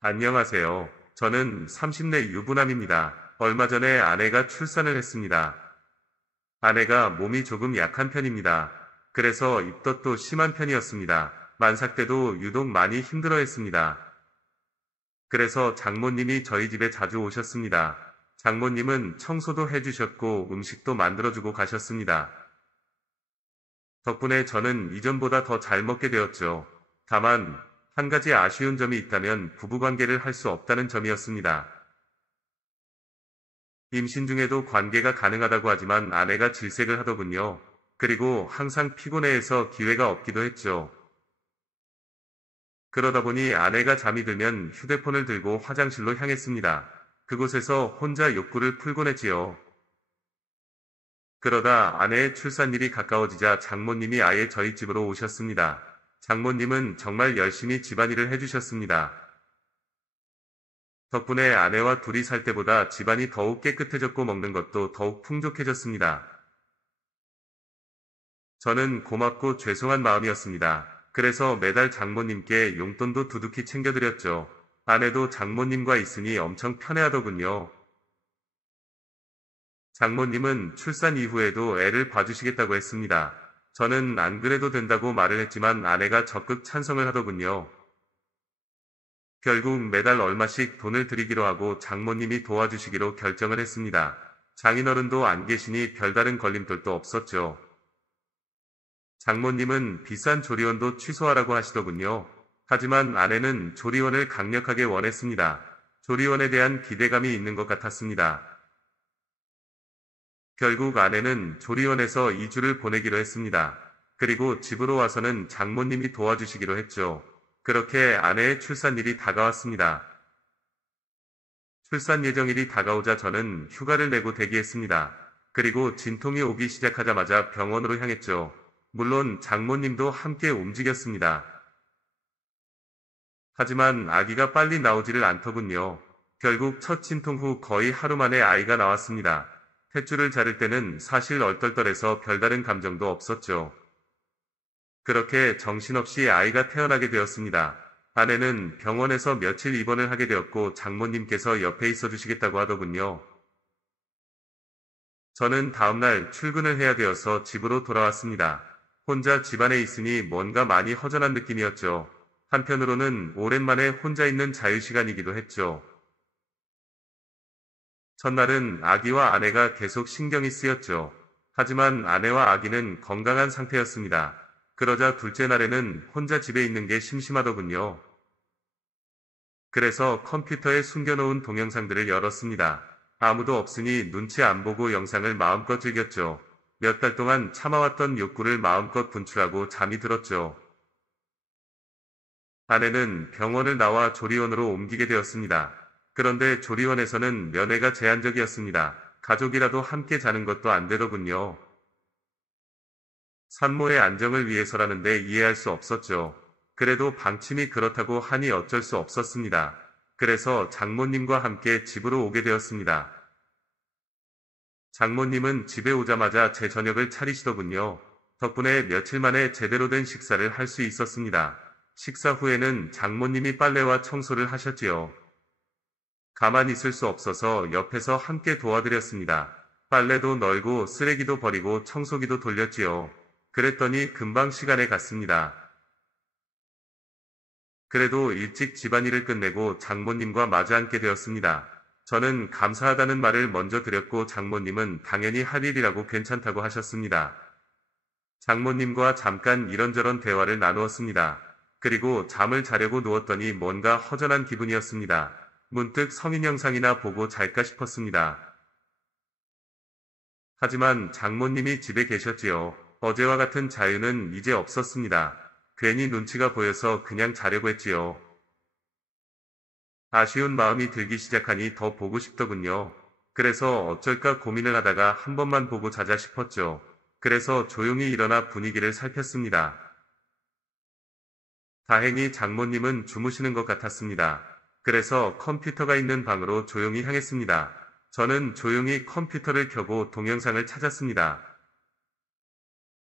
안녕하세요. 저는 30대 유부남입니다. 얼마 전에 아내가 출산을 했습니다. 아내가 몸이 조금 약한 편입니다. 그래서 입덧도 심한 편이었습니다. 만삭 때도 유독 많이 힘들어 했습니다. 그래서 장모님이 저희 집에 자주 오셨습니다. 장모님은 청소도 해주셨고 음식도 만들어주고 가셨습니다. 덕분에 저는 이전보다 더 잘 먹게 되었죠. 다만, 한 가지 아쉬운 점이 있다면 부부관계를 할 수 없다는 점이었습니다. 임신 중에도 관계가 가능하다고 하지만 아내가 질색을 하더군요. 그리고 항상 피곤해해서 기회가 없기도 했죠. 그러다 보니 아내가 잠이 들면 휴대폰을 들고 화장실로 향했습니다. 그곳에서 혼자 욕구를 풀곤 했지요. 그러다 아내의 출산일이 가까워지자 장모님이 아예 저희 집으로 오셨습니다. 장모님은 정말 열심히 집안일을 해주셨습니다. 덕분에 아내와 둘이 살 때보다 집안이 더욱 깨끗해졌고 먹는 것도 더욱 풍족해졌습니다. 저는 고맙고 죄송한 마음이었습니다. 그래서 매달 장모님께 용돈도 두둑히 챙겨드렸죠. 아내도 장모님과 있으니 엄청 편해하더군요. 장모님은 출산 이후에도 애를 봐주시겠다고 했습니다. 저는 안 그래도 된다고 말을 했지만 아내가 적극 찬성을 하더군요. 결국 매달 얼마씩 돈을 드리기로 하고 장모님이 도와주시기로 결정을 했습니다. 장인어른도 안 계시니 별다른 걸림돌도 없었죠. 장모님은 비싼 조리원도 취소하라고 하시더군요. 하지만 아내는 조리원을 강력하게 원했습니다. 조리원에 대한 기대감이 있는 것 같았습니다. 결국 아내는 조리원에서 2주를 보내기로 했습니다. 그리고 집으로 와서는 장모님이 도와주시기로 했죠. 그렇게 아내의 출산일이 다가왔습니다. 출산 예정일이 다가오자 저는 휴가를 내고 대기했습니다. 그리고 진통이 오기 시작하자마자 병원으로 향했죠. 물론 장모님도 함께 움직였습니다. 하지만 아기가 빨리 나오지를 않더군요. 결국 첫 진통 후 거의 하루 만에 아이가 나왔습니다. 탯줄을 자를 때는 사실 얼떨떨해서 별다른 감정도 없었죠. 그렇게 정신없이 아이가 태어나게 되었습니다. 아내는 병원에서 며칠 입원을 하게 되었고 장모님께서 옆에 있어 주시겠다고 하더군요. 저는 다음날 출근을 해야 되어서 집으로 돌아왔습니다. 혼자 집안에 있으니 뭔가 많이 허전한 느낌이었죠. 한편으로는 오랜만에 혼자 있는 자유시간이기도 했죠. 첫날은 아기와 아내가 계속 신경이 쓰였죠. 하지만 아내와 아기는 건강한 상태였습니다. 그러자 둘째 날에는 혼자 집에 있는 게 심심하더군요. 그래서 컴퓨터에 숨겨놓은 동영상들을 열었습니다. 아무도 없으니 눈치 안 보고 영상을 마음껏 즐겼죠. 몇 달 동안 참아왔던 욕구를 마음껏 분출하고 잠이 들었죠. 아내는 병원을 나와 조리원으로 옮기게 되었습니다. 그런데 조리원에서는 면회가 제한적이었습니다. 가족이라도 함께 자는 것도 안 되더군요. 산모의 안정을 위해서라는데 이해할 수 없었죠. 그래도 방침이 그렇다고 하니 어쩔 수 없었습니다. 그래서 장모님과 함께 집으로 오게 되었습니다. 장모님은 집에 오자마자 제 저녁을 차리시더군요. 덕분에 며칠 만에 제대로 된 식사를 할 수 있었습니다. 식사 후에는 장모님이 빨래와 청소를 하셨지요. 가만히 있을 수 없어서 옆에서 함께 도와드렸습니다. 빨래도 널고 쓰레기도 버리고 청소기도 돌렸지요. 그랬더니 금방 시간에 갔습니다. 그래도 일찍 집안일을 끝내고 장모님과 마주 앉게 되었습니다. 저는 감사하다는 말을 먼저 드렸고 장모님은 당연히 할 일이라고 괜찮다고 하셨습니다. 장모님과 잠깐 이런저런 대화를 나누었습니다. 그리고 잠을 자려고 누웠더니 뭔가 허전한 기분이었습니다. 문득 성인 영상이나 보고 잘까 싶었습니다. 하지만 장모님이 집에 계셨지요. 어제와 같은 자유는 이제 없었습니다. 괜히 눈치가 보여서 그냥 자려고 했지요. 아쉬운 마음이 들기 시작하니 더 보고 싶더군요. 그래서 어쩔까 고민을 하다가 한 번만 보고 자자 싶었죠. 그래서 조용히 일어나 분위기를 살폈습니다. 다행히 장모님은 주무시는 것 같았습니다. 그래서 컴퓨터가 있는 방으로 조용히 향했습니다. 저는 조용히 컴퓨터를 켜고 동영상을 찾았습니다.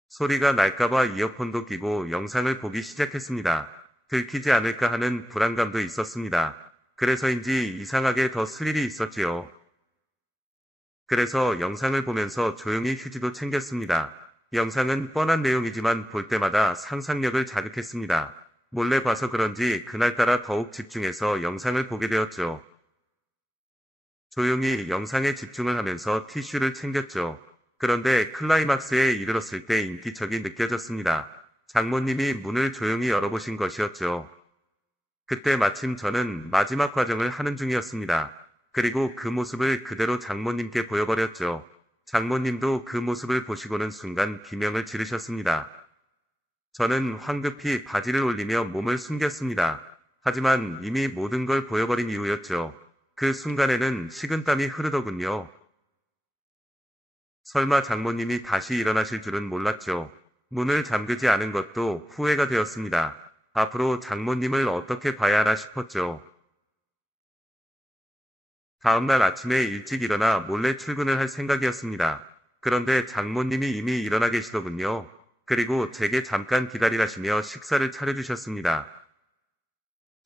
소리가 날까봐 이어폰도 끼고 영상을 보기 시작했습니다. 들키지 않을까 하는 불안감도 있었습니다. 그래서인지 이상하게 더 쓸 일이 있었지요. 그래서 영상을 보면서 조용히 휴지도 챙겼습니다. 영상은 뻔한 내용이지만 볼 때마다 상상력을 자극했습니다. 몰래 봐서 그런지 그날따라 더욱 집중해서 영상을 보게 되었죠. 조용히 영상에 집중을 하면서 티슈를 챙겼죠. 그런데 클라이막스에 이르렀을 때 인기척이 느껴졌습니다. 장모님이 문을 조용히 열어보신 것이었죠. 그때 마침 저는 마지막 과정을 하는 중이었습니다. 그리고 그 모습을 그대로 장모님께 보여버렸죠. 장모님도 그 모습을 보시고는 순간 비명을 지르셨습니다. 저는 황급히 바지를 올리며 몸을 숨겼습니다. 하지만 이미 모든 걸 보여버린 이유였죠. 그 순간에는 식은땀이 흐르더군요. 설마 장모님이 다시 일어나실 줄은 몰랐죠. 문을 잠그지 않은 것도 후회가 되었습니다. 앞으로 장모님을 어떻게 봐야 하나 싶었죠. 다음날 아침에 일찍 일어나 몰래 출근을 할 생각이었습니다. 그런데 장모님이 이미 일어나 계시더군요. 그리고 제게 잠깐 기다리라시며 식사를 차려주셨습니다.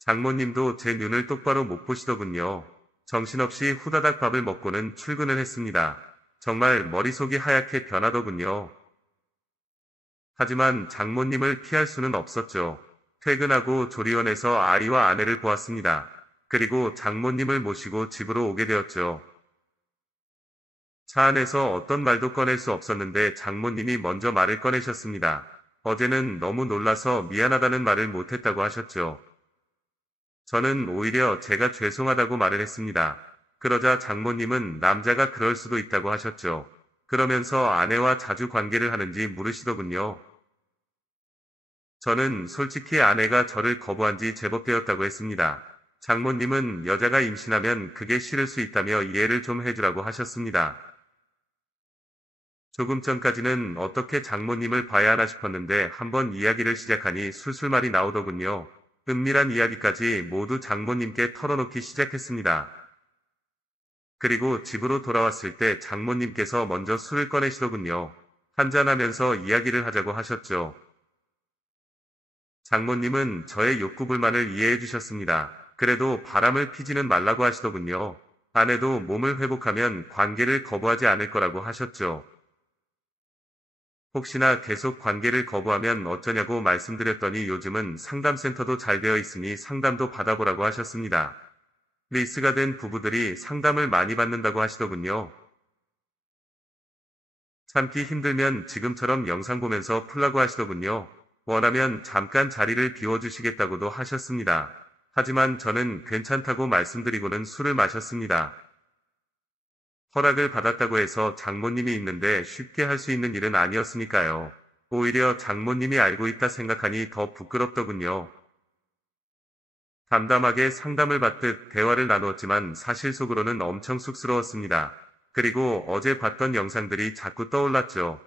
장모님도 제 눈을 똑바로 못 보시더군요. 정신없이 후다닥 밥을 먹고는 출근을 했습니다. 정말 머릿속이 하얗게 변하더군요. 하지만 장모님을 피할 수는 없었죠. 퇴근하고 조리원에서 아이와 아내를 보았습니다. 그리고 장모님을 모시고 집으로 오게 되었죠. 차 안에서 어떤 말도 꺼낼 수 없었는데 장모님이 먼저 말을 꺼내셨습니다. 어제는 너무 놀라서 미안하다는 말을 못했다고 하셨죠. 저는 오히려 제가 죄송하다고 말을 했습니다. 그러자 장모님은 남자가 그럴 수도 있다고 하셨죠. 그러면서 아내와 자주 관계를 하는지 물으시더군요. 저는 솔직히 아내가 저를 거부한 지 제법 되었다고 했습니다. 장모님은 여자가 임신하면 그게 싫을 수 있다며 이해를 좀 해주라고 하셨습니다. 조금 전까지는 어떻게 장모님을 봐야 하나 싶었는데 한번 이야기를 시작하니 술술 말이 나오더군요. 은밀한 이야기까지 모두 장모님께 털어놓기 시작했습니다. 그리고 집으로 돌아왔을 때 장모님께서 먼저 술을 꺼내시더군요. 한잔하면서 이야기를 하자고 하셨죠. 장모님은 저의 욕구불만을 이해해 주셨습니다. 그래도 바람을 피지는 말라고 하시더군요. 아내도 몸을 회복하면 관계를 거부하지 않을 거라고 하셨죠. 혹시나 계속 관계를 거부하면 어쩌냐고 말씀드렸더니 요즘은 상담센터도 잘 되어 있으니 상담도 받아보라고 하셨습니다. 리스가 된 부부들이 상담을 많이 받는다고 하시더군요. 참기 힘들면 지금처럼 영상 보면서 풀라고 하시더군요. 원하면 잠깐 자리를 비워주시겠다고도 하셨습니다. 하지만 저는 괜찮다고 말씀드리고는 술을 마셨습니다. 허락을 받았다고 해서 장모님이 있는데 쉽게 할 수 있는 일은 아니었으니까요. 오히려 장모님이 알고 있다 생각하니 더 부끄럽더군요. 담담하게 상담을 받듯 대화를 나누었지만 사실 속으로는 엄청 쑥스러웠습니다. 그리고 어제 봤던 영상들이 자꾸 떠올랐죠.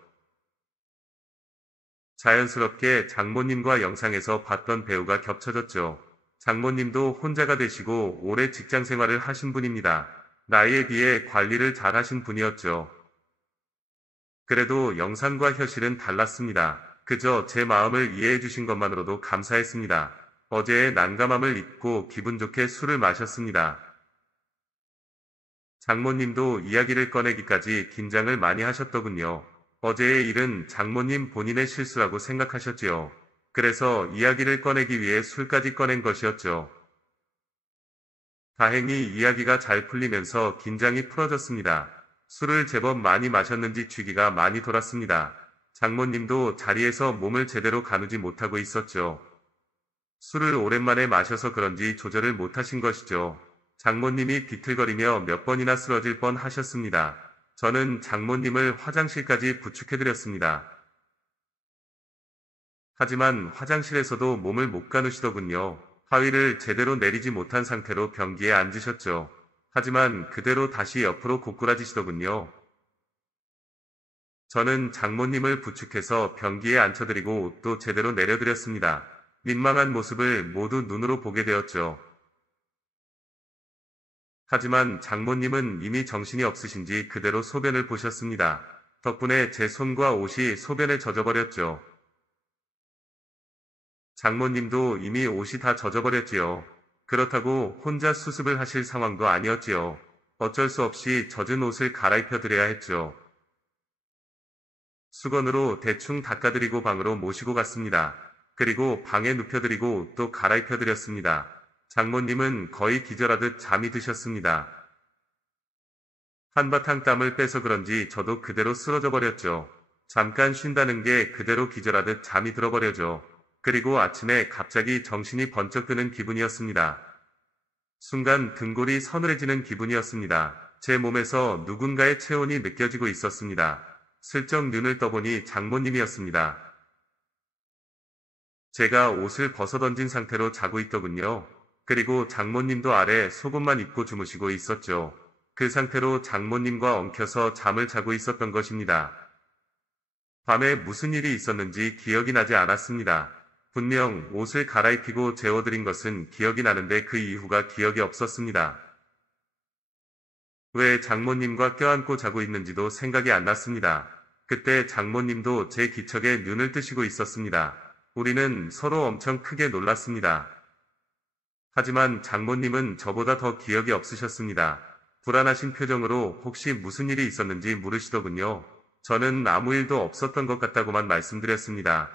자연스럽게 장모님과 영상에서 봤던 배우가 겹쳐졌죠. 장모님도 혼자가 되시고 오래 직장 생활을 하신 분입니다. 나이에 비해 관리를 잘 하신 분이었죠. 그래도 영상과 현실은 달랐습니다. 그저 제 마음을 이해해 주신 것만으로도 감사했습니다. 어제의 난감함을 잊고 기분 좋게 술을 마셨습니다. 장모님도 이야기를 꺼내기까지 긴장을 많이 하셨더군요. 어제의 일은 장모님 본인의 실수라고 생각하셨지요. 그래서 이야기를 꺼내기 위해 술까지 꺼낸 것이었죠. 다행히 이야기가 잘 풀리면서 긴장이 풀어졌습니다. 술을 제법 많이 마셨는지 취기가 많이 돌았습니다. 장모님도 자리에서 몸을 제대로 가누지 못하고 있었죠. 술을 오랜만에 마셔서 그런지 조절을 못하신 것이죠. 장모님이 비틀거리며 몇 번이나 쓰러질 뻔 하셨습니다. 저는 장모님을 화장실까지 부축해드렸습니다. 하지만 화장실에서도 몸을 못 가누시더군요. 하위를 제대로 내리지 못한 상태로 변기에 앉으셨죠. 하지만 그대로 다시 옆으로 고꾸라지시더군요. 저는 장모님을 부축해서 변기에 앉혀드리고 옷도 제대로 내려드렸습니다. 민망한 모습을 모두 눈으로 보게 되었죠. 하지만 장모님은 이미 정신이 없으신지 그대로 소변을 보셨습니다. 덕분에 제 손과 옷이 소변에 젖어버렸죠. 장모님도 이미 옷이 다 젖어버렸지요. 그렇다고 혼자 수습을 하실 상황도 아니었지요. 어쩔 수 없이 젖은 옷을 갈아입혀 드려야 했죠. 수건으로 대충 닦아드리고 방으로 모시고 갔습니다. 그리고 방에 눕혀드리고 옷도 갈아입혀 드렸습니다. 장모님은 거의 기절하듯 잠이 드셨습니다. 한바탕 땀을 빼서 그런지 저도 그대로 쓰러져 버렸죠. 잠깐 쉰다는 게 그대로 기절하듯 잠이 들어버려죠. 그리고 아침에 갑자기 정신이 번쩍 드는 기분이었습니다. 순간 등골이 서늘해지는 기분이었습니다. 제 몸에서 누군가의 체온이 느껴지고 있었습니다. 슬쩍 눈을 떠보니 장모님이었습니다. 제가 옷을 벗어던진 상태로 자고 있더군요. 그리고 장모님도 아래 속옷만 입고 주무시고 있었죠. 그 상태로 장모님과 엉켜서 잠을 자고 있었던 것입니다. 밤에 무슨 일이 있었는지 기억이 나지 않았습니다. 분명 옷을 갈아입히고 재워드린 것은 기억이 나는데 그 이후가 기억이 없었습니다. 왜 장모님과 껴안고 자고 있는지도 생각이 안 났습니다. 그때 장모님도 제 기척에 눈을 뜨시고 있었습니다. 우리는 서로 엄청 크게 놀랐습니다. 하지만 장모님은 저보다 더 기억이 없으셨습니다. 불안하신 표정으로 혹시 무슨 일이 있었는지 물으시더군요. 저는 아무 일도 없었던 것 같다고만 말씀드렸습니다.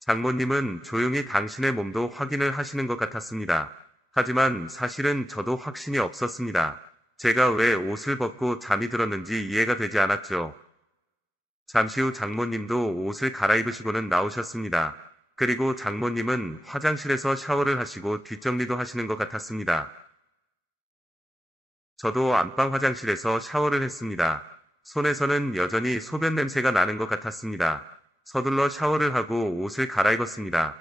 장모님은 조용히 당신의 몸도 확인을 하시는 것 같았습니다. 하지만 사실은 저도 확신이 없었습니다. 제가 왜 옷을 벗고 잠이 들었는지 이해가 되지 않았죠. 잠시 후 장모님도 옷을 갈아입으시고는 나오셨습니다. 그리고 장모님은 화장실에서 샤워를 하시고 뒷정리도 하시는 것 같았습니다. 저도 안방 화장실에서 샤워를 했습니다. 손에서는 여전히 소변 냄새가 나는 것 같았습니다. 서둘러 샤워를 하고 옷을 갈아입었습니다.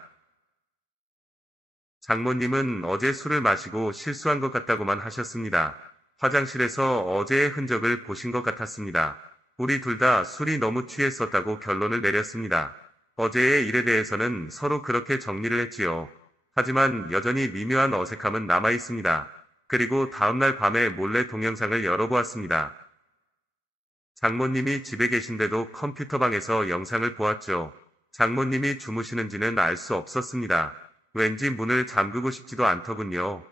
장모님은 어제 술을 마시고 실수한 것 같다고만 하셨습니다. 화장실에서 어제의 흔적을 보신 것 같았습니다. 우리 둘 다 술이 너무 취했었다고 결론을 내렸습니다. 어제의 일에 대해서는 서로 그렇게 정리를 했지요. 하지만 여전히 미묘한 어색함은 남아 있습니다. 그리고 다음날 밤에 몰래 동영상을 열어보았습니다. 장모님이 집에 계신데도 컴퓨터방에서 영상을 보았죠. 장모님이 주무시는지는 알 수 없었습니다. 왠지 문을 잠그고 싶지도 않더군요.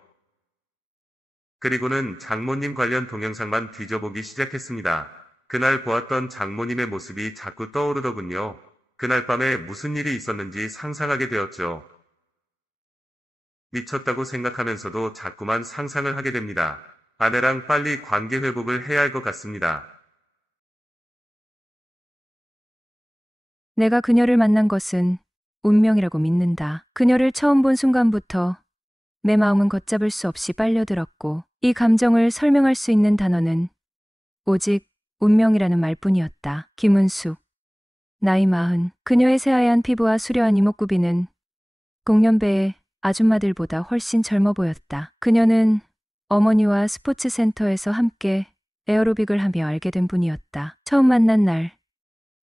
그리고는 장모님 관련 동영상만 뒤져보기 시작했습니다. 그날 보았던 장모님의 모습이 자꾸 떠오르더군요. 그날 밤에 무슨 일이 있었는지 상상하게 되었죠. 미쳤다고 생각하면서도 자꾸만 상상을 하게 됩니다. 아내랑 빨리 관계 회복을 해야 할 것 같습니다. 내가 그녀를 만난 것은 운명이라고 믿는다. 그녀를 처음 본 순간부터 내 마음은 걷잡을 수 없이 빨려들었고 이 감정을 설명할 수 있는 단어는 오직 운명이라는 말뿐이었다. 김은숙. 나이 40. 그녀의 새하얀 피부와 수려한 이목구비는 공년배의 아줌마들보다 훨씬 젊어 보였다. 그녀는 어머니와 스포츠 센터에서 함께 에어로빅을 하며 알게 된 분이었다. 처음 만난 날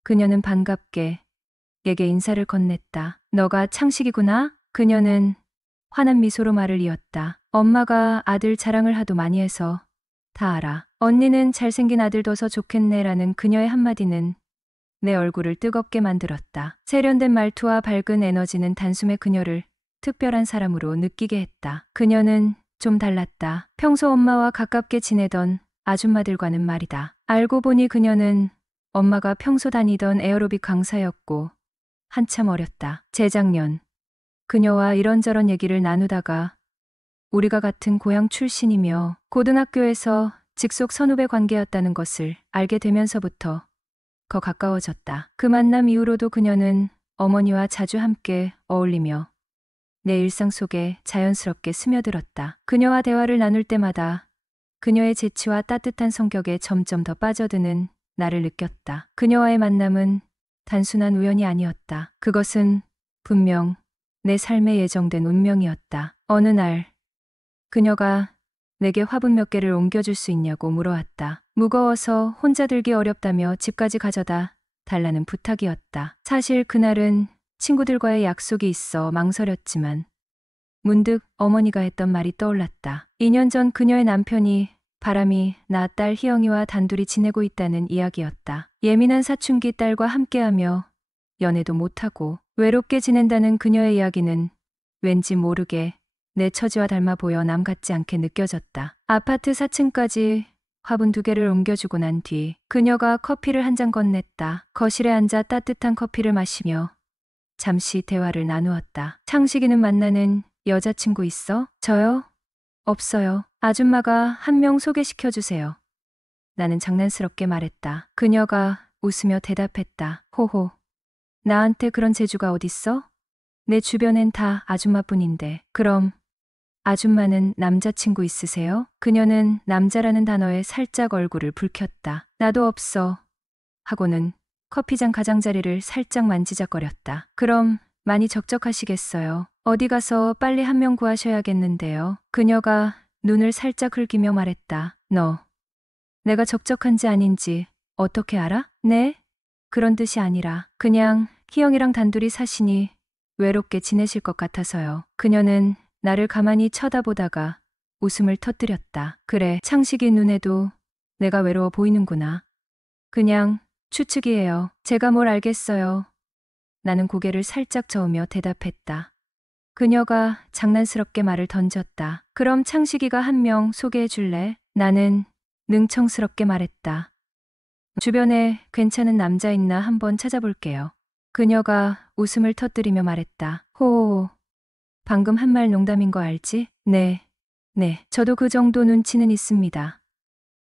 그녀는 반갑게 내게 인사를 건넸다. 너가 창식이구나? 그녀는 환한 미소로 말을 이었다. 엄마가 아들 자랑을 하도 많이 해서 다 알아. 언니는 잘생긴 아들 둬서 좋겠네라는 그녀의 한마디는 내 얼굴을 뜨겁게 만들었다. 세련된 말투와 밝은 에너지는 단숨에 그녀를 특별한 사람으로 느끼게 했다. 그녀는 좀 달랐다. 평소 엄마와 가깝게 지내던 아줌마들과는 말이다. 알고 보니 그녀는 엄마가 평소 다니던 에어로빅 강사였고 한참 어렸다. 재작년 그녀와 이런저런 얘기를 나누다가 우리가 같은 고향 출신이며 고등학교에서 직속 선후배 관계였다는 것을 알게 되면서부터 더 가까워졌다. 그 만남 이후로도 그녀는 어머니와 자주 함께 어울리며 내 일상 속에 자연스럽게 스며들었다. 그녀와 대화를 나눌 때마다 그녀의 재치와 따뜻한 성격에 점점 더 빠져드는 나를 느꼈다. 그녀와의 만남은 단순한 우연이 아니었다. 그것은 분명 내 삶에 예정된 운명이었다. 어느 날 그녀가 내게 화분 몇 개를 옮겨줄 수 있냐고 물어왔다. 무거워서 혼자 들기 어렵다며 집까지 가져다 달라는 부탁이었다. 사실 그날은 친구들과의 약속이 있어 망설였지만 문득 어머니가 했던 말이 떠올랐다. 2년 전 그녀의 남편이 바람이 나 딸 희영이와 단둘이 지내고 있다는 이야기였다. 예민한 사춘기 딸과 함께하며 연애도 못하고 외롭게 지낸다는 그녀의 이야기는 왠지 모르게 내 처지와 닮아 보여 남 같지 않게 느껴졌다. 아파트 4층까지 화분 2개를 옮겨주고 난 뒤 그녀가 커피를 한 잔 건넸다. 거실에 앉아 따뜻한 커피를 마시며 잠시 대화를 나누었다. 창식이는 만나는 여자친구 있어? 저요? 없어요. 아줌마가 한 명 소개시켜주세요. 나는 장난스럽게 말했다. 그녀가 웃으며 대답했다. 호호. 나한테 그런 재주가 어딨어? 내 주변엔 다 아줌마뿐인데. 그럼 아줌마는 남자친구 있으세요? 그녀는 남자라는 단어에 살짝 얼굴을 붉혔다. 나도 없어. 하고는 커피잔 가장자리를 살짝 만지작거렸다. 그럼 많이 적적하시겠어요. 어디 가서 빨리 한 명 구하셔야겠는데요. 그녀가 눈을 살짝 흘기며 말했다. 너, 내가 적적한지 아닌지 어떻게 알아? 네? 그런 뜻이 아니라 그냥 희영이랑 단둘이 사시니 외롭게 지내실 것 같아서요. 그녀는 나를 가만히 쳐다보다가 웃음을 터뜨렸다. 그래, 창식이 눈에도 내가 외로워 보이는구나. 그냥 추측이에요. 제가 뭘 알겠어요. 나는 고개를 살짝 저으며 대답했다. 그녀가 장난스럽게 말을 던졌다. 그럼 창식이가 한 명 소개해 줄래? 나는 능청스럽게 말했다. 주변에 괜찮은 남자 있나 한번 찾아볼게요. 그녀가 웃음을 터뜨리며 말했다. 호호호. 방금 한 말 농담인 거 알지? 네. 저도 그 정도 눈치는 있습니다.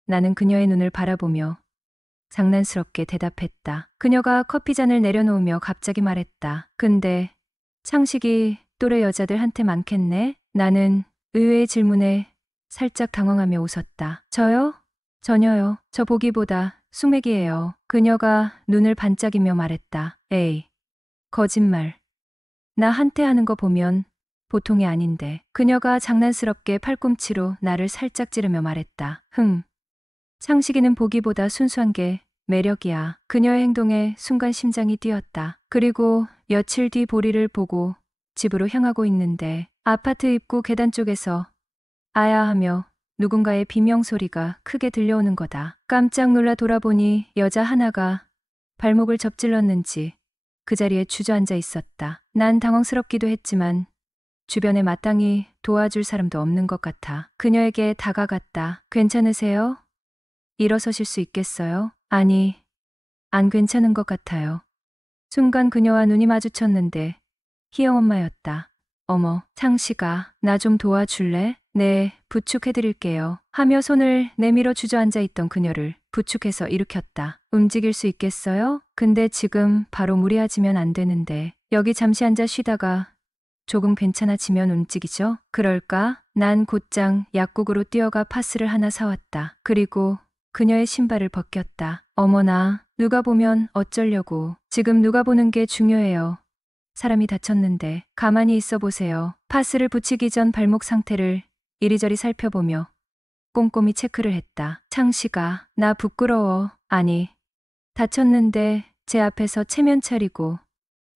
나는 그녀의 눈을 바라보며 장난스럽게 대답했다. 그녀가 커피잔을 내려놓으며 갑자기 말했다. 근데 창식이 또래 여자들한테 많겠네? 나는 의외의 질문에 살짝 당황하며 웃었다. 저요? 전혀요. 저 보기보다 숙맥이에요. 그녀가 눈을 반짝이며 말했다. 에이, 거짓말. 나 한테 하는 거 보면 보통이 아닌데. 그녀가 장난스럽게 팔꿈치로 나를 살짝 찌르며 말했다. 창식이는 보기보다 순수한 게 매력이야. 그녀의 행동에 순간 심장이 뛰었다. 그리고 며칠 뒤 보리를 보고 집으로 향하고 있는데 아파트 입구 계단 쪽에서 아야 하며 누군가의 비명소리가 크게 들려오는 거다. 깜짝 놀라 돌아보니 여자 하나가 발목을 접질렀는지 그 자리에 주저앉아 있었다. 난 당황스럽기도 했지만 주변에 마땅히 도와줄 사람도 없는 것 같아 그녀에게 다가갔다. 괜찮으세요? 일어서실 수 있겠어요? 아니, 안 괜찮은 것 같아요. 순간 그녀와 눈이 마주쳤는데 희영 엄마였다. 어머, 창식아, 나 좀 도와줄래? 네, 부축해드릴게요. 하며 손을 내밀어 주저앉아 있던 그녀를 부축해서 일으켰다. 움직일 수 있겠어요? 근데 지금 바로 무리하지면 안 되는데. 여기 잠시 앉아 쉬다가 조금 괜찮아지면 움직이죠? 그럴까? 난 곧장 약국으로 뛰어가 파스를 하나 사왔다. 그리고 그녀의 신발을 벗겼다. 어머나, 누가 보면 어쩌려고. 지금 누가 보는 게 중요해요. 사람이 다쳤는데 가만히 있어 보세요. 파스를 붙이기 전 발목 상태를 이리저리 살펴보며 꼼꼼히 체크를 했다. 창식아, 나 부끄러워. 아니, 다쳤는데 제 앞에서 체면 차리고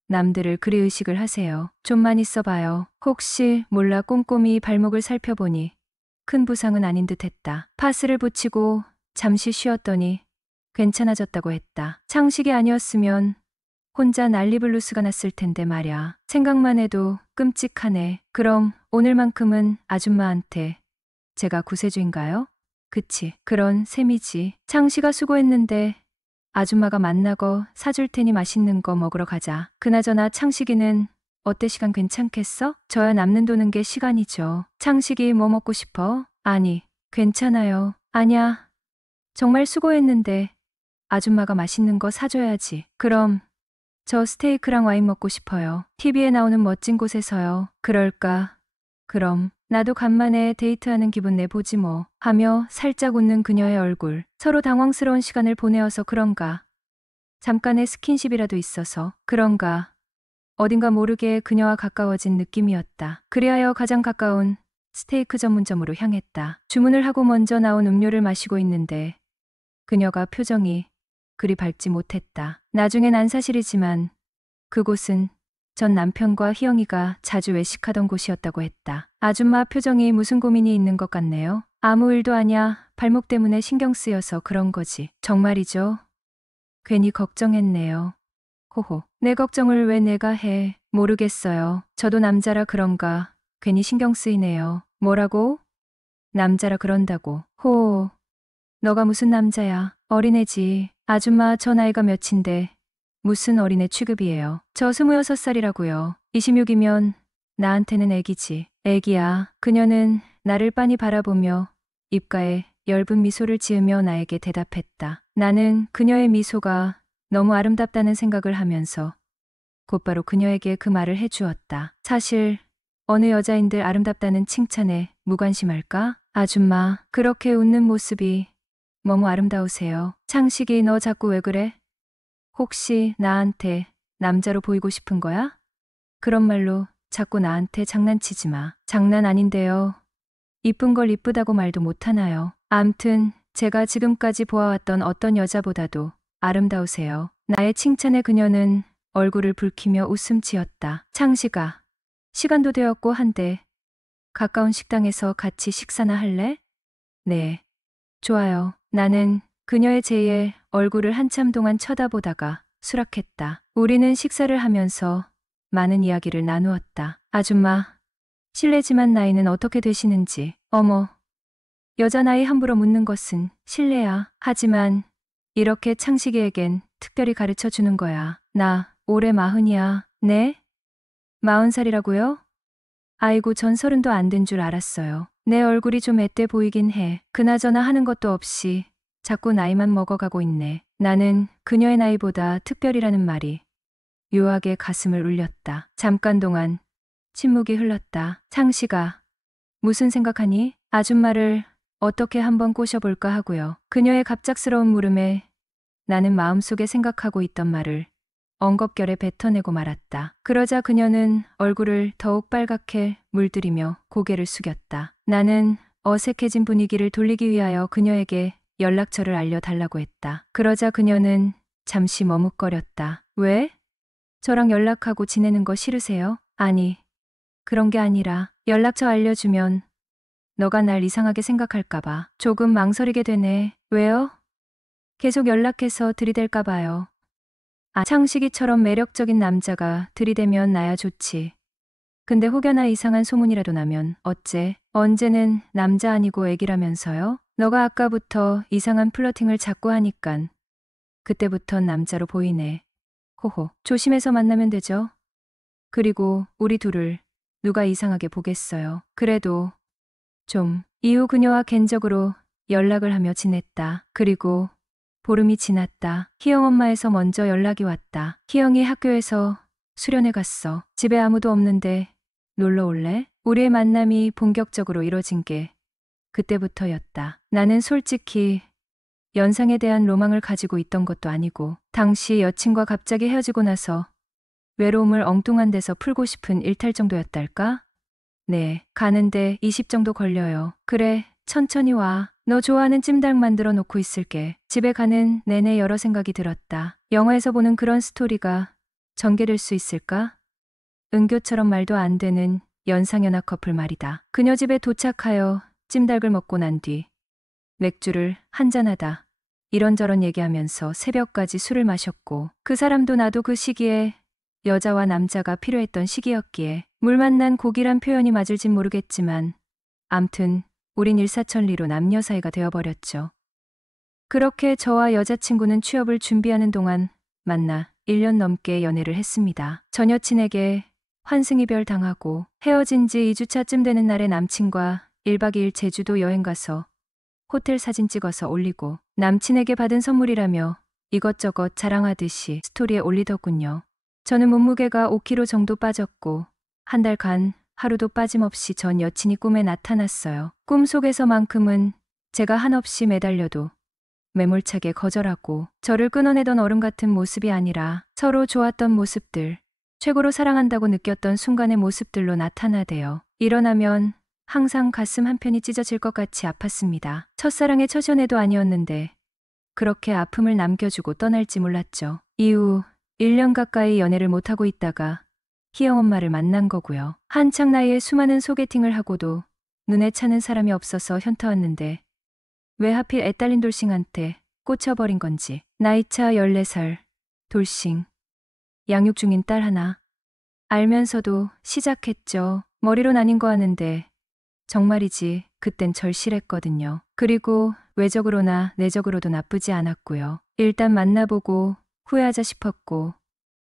남들을 그리 의식을 하세요. 좀만 있어봐요. 혹시 몰라. 꼼꼼히 발목을 살펴보니 큰 부상은 아닌 듯 했다. 파스를 붙이고 잠시 쉬었더니 괜찮아졌다고 했다. 창식이 아니었으면 혼자 난리블루스가 났을 텐데 말야. 생각만 해도 끔찍하네. 그럼 오늘만큼은 아줌마한테 제가 구세주인가요? 그치, 그런 셈이지. 창식아 수고했는데 아줌마가 만나고 사줄 테니 맛있는 거 먹으러 가자. 그나저나 창식이는 어때? 시간 괜찮겠어? 저야 남는 도는 게 시간이죠. 창식이 뭐 먹고 싶어? 아니, 괜찮아요. 아냐, 정말 수고했는데 아줌마가 맛있는 거 사줘야지. 그럼 저 스테이크랑 와인 먹고 싶어요. TV에 나오는 멋진 곳에서요. 그럴까? 그럼 나도 간만에 데이트하는 기분 내보지 뭐. 하며 살짝 웃는 그녀의 얼굴. 서로 당황스러운 시간을 보내어서 그런가. 잠깐의 스킨십이라도 있어서 그런가. 어딘가 모르게 그녀와 가까워진 느낌이었다. 그리하여 가장 가까운 스테이크 전문점으로 향했다. 주문을 하고 먼저 나온 음료를 마시고 있는데 그녀가 표정이 그리 밝지 못했다. 나중엔 안 사실이지만 그곳은 전 남편과 희영이가 자주 외식하던 곳이었다고 했다. 아줌마 표정이 무슨 고민이 있는 것 같네요. 아무 일도 아냐. 발목 때문에 신경 쓰여서 그런 거지. 정말이죠? 괜히 걱정했네요. 호호. 내 걱정을 왜 내가 해. 모르겠어요. 저도 남자라 그런가. 괜히 신경 쓰이네요. 뭐라고? 남자라 그런다고. 호, 너가 무슨 남자야? 어린애지. 아줌마 저 나이가 몇인데 무슨 어린애 취급이에요. 저 26살이라고요. 26이면 나한테는 애기지. 애기야. 그녀는 나를 빤히 바라보며 입가에 엷은 미소를 지으며 나에게 대답했다. 나는 그녀의 미소가 너무 아름답다는 생각을 하면서 곧바로 그녀에게 그 말을 해주었다. 사실 어느 여자인들 아름답다는 칭찬에 무관심할까? 아줌마, 그렇게 웃는 모습이 너무 아름다우세요. 창식이 너 자꾸 왜 그래? 혹시 나한테 남자로 보이고 싶은 거야? 그런 말로 자꾸 나한테 장난치지 마. 장난 아닌데요. 이쁜 걸 이쁘다고 말도 못하나요? 암튼 제가 지금까지 보아왔던 어떤 여자보다도 아름다우세요. 나의 칭찬에 그녀는 얼굴을 붉히며 웃음 지었다. 창식아, 시간도 되었고 한데 가까운 식당에서 같이 식사나 할래? 네, 좋아요. 나는 그녀의 제의 얼굴을 한참 동안 쳐다보다가 수락했다. 우리는 식사를 하면서 많은 이야기를 나누었다. 아줌마, 실례지만 나이는 어떻게 되시는지. 어머, 여자 나이 함부로 묻는 것은 실례야. 하지만 이렇게 창식이에겐 특별히 가르쳐 주는 거야. 나 올해 40이야. 네? 40살이라고요? 아이고, 전 30도 안 된 줄 알았어요. 내 얼굴이 좀 앳돼 보이긴 해. 그나저나 하는 것도 없이 자꾸 나이만 먹어가고 있네. 나는 그녀의 나이보다 특별이라는 말이 묘하게 가슴을 울렸다. 잠깐 동안 침묵이 흘렀다. 창식아, 무슨 생각하니? 아줌마를 어떻게 한번 꼬셔볼까 하고요. 그녀의 갑작스러운 물음에 나는 마음속에 생각하고 있던 말을 엉겁결에 뱉어내고 말았다. 그러자 그녀는 얼굴을 더욱 빨갛게 물들이며 고개를 숙였다. 나는 어색해진 분위기를 돌리기 위하여 그녀에게 연락처를 알려달라고 했다. 그러자 그녀는 잠시 머뭇거렸다. 왜? 저랑 연락하고 지내는 거 싫으세요? 아니, 그런 게 아니라 연락처 알려주면 너가 날 이상하게 생각할까봐 조금 망설이게 되네. 왜요? 계속 연락해서 들이댈까 봐요. 아, 창식이처럼 매력적인 남자가 들이대면 나야 좋지. 근데 혹여나 이상한 소문이라도 나면 어째? 언제는 남자 아니고 애기라면서요? 너가 아까부터 이상한 플러팅을 자꾸 하니깐 그때부턴 남자로 보이네. 호호, 조심해서 만나면 되죠? 그리고 우리 둘을 누가 이상하게 보겠어요. 그래도 좀. 이후 그녀와 개인적으로 연락을 하며 지냈다. 그리고 보름이 지났다. 희영 엄마에서 먼저 연락이 왔다. 희영이 학교에서 수련회 갔어. 집에 아무도 없는데 놀러 올래? 우리의 만남이 본격적으로 이뤄진 게 그때부터였다. 나는 솔직히 연상에 대한 로망을 가지고 있던 것도 아니고 당시 여친과 갑자기 헤어지고 나서 외로움을 엉뚱한 데서 풀고 싶은 일탈 정도였달까? 네, 가는데 20 정도 걸려요. 그래, 천천히 와. 너 좋아하는 찜닭 만들어 놓고 있을게. 집에 가는 내내 여러 생각이 들었다. 영화에서 보는 그런 스토리가 전개될 수 있을까? 은교처럼 말도 안 되는 연상연하 커플 말이다. 그녀 집에 도착하여 찜닭을 먹고 난 뒤 맥주를 한잔하다 이런저런 얘기하면서 새벽까지 술을 마셨고 그 사람도 나도 그 시기에 여자와 남자가 필요했던 시기였기에 물 만난 고기란 표현이 맞을진 모르겠지만 암튼 우린 일사천리로 남녀 사이가 되어버렸죠. 그렇게 저와 여자친구는 취업을 준비하는 동안 만나 1년 넘게 연애를 했습니다. 전 여친에게 환승이별 당하고 헤어진 지 2주차쯤 되는 날에 남친과 1박 2일 제주도 여행 가서 호텔 사진 찍어서 올리고 남친에게 받은 선물이라며 이것저것 자랑하듯이 스토리에 올리더군요. 저는 몸무게가 5kg 정도 빠졌고 한 달간 하루도 빠짐없이 전 여친이 꿈에 나타났어요. 꿈속에서만큼은 제가 한없이 매달려도 매몰차게 거절하고 저를 끊어내던 얼음 같은 모습이 아니라 서로 좋았던 모습들, 최고로 사랑한다고 느꼈던 순간의 모습들로 나타나대요. 일어나면 항상 가슴 한편이 찢어질 것 같이 아팠습니다. 첫사랑의 첫 연애도 아니었는데 그렇게 아픔을 남겨주고 떠날지 몰랐죠. 이후 1년 가까이 연애를 못하고 있다가 희영 엄마를 만난 거고요. 한창 나이에 수많은 소개팅을 하고도 눈에 차는 사람이 없어서 현타왔는데 왜 하필 애딸린 돌싱한테 꽂혀버린 건지. 나이차 14살, 돌싱, 양육 중인 딸 하나. 알면서도 시작했죠. 머리론 아닌 거 아는데 정말이지 그땐 절실했거든요. 그리고 외적으로나 내적으로도 나쁘지 않았고요. 일단 만나보고 후회하자 싶었고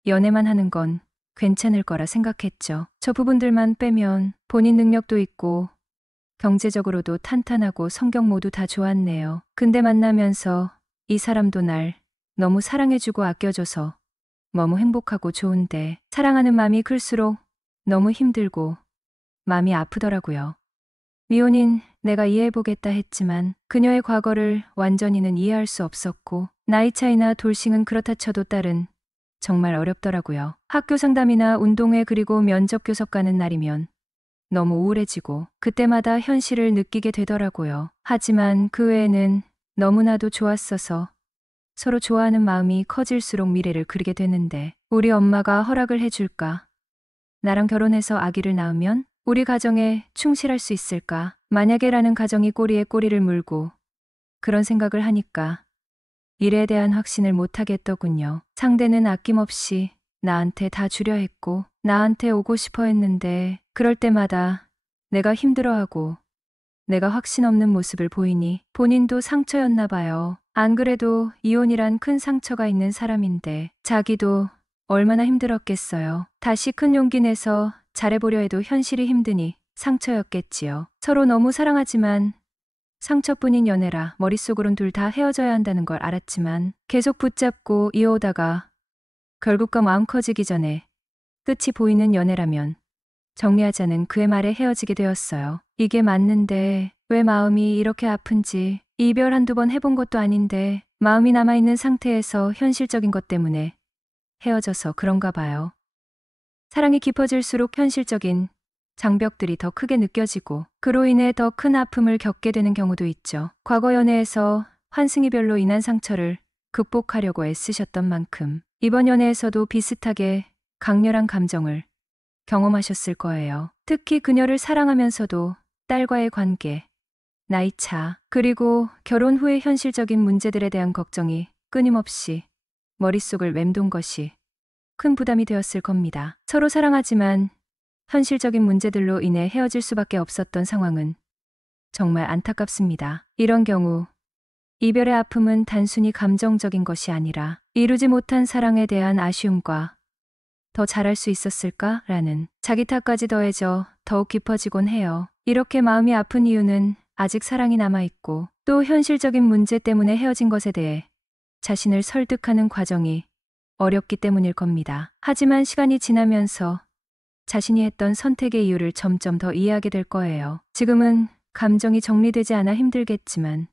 연애만 하는 건 괜찮을 거라 생각했죠. 저 부분들만 빼면 본인 능력도 있고 경제적으로도 탄탄하고 성격 모두 다 좋았네요. 근데 만나면서 이 사람도 날 너무 사랑해주고 아껴줘서 너무 행복하고 좋은데 사랑하는 마음이 클수록 너무 힘들고 마음이 아프더라고요. 미혼인 내가 이해해보겠다 했지만 그녀의 과거를 완전히는 이해할 수 없었고 나이 차이나 돌싱은 그렇다 쳐도 딸은 정말 어렵더라고요. 학교 상담이나 운동회 그리고 면접 교섭 가는 날이면 너무 우울해지고 그때마다 현실을 느끼게 되더라고요. 하지만 그 외에는 너무나도 좋았어서 서로 좋아하는 마음이 커질수록 미래를 그리게 되는데 우리 엄마가 허락을 해줄까? 나랑 결혼해서 아기를 낳으면 우리 가정에 충실할 수 있을까? 만약에라는 가정이 꼬리에 꼬리를 물고 그런 생각을 하니까 일에 대한 확신을 못하겠더군요. 상대는 아낌없이 나한테 다 주려 했고 나한테 오고 싶어 했는데 그럴 때마다 내가 힘들어하고 내가 확신 없는 모습을 보이니 본인도 상처였나 봐요. 안 그래도 이혼이란 큰 상처가 있는 사람인데 자기도 얼마나 힘들었겠어요. 다시 큰 용기 내서 잘해보려 해도 현실이 힘드니 상처였겠지요. 서로 너무 사랑하지만 상처뿐인 연애라 머릿속으론 둘 다 헤어져야 한다는 걸 알았지만 계속 붙잡고 이어오다가 결국과 마음 커지기 전에 끝이 보이는 연애라면 정리하자는 그의 말에 헤어지게 되었어요. 이게 맞는데 왜 마음이 이렇게 아픈지 이별 한두 번 해본 것도 아닌데 마음이 남아있는 상태에서 현실적인 것 때문에 헤어져서 그런가 봐요. 사랑이 깊어질수록 현실적인 장벽들이 더 크게 느껴지고 그로 인해 더 큰 아픔을 겪게 되는 경우도 있죠. 과거 연애에서 환승이별로 인한 상처를 극복하려고 애쓰셨던 만큼 이번 연애에서도 비슷하게 강렬한 감정을 경험하셨을 거예요. 특히 그녀를 사랑하면서도 딸과의 관계, 나이차, 그리고 결혼 후의 현실적인 문제들에 대한 걱정이 끊임없이 머릿속을 맴돈 것이 큰 부담이 되었을 겁니다. 서로 사랑하지만 현실적인 문제들로 인해 헤어질 수밖에 없었던 상황은 정말 안타깝습니다. 이런 경우 이별의 아픔은 단순히 감정적인 것이 아니라 이루지 못한 사랑에 대한 아쉬움과 더 잘할 수 있었을까라는 자기 탓까지 더해져 더욱 깊어지곤 해요. 이렇게 마음이 아픈 이유는 아직 사랑이 남아있고 또 현실적인 문제 때문에 헤어진 것에 대해 자신을 설득하는 과정이 어렵기 때문일 겁니다. 하지만 시간이 지나면서 자신이 했던 선택의 이유를 점점 더 이해하게 될 거예요. 지금은 감정이 정리되지 않아 힘들겠지만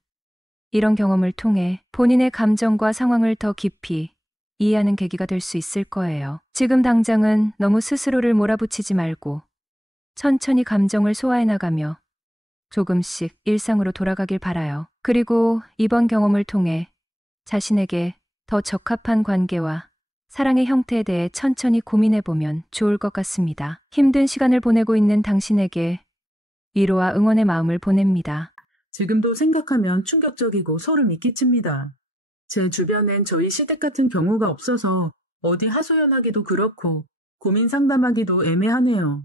이런 경험을 통해 본인의 감정과 상황을 더 깊이 이해하는 계기가 될 수 있을 거예요. 지금 당장은 너무 스스로를 몰아붙이지 말고 천천히 감정을 소화해 나가며 조금씩 일상으로 돌아가길 바라요. 그리고 이번 경험을 통해 자신에게 더 적합한 관계와 사랑의 형태에 대해 천천히 고민해보면 좋을 것 같습니다. 힘든 시간을 보내고 있는 당신에게 위로와 응원의 마음을 보냅니다. 지금도 생각하면 충격적이고 소름이 끼칩니다. 제 주변엔 저희 시댁 같은 경우가 없어서 어디 하소연하기도 그렇고 고민 상담하기도 애매하네요.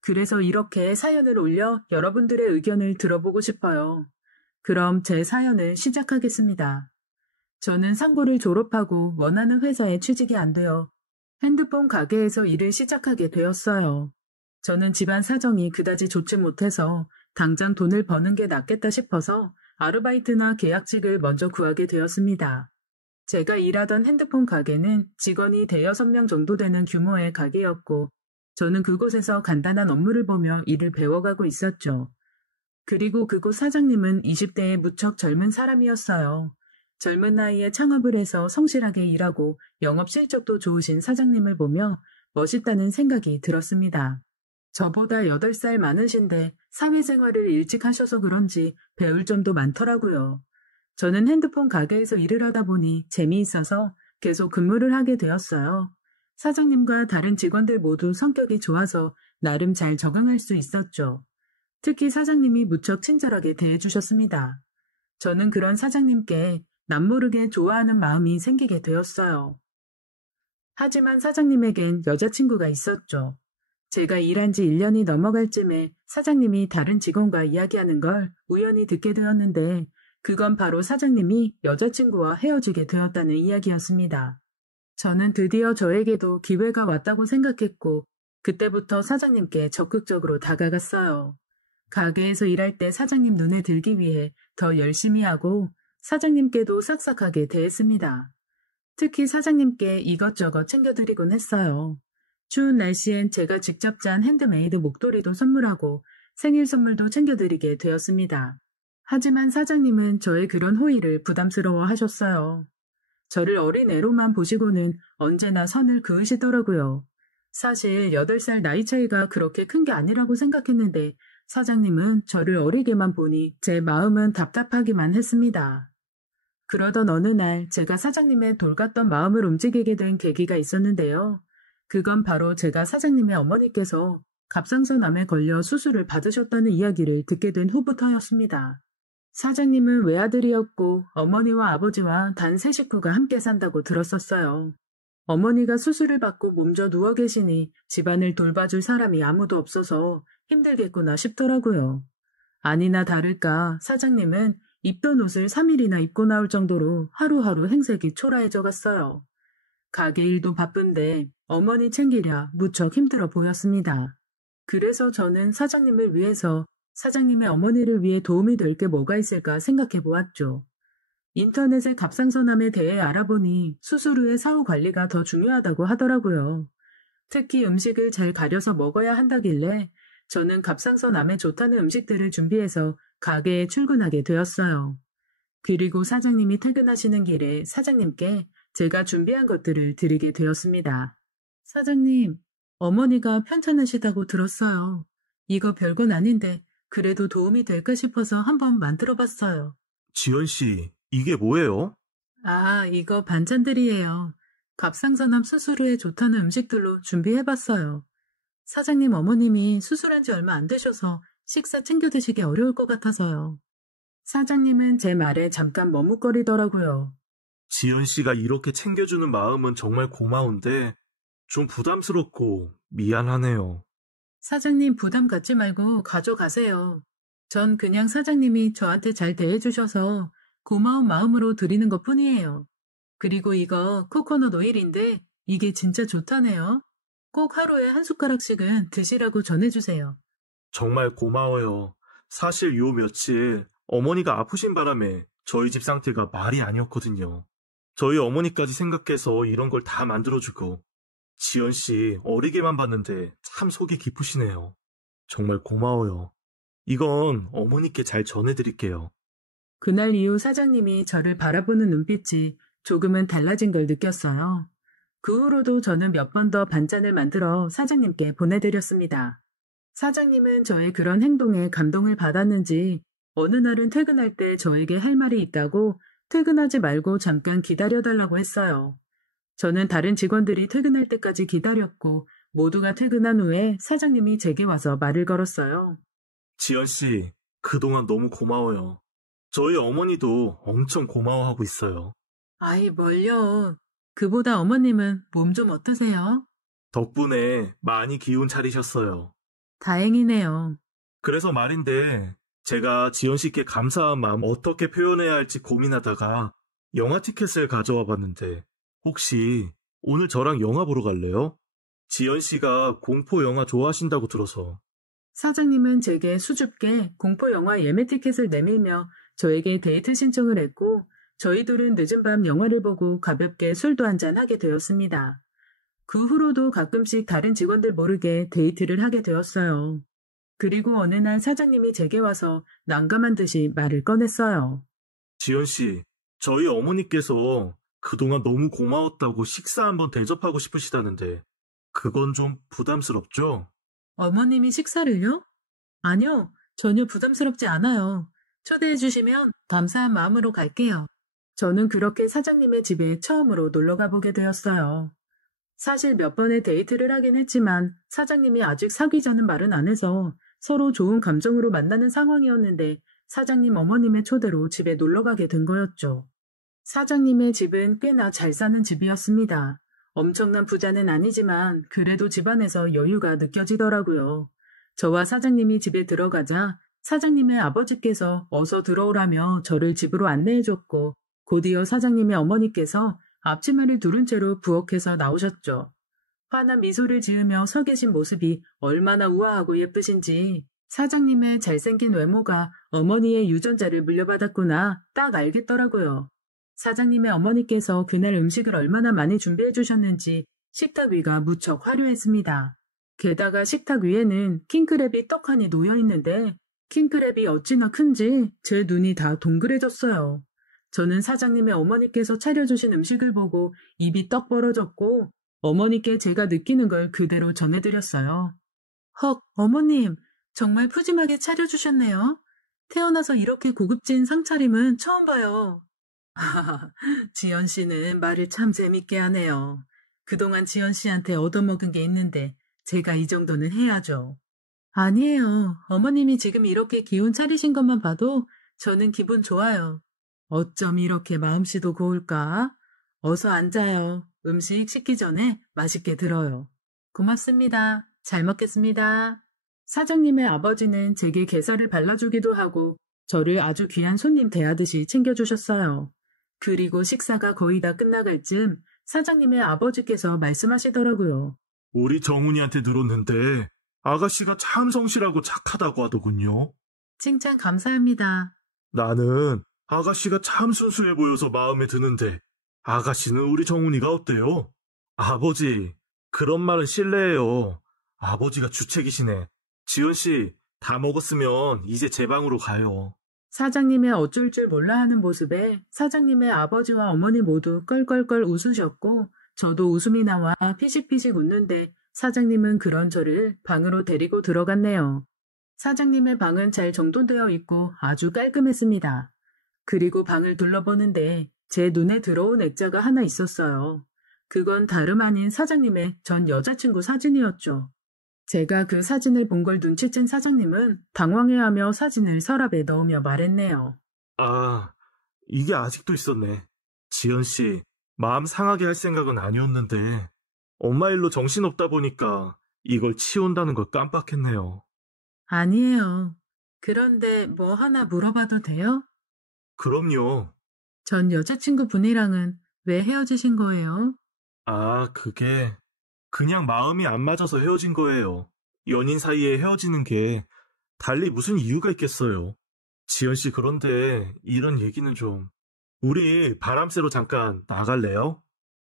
그래서 이렇게 사연을 올려 여러분들의 의견을 들어보고 싶어요. 그럼 제 사연을 시작하겠습니다. 저는 상고를 졸업하고 원하는 회사에 취직이 안 되어 핸드폰 가게에서 일을 시작하게 되었어요. 저는 집안 사정이 그다지 좋지 못해서 당장 돈을 버는 게 낫겠다 싶어서 아르바이트나 계약직을 먼저 구하게 되었습니다. 제가 일하던 핸드폰 가게는 직원이 대여섯 명 정도 되는 규모의 가게였고 저는 그곳에서 간단한 업무를 보며 일을 배워가고 있었죠. 그리고 그곳 사장님은 20대의 무척 젊은 사람이었어요. 젊은 나이에 창업을 해서 성실하게 일하고 영업 실적도 좋으신 사장님을 보며 멋있다는 생각이 들었습니다. 저보다 8살 많으신데 사회생활을 일찍 하셔서 그런지 배울 점도 많더라고요. 저는 핸드폰 가게에서 일을 하다 보니 재미있어서 계속 근무를 하게 되었어요. 사장님과 다른 직원들 모두 성격이 좋아서 나름 잘 적응할 수 있었죠. 특히 사장님이 무척 친절하게 대해주셨습니다. 저는 그런 사장님께 남모르게 좋아하는 마음이 생기게 되었어요. 하지만 사장님에겐 여자친구가 있었죠. 제가 일한 지 1년이 넘어갈 쯤에 사장님이 다른 직원과 이야기하는 걸 우연히 듣게 되었는데 그건 바로 사장님이 여자친구와 헤어지게 되었다는 이야기였습니다. 저는 드디어 저에게도 기회가 왔다고 생각했고 그때부터 사장님께 적극적으로 다가갔어요. 가게에서 일할 때 사장님 눈에 들기 위해 더 열심히 하고 사장님께도 싹싹하게 대했습니다. 특히 사장님께 이것저것 챙겨드리곤 했어요. 추운 날씨엔 제가 직접 짠 핸드메이드 목도리도 선물하고 생일 선물도 챙겨드리게 되었습니다. 하지만 사장님은 저의 그런 호의를 부담스러워 하셨어요. 저를 어린애로만 보시고는 언제나 선을 그으시더라고요. 사실 8살 나이 차이가 그렇게 큰 게 아니라고 생각했는데 사장님은 저를 어리게만 보니 제 마음은 답답하기만 했습니다. 그러던 어느 날 제가 사장님의 돌같던 마음을 움직이게 된 계기가 있었는데요. 그건 바로 제가 사장님의 어머니께서 갑상선암에 걸려 수술을 받으셨다는 이야기를 듣게 된 후부터였습니다. 사장님은 외아들이었고 어머니와 아버지와 단 3식구가 함께 산다고 들었었어요. 어머니가 수술을 받고 몸져 누워 계시니 집안을 돌봐줄 사람이 아무도 없어서 힘들겠구나 싶더라고요. 아니나 다를까 사장님은 입던 옷을 3일이나 입고 나올 정도로 하루하루 행색이 초라해져 갔어요. 가게 일도 바쁜데 어머니 챙기랴 무척 힘들어 보였습니다. 그래서 저는 사장님을 위해서 사장님의 어머니를 위해 도움이 될 게 뭐가 있을까 생각해 보았죠. 인터넷에 갑상선암에 대해 알아보니 수술 후의 사후 관리가 더 중요하다고 하더라고요. 특히 음식을 잘 가려서 먹어야 한다길래 저는 갑상선암에 좋다는 음식들을 준비해서 가게에 출근하게 되었어요. 그리고 사장님이 퇴근하시는 길에 사장님께 제가 준비한 것들을 드리게 되었습니다. 사장님, 어머니가 편찮으시다고 들었어요. 이거 별건 아닌데 그래도 도움이 될까 싶어서 한번 만들어봤어요. 지연 씨, 이게 뭐예요? 아, 이거 반찬들이에요. 갑상선암 수술 후에 좋다는 음식들로 준비해봤어요. 사장님 어머님이 수술한 지 얼마 안 되셔서 식사 챙겨 드시기 어려울 것 같아서요. 사장님은 제 말에 잠깐 머뭇거리더라고요. 지연 씨가 이렇게 챙겨주는 마음은 정말 고마운데 좀 부담스럽고 미안하네요. 사장님 부담 갖지 말고 가져가세요. 전 그냥 사장님이 저한테 잘 대해주셔서 고마운 마음으로 드리는 것 뿐이에요. 그리고 이거 코코넛 오일인데 이게 진짜 좋다네요. 꼭 하루에 한 숟가락씩은 드시라고 전해주세요. 정말 고마워요. 사실 요 며칠 어머니가 아프신 바람에 저희 집 상태가 말이 아니었거든요. 저희 어머니까지 생각해서 이런 걸 다 만들어주고 지연 씨 어리게만 봤는데 참 속이 깊으시네요. 정말 고마워요. 이건 어머니께 잘 전해드릴게요. 그날 이후 사장님이 저를 바라보는 눈빛이 조금은 달라진 걸 느꼈어요. 그 후로도 저는 몇 번 더 반찬을 만들어 사장님께 보내드렸습니다. 사장님은 저의 그런 행동에 감동을 받았는지 어느 날은 퇴근할 때 저에게 할 말이 있다고 퇴근하지 말고 잠깐 기다려달라고 했어요. 저는 다른 직원들이 퇴근할 때까지 기다렸고 모두가 퇴근한 후에 사장님이 제게 와서 말을 걸었어요. 지연 씨, 그동안 너무 고마워요. 저희 어머니도 엄청 고마워하고 있어요. 아이, 뭘요. 그보다 어머님은 몸 좀 어떠세요? 덕분에 많이 기운 차리셨어요. 다행이네요. 그래서 말인데 제가 지연 씨께 감사한 마음 어떻게 표현해야 할지 고민하다가 영화 티켓을 가져와 봤는데 혹시 오늘 저랑 영화 보러 갈래요? 지연 씨가 공포 영화 좋아하신다고 들어서. 사장님은 제게 수줍게 공포영화 예매 티켓을 내밀며 저에게 데이트 신청을 했고 저희 둘은 늦은 밤 영화를 보고 가볍게 술도 한잔 하게 되었습니다. 그 후로도 가끔씩 다른 직원들 모르게 데이트를 하게 되었어요. 그리고 어느 날 사장님이 제게 와서 난감한 듯이 말을 꺼냈어요. 지연 씨, 저희 어머니께서 그동안 너무 고마웠다고 식사 한번 대접하고 싶으시다는데 그건 좀 부담스럽죠? 어머님이 식사를요? 아니요, 전혀 부담스럽지 않아요. 초대해 주시면 감사한 마음으로 갈게요. 저는 그렇게 사장님의 집에 처음으로 놀러 가보게 되었어요. 사실 몇 번의 데이트를 하긴 했지만 사장님이 아직 사귀자는 말은 안 해서 서로 좋은 감정으로 만나는 상황이었는데 사장님 어머님의 초대로 집에 놀러 가게 된 거였죠. 사장님의 집은 꽤나 잘 사는 집이었습니다. 엄청난 부자는 아니지만 그래도 집안에서 여유가 느껴지더라고요. 저와 사장님이 집에 들어가자 사장님의 아버지께서 어서 들어오라며 저를 집으로 안내해줬고 곧이어 사장님의 어머니께서 앞치마를 두른 채로 부엌에서 나오셨죠. 환한 미소를 지으며 서 계신 모습이 얼마나 우아하고 예쁘신지 사장님의 잘생긴 외모가 어머니의 유전자를 물려받았구나 딱 알겠더라고요. 사장님의 어머니께서 그날 음식을 얼마나 많이 준비해 주셨는지 식탁 위가 무척 화려했습니다. 게다가 식탁 위에는 킹크랩이 떡하니 놓여 있는데 킹크랩이 어찌나 큰지 제 눈이 다 동그래졌어요. 저는 사장님의 어머니께서 차려주신 음식을 보고 입이 떡 벌어졌고 어머니께 제가 느끼는 걸 그대로 전해드렸어요. 헉, 어머님, 정말 푸짐하게 차려주셨네요. 태어나서 이렇게 고급진 상차림은 처음 봐요. 지연 씨는 말을 참 재밌게 하네요. 그동안 지연 씨한테 얻어먹은 게 있는데 제가 이 정도는 해야죠. 아니에요. 어머님이 지금 이렇게 기운 차리신 것만 봐도 저는 기분 좋아요. 어쩜 이렇게 마음씨도 고울까? 어서 앉아요. 음식 식기 전에 맛있게 들어요. 고맙습니다. 잘 먹겠습니다. 사장님의 아버지는 제게 게살을 발라주기도 하고 저를 아주 귀한 손님 대하듯이 챙겨주셨어요. 그리고 식사가 거의 다 끝나갈 즈음 사장님의 아버지께서 말씀하시더라고요. 우리 정훈이한테 들었는데 아가씨가 참 성실하고 착하다고 하더군요. 칭찬 감사합니다. 나는 아가씨가 참 순수해 보여서 마음에 드는데 아가씨는 우리 정훈이가 어때요? 아버지, 그런 말은 실례예요. 아버지가 주책이시네. 지연씨, 다 먹었으면 이제 제 방으로 가요. 사장님의 어쩔 줄 몰라 하는 모습에 사장님의 아버지와 어머니 모두 껄껄껄 웃으셨고 저도 웃음이 나와 피식피식 웃는데 사장님은 그런 저를 방으로 데리고 들어갔네요. 사장님의 방은 잘 정돈되어 있고 아주 깔끔했습니다. 그리고 방을 둘러보는데 제 눈에 들어온 액자가 하나 있었어요. 그건 다름 아닌 사장님의 전 여자친구 사진이었죠. 제가 그 사진을 본 걸 눈치챈 사장님은 당황해하며 사진을 서랍에 넣으며 말했네요. 아, 이게 아직도 있었네. 지연씨, 마음 상하게 할 생각은 아니었는데 엄마 일로 정신없다 보니까 이걸 치운다는 걸 깜빡했네요. 아니에요. 그런데 뭐 하나 물어봐도 돼요? 그럼요. 전 여자친구 분이랑은 왜 헤어지신 거예요? 아, 그게 그냥 마음이 안 맞아서 헤어진 거예요. 연인 사이에 헤어지는 게 달리 무슨 이유가 있겠어요. 지연씨, 그런데 이런 얘기는 좀... 우리 바람 쐬러 잠깐 나갈래요?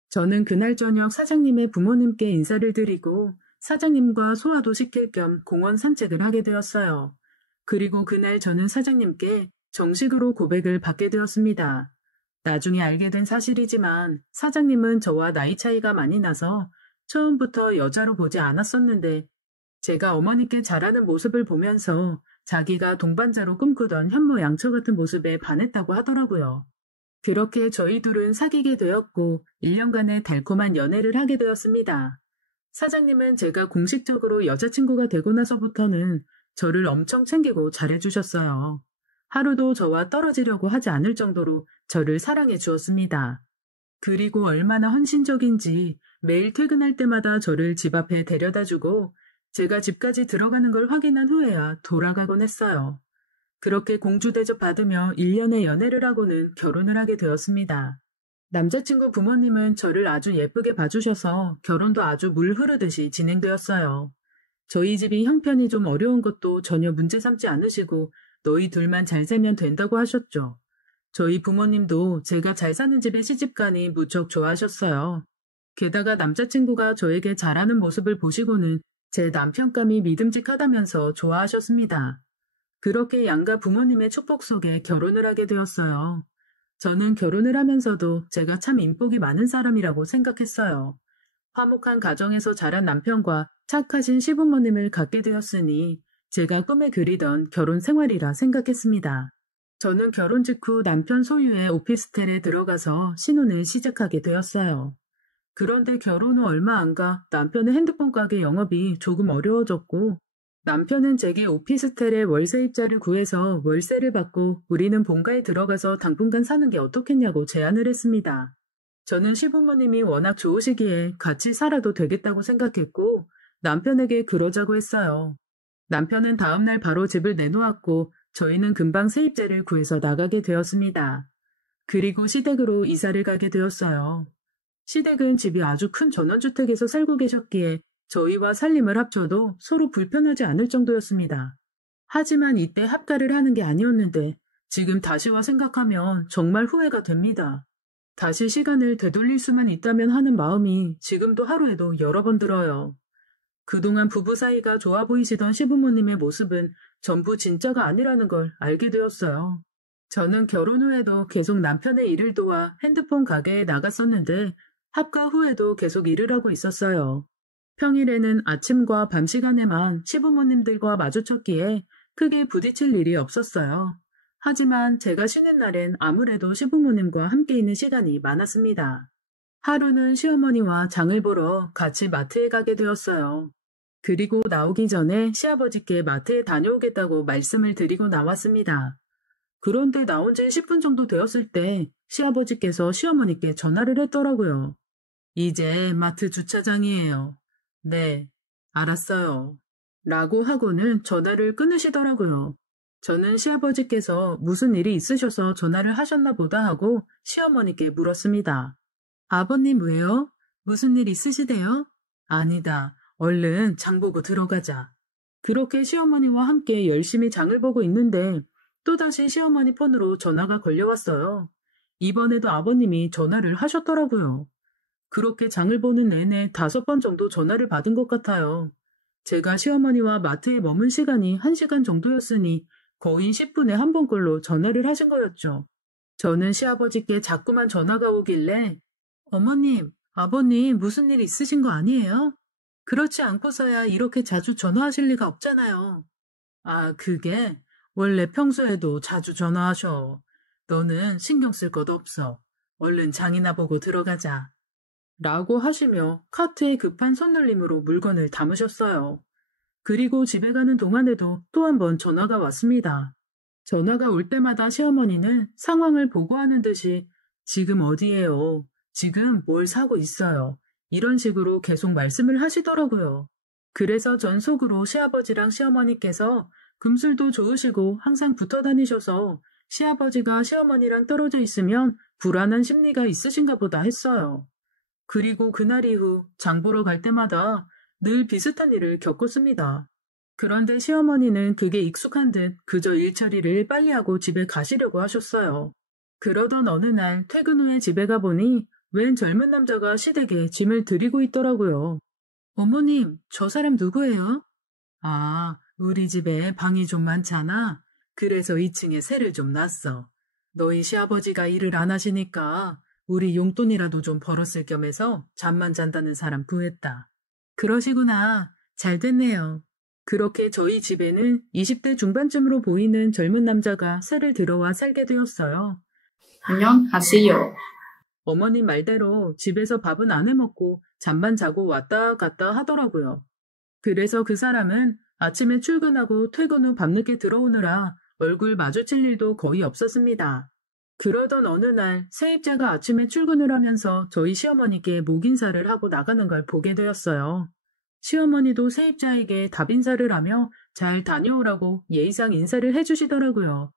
저는 그날 저녁 사장님의 부모님께 인사를 드리고 사장님과 소화도 시킬 겸 공원 산책을 하게 되었어요. 그리고 그날 저는 사장님께 정식으로 고백을 받게 되었습니다. 나중에 알게 된 사실이지만 사장님은 저와 나이 차이가 많이 나서 처음부터 여자로 보지 않았었는데 제가 어머니께 잘하는 모습을 보면서 자기가 동반자로 꿈꾸던 현모양처 같은 모습에 반했다고 하더라고요. 그렇게 저희 둘은 사귀게 되었고 1년간의 달콤한 연애를 하게 되었습니다. 사장님은 제가 공식적으로 여자친구가 되고 나서부터는 저를 엄청 챙기고 잘해주셨어요. 하루도 저와 떨어지려고 하지 않을 정도로 저를 사랑해 주었습니다. 그리고 얼마나 헌신적인지 매일 퇴근할 때마다 저를 집 앞에 데려다주고 제가 집까지 들어가는 걸 확인한 후에야 돌아가곤 했어요. 그렇게 공주 대접 받으며 1년의 연애를 하고는 결혼을 하게 되었습니다. 남자친구 부모님은 저를 아주 예쁘게 봐주셔서 결혼도 아주 물 흐르듯이 진행되었어요. 저희 집이 형편이 좀 어려운 것도 전혀 문제 삼지 않으시고 너희 둘만 잘 살면 된다고 하셨죠. 저희 부모님도 제가 잘 사는 집에 시집가니 무척 좋아하셨어요. 게다가 남자친구가 저에게 잘하는 모습을 보시고는 제 남편감이 믿음직하다면서 좋아하셨습니다. 그렇게 양가 부모님의 축복 속에 결혼을 하게 되었어요. 저는 결혼을 하면서도 제가 참 인복이 많은 사람이라고 생각했어요. 화목한 가정에서 자란 남편과 착하신 시부모님을 갖게 되었으니 제가 꿈에 그리던 결혼 생활이라 생각했습니다. 저는 결혼 직후 남편 소유의 오피스텔에 들어가서 신혼을 시작하게 되었어요. 그런데 결혼 후 얼마 안 가 남편의 핸드폰 가게 영업이 조금 어려워졌고 남편은 제게 오피스텔에 월세입자를 구해서 월세를 받고 우리는 본가에 들어가서 당분간 사는 게 어떻겠냐고 제안을 했습니다. 저는 시부모님이 워낙 좋으시기에 같이 살아도 되겠다고 생각했고 남편에게 그러자고 했어요. 남편은 다음날 바로 집을 내놓았고 저희는 금방 세입자를 구해서 나가게 되었습니다. 그리고 시댁으로 이사를 가게 되었어요. 시댁은 집이 아주 큰 전원주택에서 살고 계셨기에 저희와 살림을 합쳐도 서로 불편하지 않을 정도였습니다. 하지만 이때 합가를 하는 게 아니었는데 지금 다시와 생각하면 정말 후회가 됩니다. 다시 시간을 되돌릴 수만 있다면 하는 마음이 지금도 하루에도 여러 번 들어요. 그동안 부부 사이가 좋아 보이시던 시부모님의 모습은 전부 진짜가 아니라는 걸 알게 되었어요. 저는 결혼 후에도 계속 남편의 일을 도와 핸드폰 가게에 나갔었는데 합가 후에도 계속 일을 하고 있었어요. 평일에는 아침과 밤 시간에만 시부모님들과 마주쳤기에 크게 부딪힐 일이 없었어요. 하지만 제가 쉬는 날엔 아무래도 시부모님과 함께 있는 시간이 많았습니다. 하루는 시어머니와 장을 보러 같이 마트에 가게 되었어요. 그리고 나오기 전에 시아버지께 마트에 다녀오겠다고 말씀을 드리고 나왔습니다. 그런데 나온 지 10분 정도 되었을 때 시아버지께서 시어머니께 전화를 했더라고요. 이제 마트 주차장이에요. 네, 알았어요. 라고 하고는 전화를 끊으시더라고요. 저는 시아버지께서 무슨 일이 있으셔서 전화를 하셨나 보다 하고 시어머니께 물었습니다. 아버님 왜요? 무슨 일 있으시대요? 아니다. 얼른 장 보고 들어가자. 그렇게 시어머니와 함께 열심히 장을 보고 있는데 또다시 시어머니 폰으로 전화가 걸려왔어요. 이번에도 아버님이 전화를 하셨더라고요. 그렇게 장을 보는 내내 5번 정도 전화를 받은 것 같아요. 제가 시어머니와 마트에 머문 시간이 1시간 정도였으니 거의 10분에 한 번꼴로 전화를 하신 거였죠. 저는 시아버지께 자꾸만 전화가 오길래 어머님, 아버님 무슨 일 있으신 거 아니에요? 그렇지 않고서야 이렇게 자주 전화하실 리가 없잖아요. 아, 그게 원래 평소에도 자주 전화하셔. 너는 신경 쓸 것 없어. 얼른 장이나 보고 들어가자. 라고 하시며 카트에 급한 손놀림으로 물건을 담으셨어요. 그리고 집에 가는 동안에도 또 한 번 전화가 왔습니다. 전화가 올 때마다 시어머니는 상황을 보고하는 듯이 지금 어디에요? 지금 뭘 사고 있어요? 이런 식으로 계속 말씀을 하시더라고요. 그래서 전 속으로 시아버지랑 시어머니께서 금술도 좋으시고 항상 붙어 다니셔서 시아버지가 시어머니랑 떨어져 있으면 불안한 심리가 있으신가 보다 했어요. 그리고 그날 이후 장 보러 갈 때마다 늘 비슷한 일을 겪었습니다. 그런데 시어머니는 그게 익숙한 듯 그저 일 처리를 빨리 하고 집에 가시려고 하셨어요. 그러던 어느 날 퇴근 후에 집에 가보니 웬 젊은 남자가 시댁에 짐을 들이고 있더라고요. 어머님, 저 사람 누구예요? 아, 우리 집에 방이 좀 많잖아. 그래서 2층에 새를 좀 놨어. 너희 시아버지가 일을 안 하시니까 우리 용돈이라도 좀 벌었을 겸해서 잠만 잔다는 사람 구했다. 그러시구나. 잘 됐네요. 그렇게 저희 집에는 20대 중반쯤으로 보이는 젊은 남자가 새를 들어와 살게 되었어요. 안녕하세요. 어머님 말대로 집에서 밥은 안 해먹고 잠만 자고 왔다 갔다 하더라고요. 그래서 그 사람은 아침에 출근하고 퇴근 후 밤늦게 들어오느라 얼굴 마주칠 일도 거의 없었습니다. 그러던 어느 날 세입자가 아침에 출근을 하면서 저희 시어머니께 목인사를 하고 나가는 걸 보게 되었어요. 시어머니도 세입자에게 답인사를 하며 잘 다녀오라고 예의상 인사를 해주시더라고요.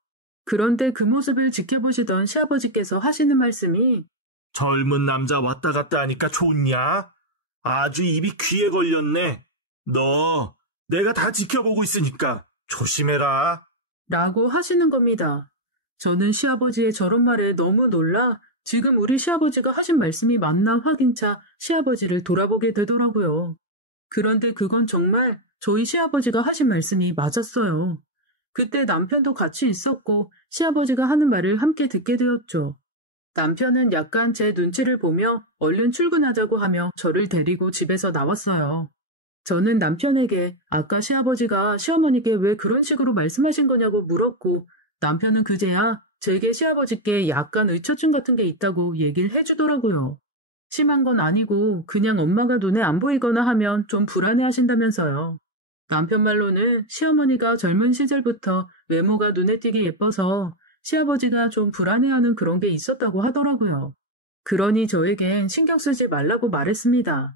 그런데 그 모습을 지켜보시던 시아버지께서 하시는 말씀이 젊은 남자 왔다 갔다 하니까 좋냐? 아주 입이 귀에 걸렸네. 너, 내가 다 지켜보고 있으니까 조심해라. 라고 하시는 겁니다. 저는 시아버지의 저런 말에 너무 놀라 지금 우리 시아버지가 하신 말씀이 맞나 확인차 시아버지를 돌아보게 되더라고요. 그런데 그건 정말 저희 시아버지가 하신 말씀이 맞았어요. 그때 남편도 같이 있었고 시아버지가 하는 말을 함께 듣게 되었죠. 남편은 약간 제 눈치를 보며 얼른 출근하자고 하며 저를 데리고 집에서 나왔어요. 저는 남편에게 아까 시아버지가 시어머니께 왜 그런 식으로 말씀하신 거냐고 물었고 남편은 그제야 제게 시아버지께 약간 의처증 같은 게 있다고 얘기를 해주더라고요. 심한 건 아니고 그냥 엄마가 눈에 안 보이거나 하면 좀 불안해하신다면서요. 남편 말로는 시어머니가 젊은 시절부터 외모가 눈에 띄게 예뻐서 시아버지가 좀 불안해하는 그런 게 있었다고 하더라고요. 그러니 저에겐 신경 쓰지 말라고 말했습니다.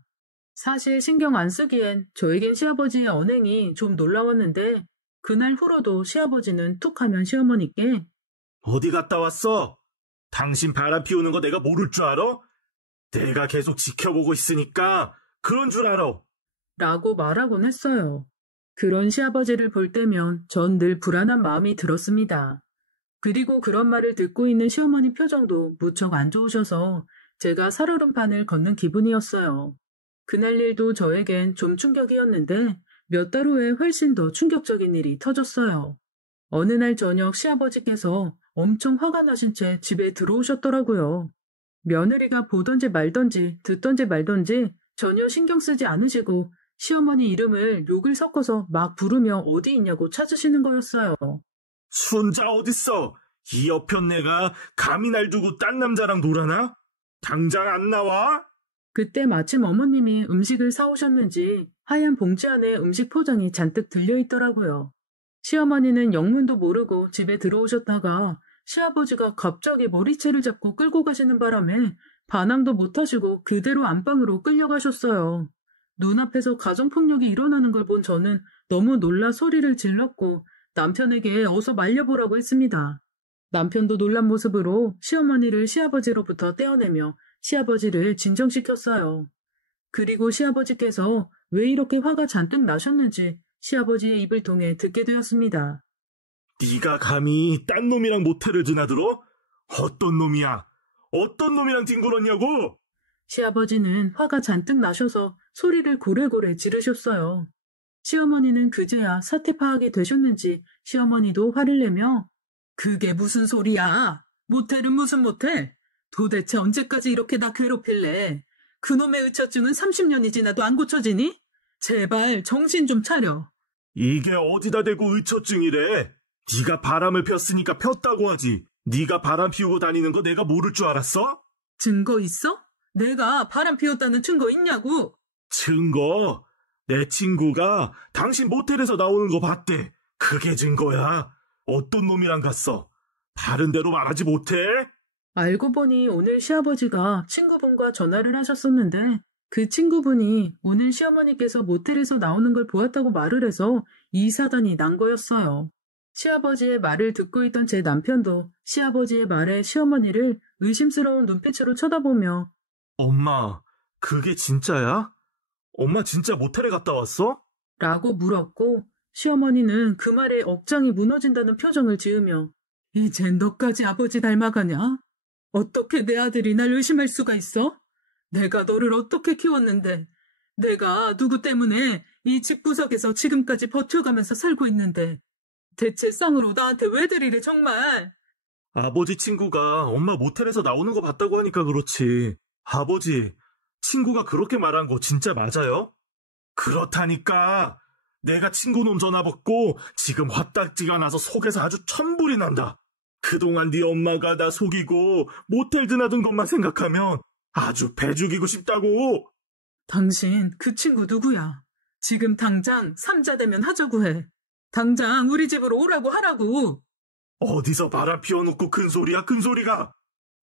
사실 신경 안 쓰기엔 저에겐 시아버지의 언행이 좀 놀라웠는데 그날 후로도 시아버지는 툭 하면 시어머니께 어디 갔다 왔어? 당신 바람 피우는 거 내가 모를 줄 알아? 내가 계속 지켜보고 있으니까 그런 줄 알아. 라고 말하곤 했어요. 그런 시아버지를 볼 때면 전 늘 불안한 마음이 들었습니다. 그리고 그런 말을 듣고 있는 시어머니 표정도 무척 안 좋으셔서 제가 살얼음판을 걷는 기분이었어요. 그날 일도 저에겐 좀 충격이었는데 몇 달 후에 훨씬 더 충격적인 일이 터졌어요. 어느 날 저녁 시아버지께서 엄청 화가 나신 채 집에 들어오셨더라고요. 며느리가 보던지 말던지 듣던지 말던지 전혀 신경 쓰지 않으시고 시어머니 이름을 욕을 섞어서 막 부르며 어디 있냐고 찾으시는 거였어요. 순자 어딨어? 이 여편네가 감히 날 두고 딴 남자랑 놀아나? 당장 안 나와? 그때 마침 어머님이 음식을 사오셨는지 하얀 봉지 안에 음식 포장이 잔뜩 들려있더라고요. 시어머니는 영문도 모르고 집에 들어오셨다가 시아버지가 갑자기 머리채를 잡고 끌고 가시는 바람에 반항도 못하시고 그대로 안방으로 끌려가셨어요. 눈앞에서 가정폭력이 일어나는 걸 본 저는 너무 놀라 소리를 질렀고 남편에게 어서 말려보라고 했습니다. 남편도 놀란 모습으로 시어머니를 시아버지로부터 떼어내며 시아버지를 진정시켰어요. 그리고 시아버지께서 왜 이렇게 화가 잔뜩 나셨는지 시아버지의 입을 통해 듣게 되었습니다. 네가 감히 딴 놈이랑 모텔을 드나들어? 어떤 놈이야? 어떤 놈이랑 뒹굴었냐고? 시아버지는 화가 잔뜩 나셔서 소리를 고래고래 지르셨어요. 시어머니는 그제야 사태 파악이 되셨는지 시어머니도 화를 내며 그게 무슨 소리야? 모텔은 무슨 모텔? 도대체 언제까지 이렇게 나 괴롭힐래? 그놈의 의처증은 30년이 지나도 안 고쳐지니? 제발 정신 좀 차려. 이게 어디다 대고 의처증이래? 네가 바람을 폈으니까 폈다고 하지. 네가 바람 피우고 다니는 거 내가 모를 줄 알았어? 증거 있어? 내가 바람 피웠다는 증거 있냐고? 증거? 내 친구가 당신 모텔에서 나오는 거 봤대. 그게 증거야. 어떤 놈이랑 갔어? 다른 데로 말하지 못해? 알고 보니 오늘 시아버지가 친구분과 전화를 하셨었는데 그 친구분이 오늘 시어머니께서 모텔에서 나오는 걸 보았다고 말을 해서 이 사단이 난 거였어요. 시아버지의 말을 듣고 있던 제 남편도 시아버지의 말에 시어머니를 의심스러운 눈빛으로 쳐다보며 엄마, 그게 진짜야? 엄마 진짜 모텔에 갔다 왔어? 라고 물었고 시어머니는 그 말에 억장이 무너진다는 표정을 지으며 이젠 너까지 아버지 닮아가냐? 어떻게 내 아들이 날 의심할 수가 있어? 내가 너를 어떻게 키웠는데 내가 누구 때문에 이 집구석에서 지금까지 버텨가면서 살고 있는데 대체 쌍으로 나한테 왜 들이래 정말? 아버지 친구가 엄마 모텔에서 나오는 거 봤다고 하니까 그렇지. 아버지, 친구가 그렇게 말한 거 진짜 맞아요? 그렇다니까. 내가 친구 놈 전화 받고 지금 화딱지가 나서 속에서 아주 천불이 난다. 그동안 네 엄마가 나 속이고 모텔 드나든 것만 생각하면 아주 배 죽이고 싶다고. 당신 그 친구 누구야? 지금 당장 삼자 되면 하자고 해. 당장 우리 집으로 오라고 하라고. 어디서 바람 피워놓고 큰 소리야, 큰 소리가.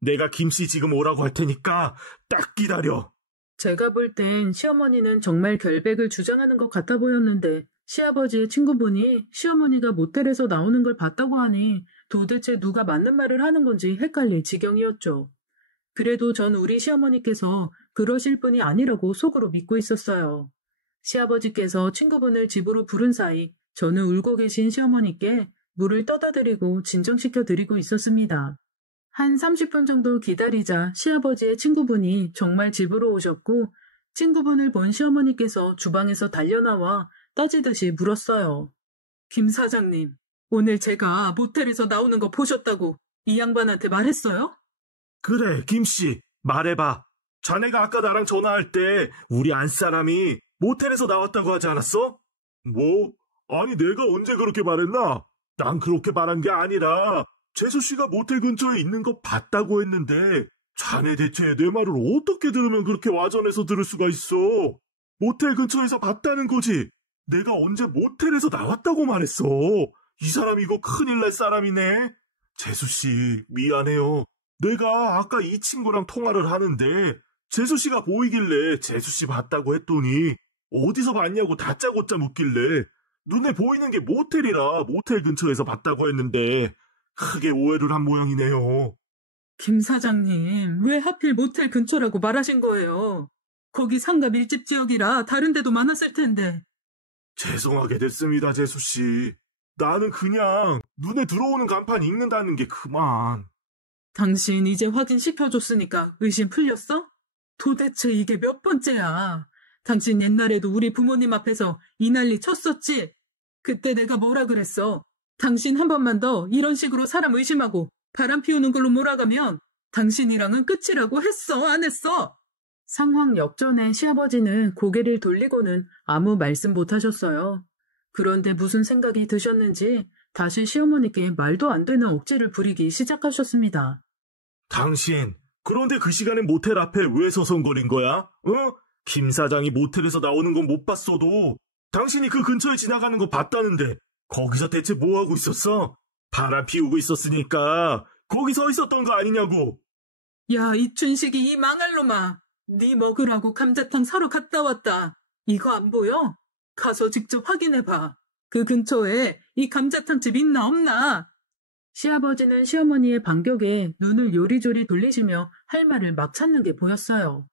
내가 김씨 지금 오라고 할 테니까 딱 기다려. 제가 볼 땐 시어머니는 정말 결백을 주장하는 것 같아 보였는데 시아버지의 친구분이 시어머니가 모텔에서 나오는 걸 봤다고 하니 도대체 누가 맞는 말을 하는 건지 헷갈릴 지경이었죠. 그래도 전 우리 시어머니께서 그러실 분이 아니라고 속으로 믿고 있었어요. 시아버지께서 친구분을 집으로 부른 사이 저는 울고 계신 시어머니께 물을 떠다 드리고 진정시켜 드리고 있었습니다. 한 30분 정도 기다리자 시아버지의 친구분이 정말 집으로 오셨고 친구분을 본 시어머니께서 주방에서 달려나와 따지듯이 물었어요. 김 사장님, 오늘 제가 모텔에서 나오는 거 보셨다고 이 양반한테 말했어요? 그래, 김씨, 말해봐. 자네가 아까 나랑 전화할 때 우리 안사람이 모텔에서 나왔다고 하지 않았어? 뭐? 아니 내가 언제 그렇게 말했나? 난 그렇게 말한 게 아니라 재수씨가 모텔 근처에 있는 거 봤다고 했는데 자네 대체 내 말을 어떻게 들으면 그렇게 와전해서 들을 수가 있어? 모텔 근처에서 봤다는 거지. 내가 언제 모텔에서 나왔다고 말했어. 이 사람 이거 큰일 날 사람이네. 재수씨 미안해요. 내가 아까 이 친구랑 통화를 하는데 재수씨가 보이길래 재수씨 봤다고 했더니 어디서 봤냐고 다짜고짜 묻길래 눈에 보이는 게 모텔이라 모텔 근처에서 봤다고 했는데 크게 오해를 한 모양이네요. 김 사장님, 왜 하필 모텔 근처라고 말하신 거예요? 거기 상가 밀집 지역이라 다른 데도 많았을 텐데. 죄송하게 됐습니다, 재수씨. 나는 그냥 눈에 들어오는 간판 읽는다는 게 그만. 당신 이제 확인시켜줬으니까 의심 풀렸어? 도대체 이게 몇 번째야? 당신 옛날에도 우리 부모님 앞에서 이 난리 쳤었지? 그때 내가 뭐라 그랬어? 당신 한 번만 더 이런 식으로 사람 의심하고 바람 피우는 걸로 몰아가면 당신이랑은 끝이라고 했어, 안 했어? 상황 역전에 시아버지는 고개를 돌리고는 아무 말씀 못하셨어요. 그런데 무슨 생각이 드셨는지 다시 시어머니께 말도 안 되는 억지를 부리기 시작하셨습니다. 당신, 그런데 그 시간에 모텔 앞에 왜 서성거린 거야? 어? 김 사장이 모텔에서 나오는 건 못 봤어도 당신이 그 근처에 지나가는 거 봤다는데 거기서 대체 뭐 하고 있었어? 바람 피우고 있었으니까 거기 서 있었던 거 아니냐고. 야, 이춘식이 이 망할 놈아. 네 먹으라고 감자탕 사러 갔다 왔다. 이거 안 보여? 가서 직접 확인해봐. 그 근처에 이 감자탕집 있나 없나? 시아버지는 시어머니의 반격에 눈을 요리조리 돌리시며 할 말을 막 찾는 게 보였어요.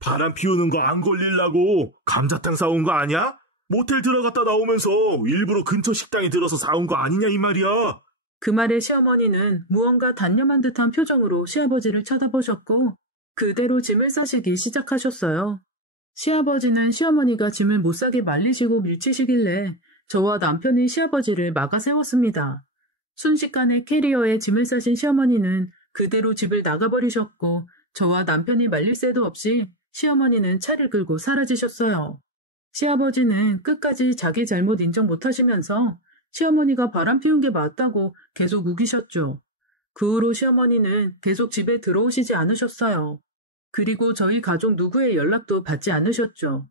바람 피우는 거 안 걸리려고 감자탕 사온 거 아니야? 모텔 들어갔다 나오면서 일부러 근처 식당에 들어서 사온 거 아니냐 이 말이야. 그 말에 시어머니는 무언가 단념한 듯한 표정으로 시아버지를 쳐다보셨고 그대로 짐을 싸시기 시작하셨어요. 시아버지는 시어머니가 짐을 못 싸게 말리시고 밀치시길래 저와 남편이 시아버지를 막아 세웠습니다. 순식간에 캐리어에 짐을 싸신 시어머니는 그대로 집을 나가버리셨고 저와 남편이 말릴 새도 없이 시어머니는 차를 끌고 사라지셨어요. 시아버지는 끝까지 자기 잘못 인정 못하시면서 시어머니가 바람 피운 게 맞다고 계속 우기셨죠. 그 후로 시어머니는 계속 집에 들어오시지 않으셨어요. 그리고 저희 가족 누구의 연락도 받지 않으셨죠.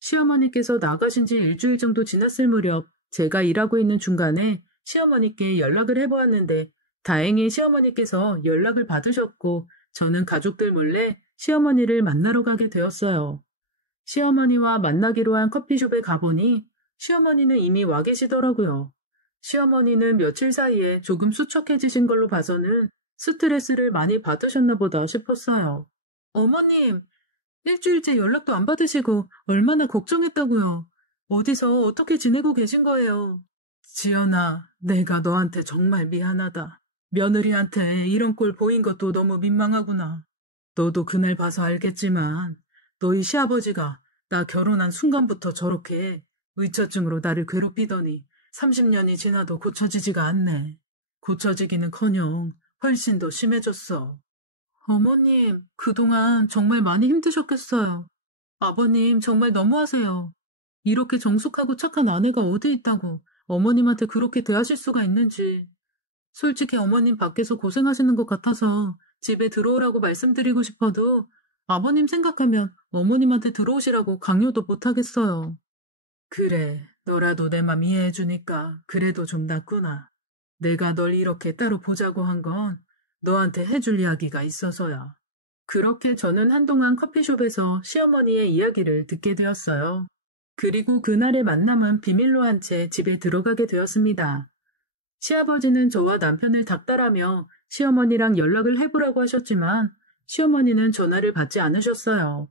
시어머니께서 나가신 지 일주일 정도 지났을 무렵 제가 일하고 있는 중간에 시어머니께 연락을 해보았는데 다행히 시어머니께서 연락을 받으셨고 저는 가족들 몰래 시어머니를 만나러 가게 되었어요. 시어머니와 만나기로 한 커피숍에 가보니 시어머니는 이미 와 계시더라고요. 시어머니는 며칠 사이에 조금 수척해지신 걸로 봐서는 스트레스를 많이 받으셨나 보다 싶었어요. 어머님, 일주일째 연락도 안 받으시고 얼마나 걱정했다고요. 어디서 어떻게 지내고 계신 거예요? 지연아, 내가 너한테 정말 미안하다. 며느리한테 이런 꼴 보인 것도 너무 민망하구나. 너도 그날 봐서 알겠지만 너희 시아버지가 나 결혼한 순간부터 저렇게 의처증으로 나를 괴롭히더니 30년이 지나도 고쳐지지가 않네. 고쳐지기는커녕 훨씬 더 심해졌어. 어머님, 그동안 정말 많이 힘드셨겠어요. 아버님, 정말 너무하세요. 이렇게 정숙하고 착한 아내가 어디 있다고 어머님한테 그렇게 대하실 수가 있는지. 솔직히 어머님 밖에서 고생하시는 것 같아서 집에 들어오라고 말씀드리고 싶어도 아버님 생각하면 어머님한테 들어오시라고 강요도 못하겠어요. 그래, 너라도 내 맘 이해해주니까 그래도 좀 낫구나. 내가 널 이렇게 따로 보자고 한 건 너한테 해줄 이야기가 있어서야. 그렇게 저는 한동안 커피숍에서 시어머니의 이야기를 듣게 되었어요. 그리고 그날의 만남은 비밀로 한 채 집에 들어가게 되었습니다. 시아버지는 저와 남편을 닥달하며 시어머니랑 연락을 해보라고 하셨지만 시어머니는 전화를 받지 않으셨어요.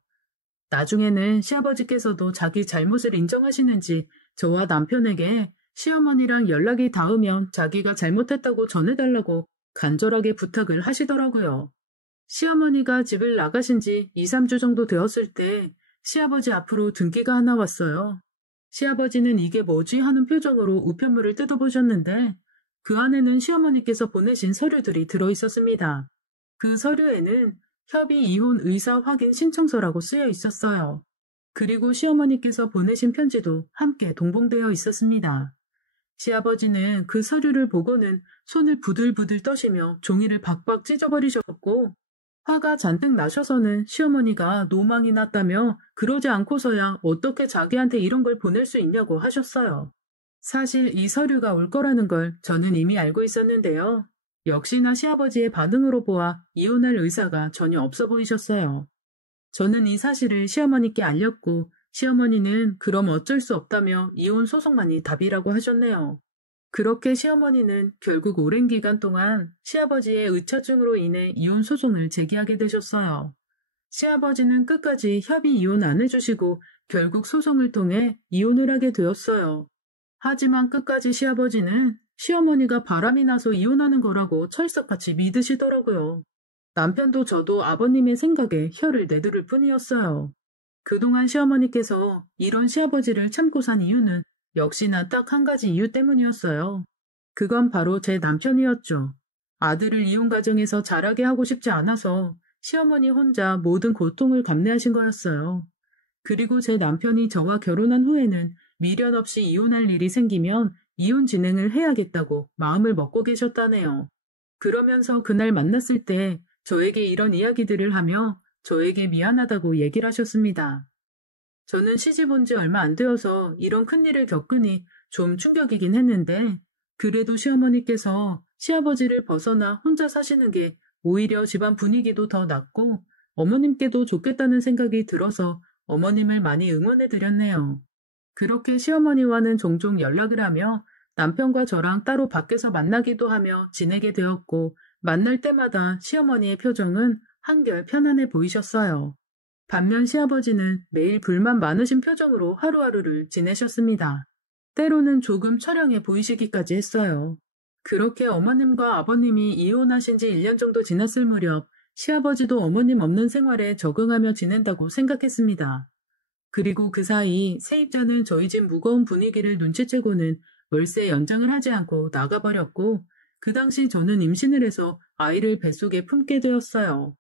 나중에는 시아버지께서도 자기 잘못을 인정하시는지 저와 남편에게 시어머니랑 연락이 닿으면 자기가 잘못했다고 전해달라고 간절하게 부탁을 하시더라고요. 시어머니가 집을 나가신 지 2, 3주 정도 되었을 때 시아버지 앞으로 등기가 하나 왔어요. 시아버지는 이게 뭐지 하는 표정으로 우편물을 뜯어보셨는데 그 안에는 시어머니께서 보내신 서류들이 들어있었습니다. 그 서류에는 협의 이혼 의사 확인 신청서라고 쓰여 있었어요. 그리고 시어머니께서 보내신 편지도 함께 동봉되어 있었습니다. 시아버지는 그 서류를 보고는 손을 부들부들 떠시며 종이를 박박 찢어버리셨고 화가 잔뜩 나셔서는 시어머니가 노망이 났다며 그러지 않고서야 어떻게 자기한테 이런 걸 보낼 수 있냐고 하셨어요. 사실 이 서류가 올 거라는 걸 저는 이미 알고 있었는데요. 역시나 시아버지의 반응으로 보아 이혼할 의사가 전혀 없어 보이셨어요. 저는 이 사실을 시어머니께 알렸고 시어머니는 그럼 어쩔 수 없다며 이혼 소송만이 답이라고 하셨네요. 그렇게 시어머니는 결국 오랜 기간 동안 시아버지의 의처증으로 인해 이혼 소송을 제기하게 되셨어요. 시아버지는 끝까지 협의 이혼 안 해주시고 결국 소송을 통해 이혼을 하게 되었어요. 하지만 끝까지 시아버지는 시어머니가 바람이 나서 이혼하는 거라고 철석같이 믿으시더라고요. 남편도 저도 아버님의 생각에 혀를 내두를 뿐이었어요. 그동안 시어머니께서 이런 시아버지를 참고 산 이유는 역시나 딱 한 가지 이유 때문이었어요. 그건 바로 제 남편이었죠. 아들을 이혼 가정에서 자라게 하고 싶지 않아서 시어머니 혼자 모든 고통을 감내하신 거였어요. 그리고 제 남편이 저와 결혼한 후에는 미련 없이 이혼할 일이 생기면 이혼 진행을 해야겠다고 마음을 먹고 계셨다네요. 그러면서 그날 만났을 때 저에게 이런 이야기들을 하며 저에게 미안하다고 얘기를 하셨습니다. 저는 시집 온 지 얼마 안 되어서 이런 큰일을 겪으니 좀 충격이긴 했는데 그래도 시어머니께서 시아버지를 벗어나 혼자 사시는 게 오히려 집안 분위기도 더 낫고 어머님께도 좋겠다는 생각이 들어서 어머님을 많이 응원해 드렸네요. 그렇게 시어머니와는 종종 연락을 하며 남편과 저랑 따로 밖에서 만나기도 하며 지내게 되었고 만날 때마다 시어머니의 표정은 한결 편안해 보이셨어요. 반면 시아버지는 매일 불만 많으신 표정으로 하루하루를 지내셨습니다. 때로는 조금 처량해 보이시기까지 했어요. 그렇게 어머님과 아버님이 이혼하신 지 1년 정도 지났을 무렵 시아버지도 어머님 없는 생활에 적응하며 지낸다고 생각했습니다. 그리고 그 사이 세입자는 저희 집 무거운 분위기를 눈치채고는 월세 연장을 하지 않고 나가버렸고 그 당시 저는 임신을 해서 아이를 뱃속에 품게 되었어요.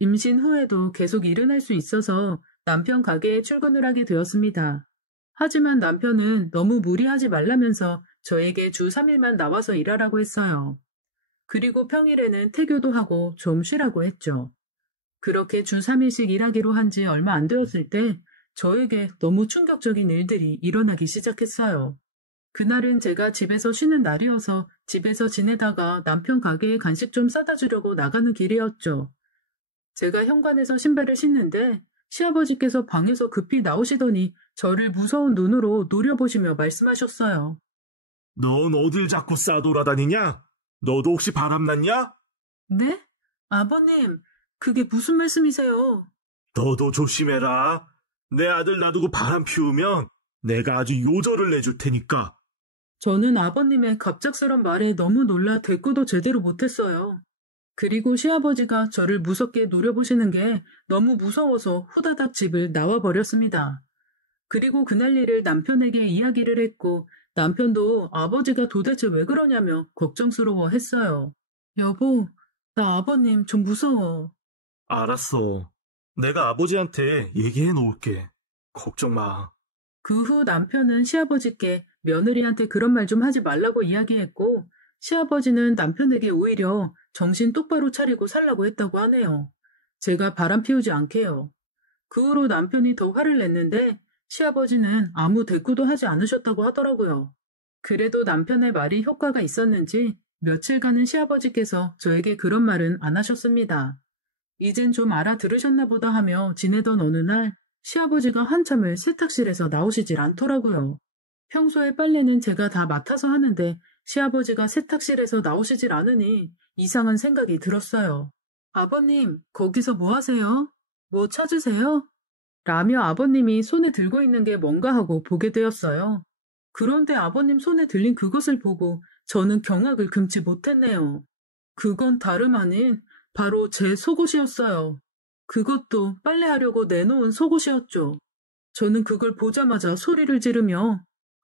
임신 후에도 계속 일은 할 수 있어서 남편 가게에 출근을 하게 되었습니다. 하지만 남편은 너무 무리하지 말라면서 저에게 주 3일만 나와서 일하라고 했어요. 그리고 평일에는 태교도 하고 좀 쉬라고 했죠. 그렇게 주 3일씩 일하기로 한 지 얼마 안 되었을 때 저에게 너무 충격적인 일들이 일어나기 시작했어요. 그날은 제가 집에서 쉬는 날이어서 집에서 지내다가 남편 가게에 간식 좀 싸다 주려고 나가는 길이었죠. 제가 현관에서 신발을 신는데 시아버지께서 방에서 급히 나오시더니 저를 무서운 눈으로 노려보시며 말씀하셨어요. 넌 어딜 자꾸 싸돌아다니냐? 너도 혹시 바람났냐? 네? 아버님, 그게 무슨 말씀이세요? 너도 조심해라. 내 아들 놔두고 바람 피우면 내가 아주 요절을 내줄 테니까. 저는 아버님의 갑작스런 말에 너무 놀라 대꾸도 제대로 못했어요. 그리고 시아버지가 저를 무섭게 노려보시는 게 너무 무서워서 후다닥 집을 나와버렸습니다. 그리고 그날 일을 남편에게 이야기를 했고 남편도 아버지가 도대체 왜 그러냐며 걱정스러워 했어요. 여보, 나 아버님 좀 무서워. 알았어. 내가 아버지한테 얘기해 놓을게. 걱정 마. 그 후 남편은 시아버지께 며느리한테 그런 말 좀 하지 말라고 이야기했고 시아버지는 남편에게 오히려 정신 똑바로 차리고 살라고 했다고 하네요. 제가 바람 피우지 않게요. 그 후로 남편이 더 화를 냈는데 시아버지는 아무 대꾸도 하지 않으셨다고 하더라고요. 그래도 남편의 말이 효과가 있었는지 며칠간은 시아버지께서 저에게 그런 말은 안 하셨습니다. 이젠 좀 알아들으셨나 보다 하며 지내던 어느 날 시아버지가 한참을 세탁실에서 나오시질 않더라고요. 평소에 빨래는 제가 다 맡아서 하는데 시아버지가 세탁실에서 나오시질 않으니 이상한 생각이 들었어요. 아버님, 거기서 뭐 하세요? 뭐 찾으세요? 라며 아버님이 손에 들고 있는 게 뭔가 하고 보게 되었어요. 그런데 아버님 손에 들린 그것을 보고 저는 경악을 금치 못했네요. 그건 다름 아닌 바로 제 속옷이었어요. 그것도 빨래하려고 내놓은 속옷이었죠. 저는 그걸 보자마자 소리를 지르며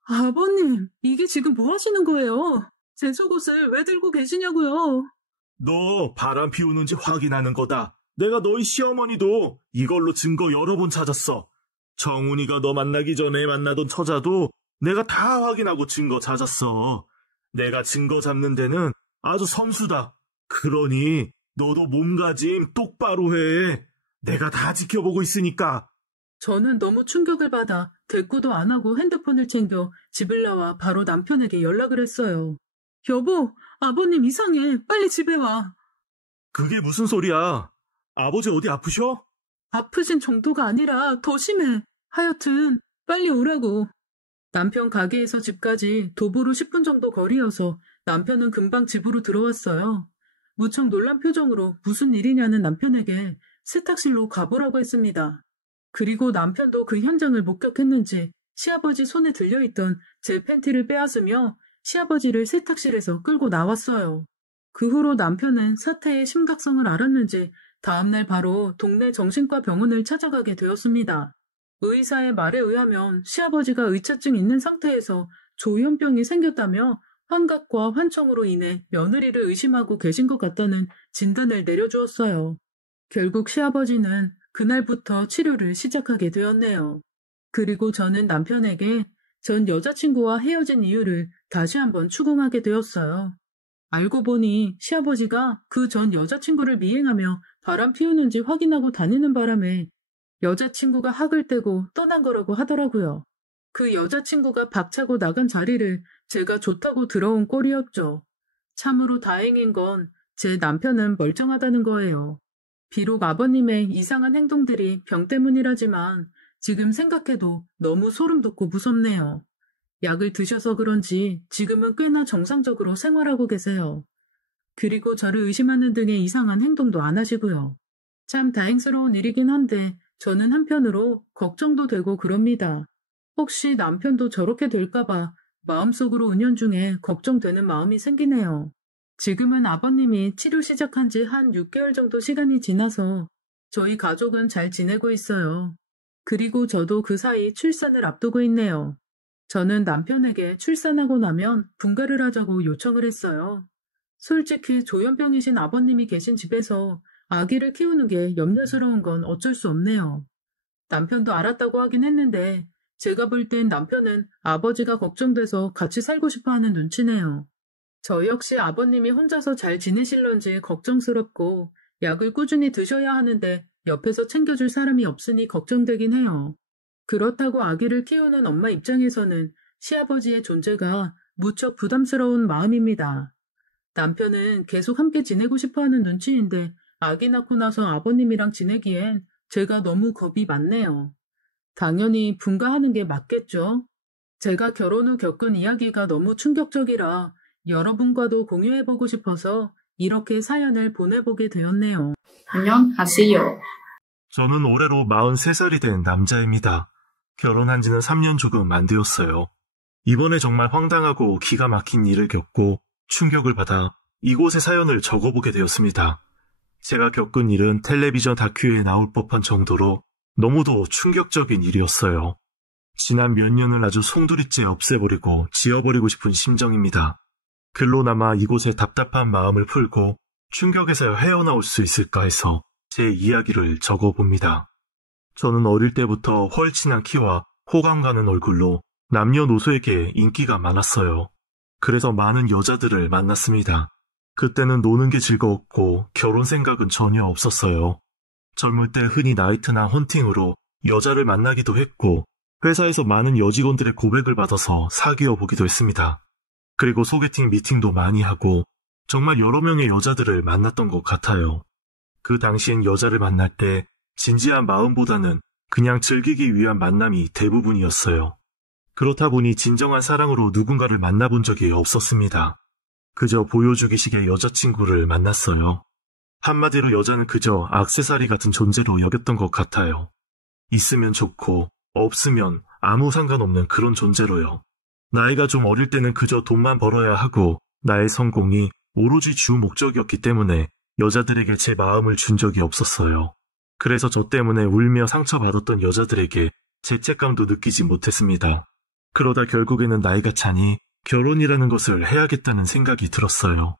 아버님, 이게 지금 뭐 하시는 거예요? 제 속옷을 왜 들고 계시냐고요? 너 바람 피우는지 확인하는 거다. 내가 너희 시어머니도 이걸로 증거 여러 번 찾았어. 정훈이가 너 만나기 전에 만나던 처자도 내가 다 확인하고 증거 찾았어. 내가 증거 잡는 데는 아주 선수다. 그러니 너도 몸가짐 똑바로 해. 내가 다 지켜보고 있으니까. 저는 너무 충격을 받아 대꾸도 안 하고 핸드폰을 챙겨 집을 나와 바로 남편에게 연락을 했어요. 여보, 아버님 이상해. 빨리 집에 와. 그게 무슨 소리야? 아버지 어디 아프셔? 아프신 정도가 아니라 더 심해. 하여튼 빨리 오라고. 남편 가게에서 집까지 도보로 10분 정도 거리여서 남편은 금방 집으로 들어왔어요. 무척 놀란 표정으로 무슨 일이냐는 남편에게 세탁실로 가보라고 했습니다. 그리고 남편도 그 현장을 목격했는지 시아버지 손에 들려있던 제 팬티를 빼앗으며 시아버지를 세탁실에서 끌고 나왔어요. 그 후로 남편은 사태의 심각성을 알았는지 다음날 바로 동네 정신과 병원을 찾아가게 되었습니다. 의사의 말에 의하면 시아버지가 의처증 있는 상태에서 조현병이 생겼다며 환각과 환청으로 인해 며느리를 의심하고 계신 것 같다는 진단을 내려주었어요. 결국 시아버지는 그날부터 치료를 시작하게 되었네요. 그리고 저는 남편에게 전 여자친구와 헤어진 이유를 다시 한번 추궁하게 되었어요. 알고 보니 시아버지가 그 전 여자친구를 미행하며 바람 피우는지 확인하고 다니는 바람에 여자친구가 학을 떼고 떠난 거라고 하더라고요. 그 여자친구가 박차고 나간 자리를 제가 좋다고 들어온 꼴이었죠. 참으로 다행인 건 제 남편은 멀쩡하다는 거예요. 비록 아버님의 이상한 행동들이 병 때문이라지만 지금 생각해도 너무 소름 돋고 무섭네요. 약을 드셔서 그런지 지금은 꽤나 정상적으로 생활하고 계세요. 그리고 저를 의심하는 등의 이상한 행동도 안 하시고요. 참 다행스러운 일이긴 한데 저는 한편으로 걱정도 되고 그럽니다. 혹시 남편도 저렇게 될까봐 마음속으로 은연중에 걱정되는 마음이 생기네요. 지금은 아버님이 치료 시작한 지 한 6개월 정도 시간이 지나서 저희 가족은 잘 지내고 있어요. 그리고 저도 그 사이 출산을 앞두고 있네요. 저는 남편에게 출산하고 나면 분가를 하자고 요청을 했어요. 솔직히 조현병이신 아버님이 계신 집에서 아기를 키우는 게 염려스러운 건 어쩔 수 없네요. 남편도 알았다고 하긴 했는데 제가 볼 땐 남편은 아버지가 걱정돼서 같이 살고 싶어 하는 눈치네요. 저 역시 아버님이 혼자서 잘 지내실런지 걱정스럽고 약을 꾸준히 드셔야 하는데 옆에서 챙겨줄 사람이 없으니 걱정되긴 해요. 그렇다고 아기를 키우는 엄마 입장에서는 시아버지의 존재가 무척 부담스러운 마음입니다. 남편은 계속 함께 지내고 싶어하는 눈치인데 아기 낳고 나서 아버님이랑 지내기엔 제가 너무 겁이 많네요. 당연히 분가하는 게 맞겠죠. 제가 결혼 후 겪은 이야기가 너무 충격적이라 여러분과도 공유해보고 싶어서 이렇게 사연을 보내보게 되었네요. 안녕하세요. 저는 올해로 43살이 된 남자입니다. 결혼한 지는 3년 조금 안 되었어요. 이번에 정말 황당하고 기가 막힌 일을 겪고 충격을 받아 이곳에 사연을 적어보게 되었습니다. 제가 겪은 일은 텔레비전 다큐에 나올 법한 정도로 너무도 충격적인 일이었어요. 지난 몇 년을 아주 송두리째 없애버리고 지워버리고 싶은 심정입니다. 글로 남아 이곳에 답답한 마음을 풀고 충격에서 헤어나올 수 있을까 해서 제 이야기를 적어봅니다. 저는 어릴 때부터 헐친한 키와 호감 가는 얼굴로 남녀노소에게 인기가 많았어요. 그래서 많은 여자들을 만났습니다. 그때는 노는 게 즐거웠고 결혼 생각은 전혀 없었어요. 젊을 때 흔히 나이트나 헌팅으로 여자를 만나기도 했고 회사에서 많은 여직원들의 고백을 받아서 사귀어 보기도 했습니다. 그리고 소개팅 미팅도 많이 하고 정말 여러 명의 여자들을 만났던 것 같아요. 그 당시엔 여자를 만날 때 진지한 마음보다는 그냥 즐기기 위한 만남이 대부분이었어요. 그렇다 보니 진정한 사랑으로 누군가를 만나본 적이 없었습니다. 그저 보여주기식의 여자친구를 만났어요. 한마디로 여자는 그저 액세서리 같은 존재로 여겼던 것 같아요. 있으면 좋고 없으면 아무 상관없는 그런 존재로요. 나이가 좀 어릴 때는 그저 돈만 벌어야 하고 나의 성공이 오로지 주 목적이었기 때문에 여자들에게 제 마음을 준 적이 없었어요. 그래서 저 때문에 울며 상처받았던 여자들에게 죄책감도 느끼지 못했습니다. 그러다 결국에는 나이가 차니 결혼이라는 것을 해야겠다는 생각이 들었어요.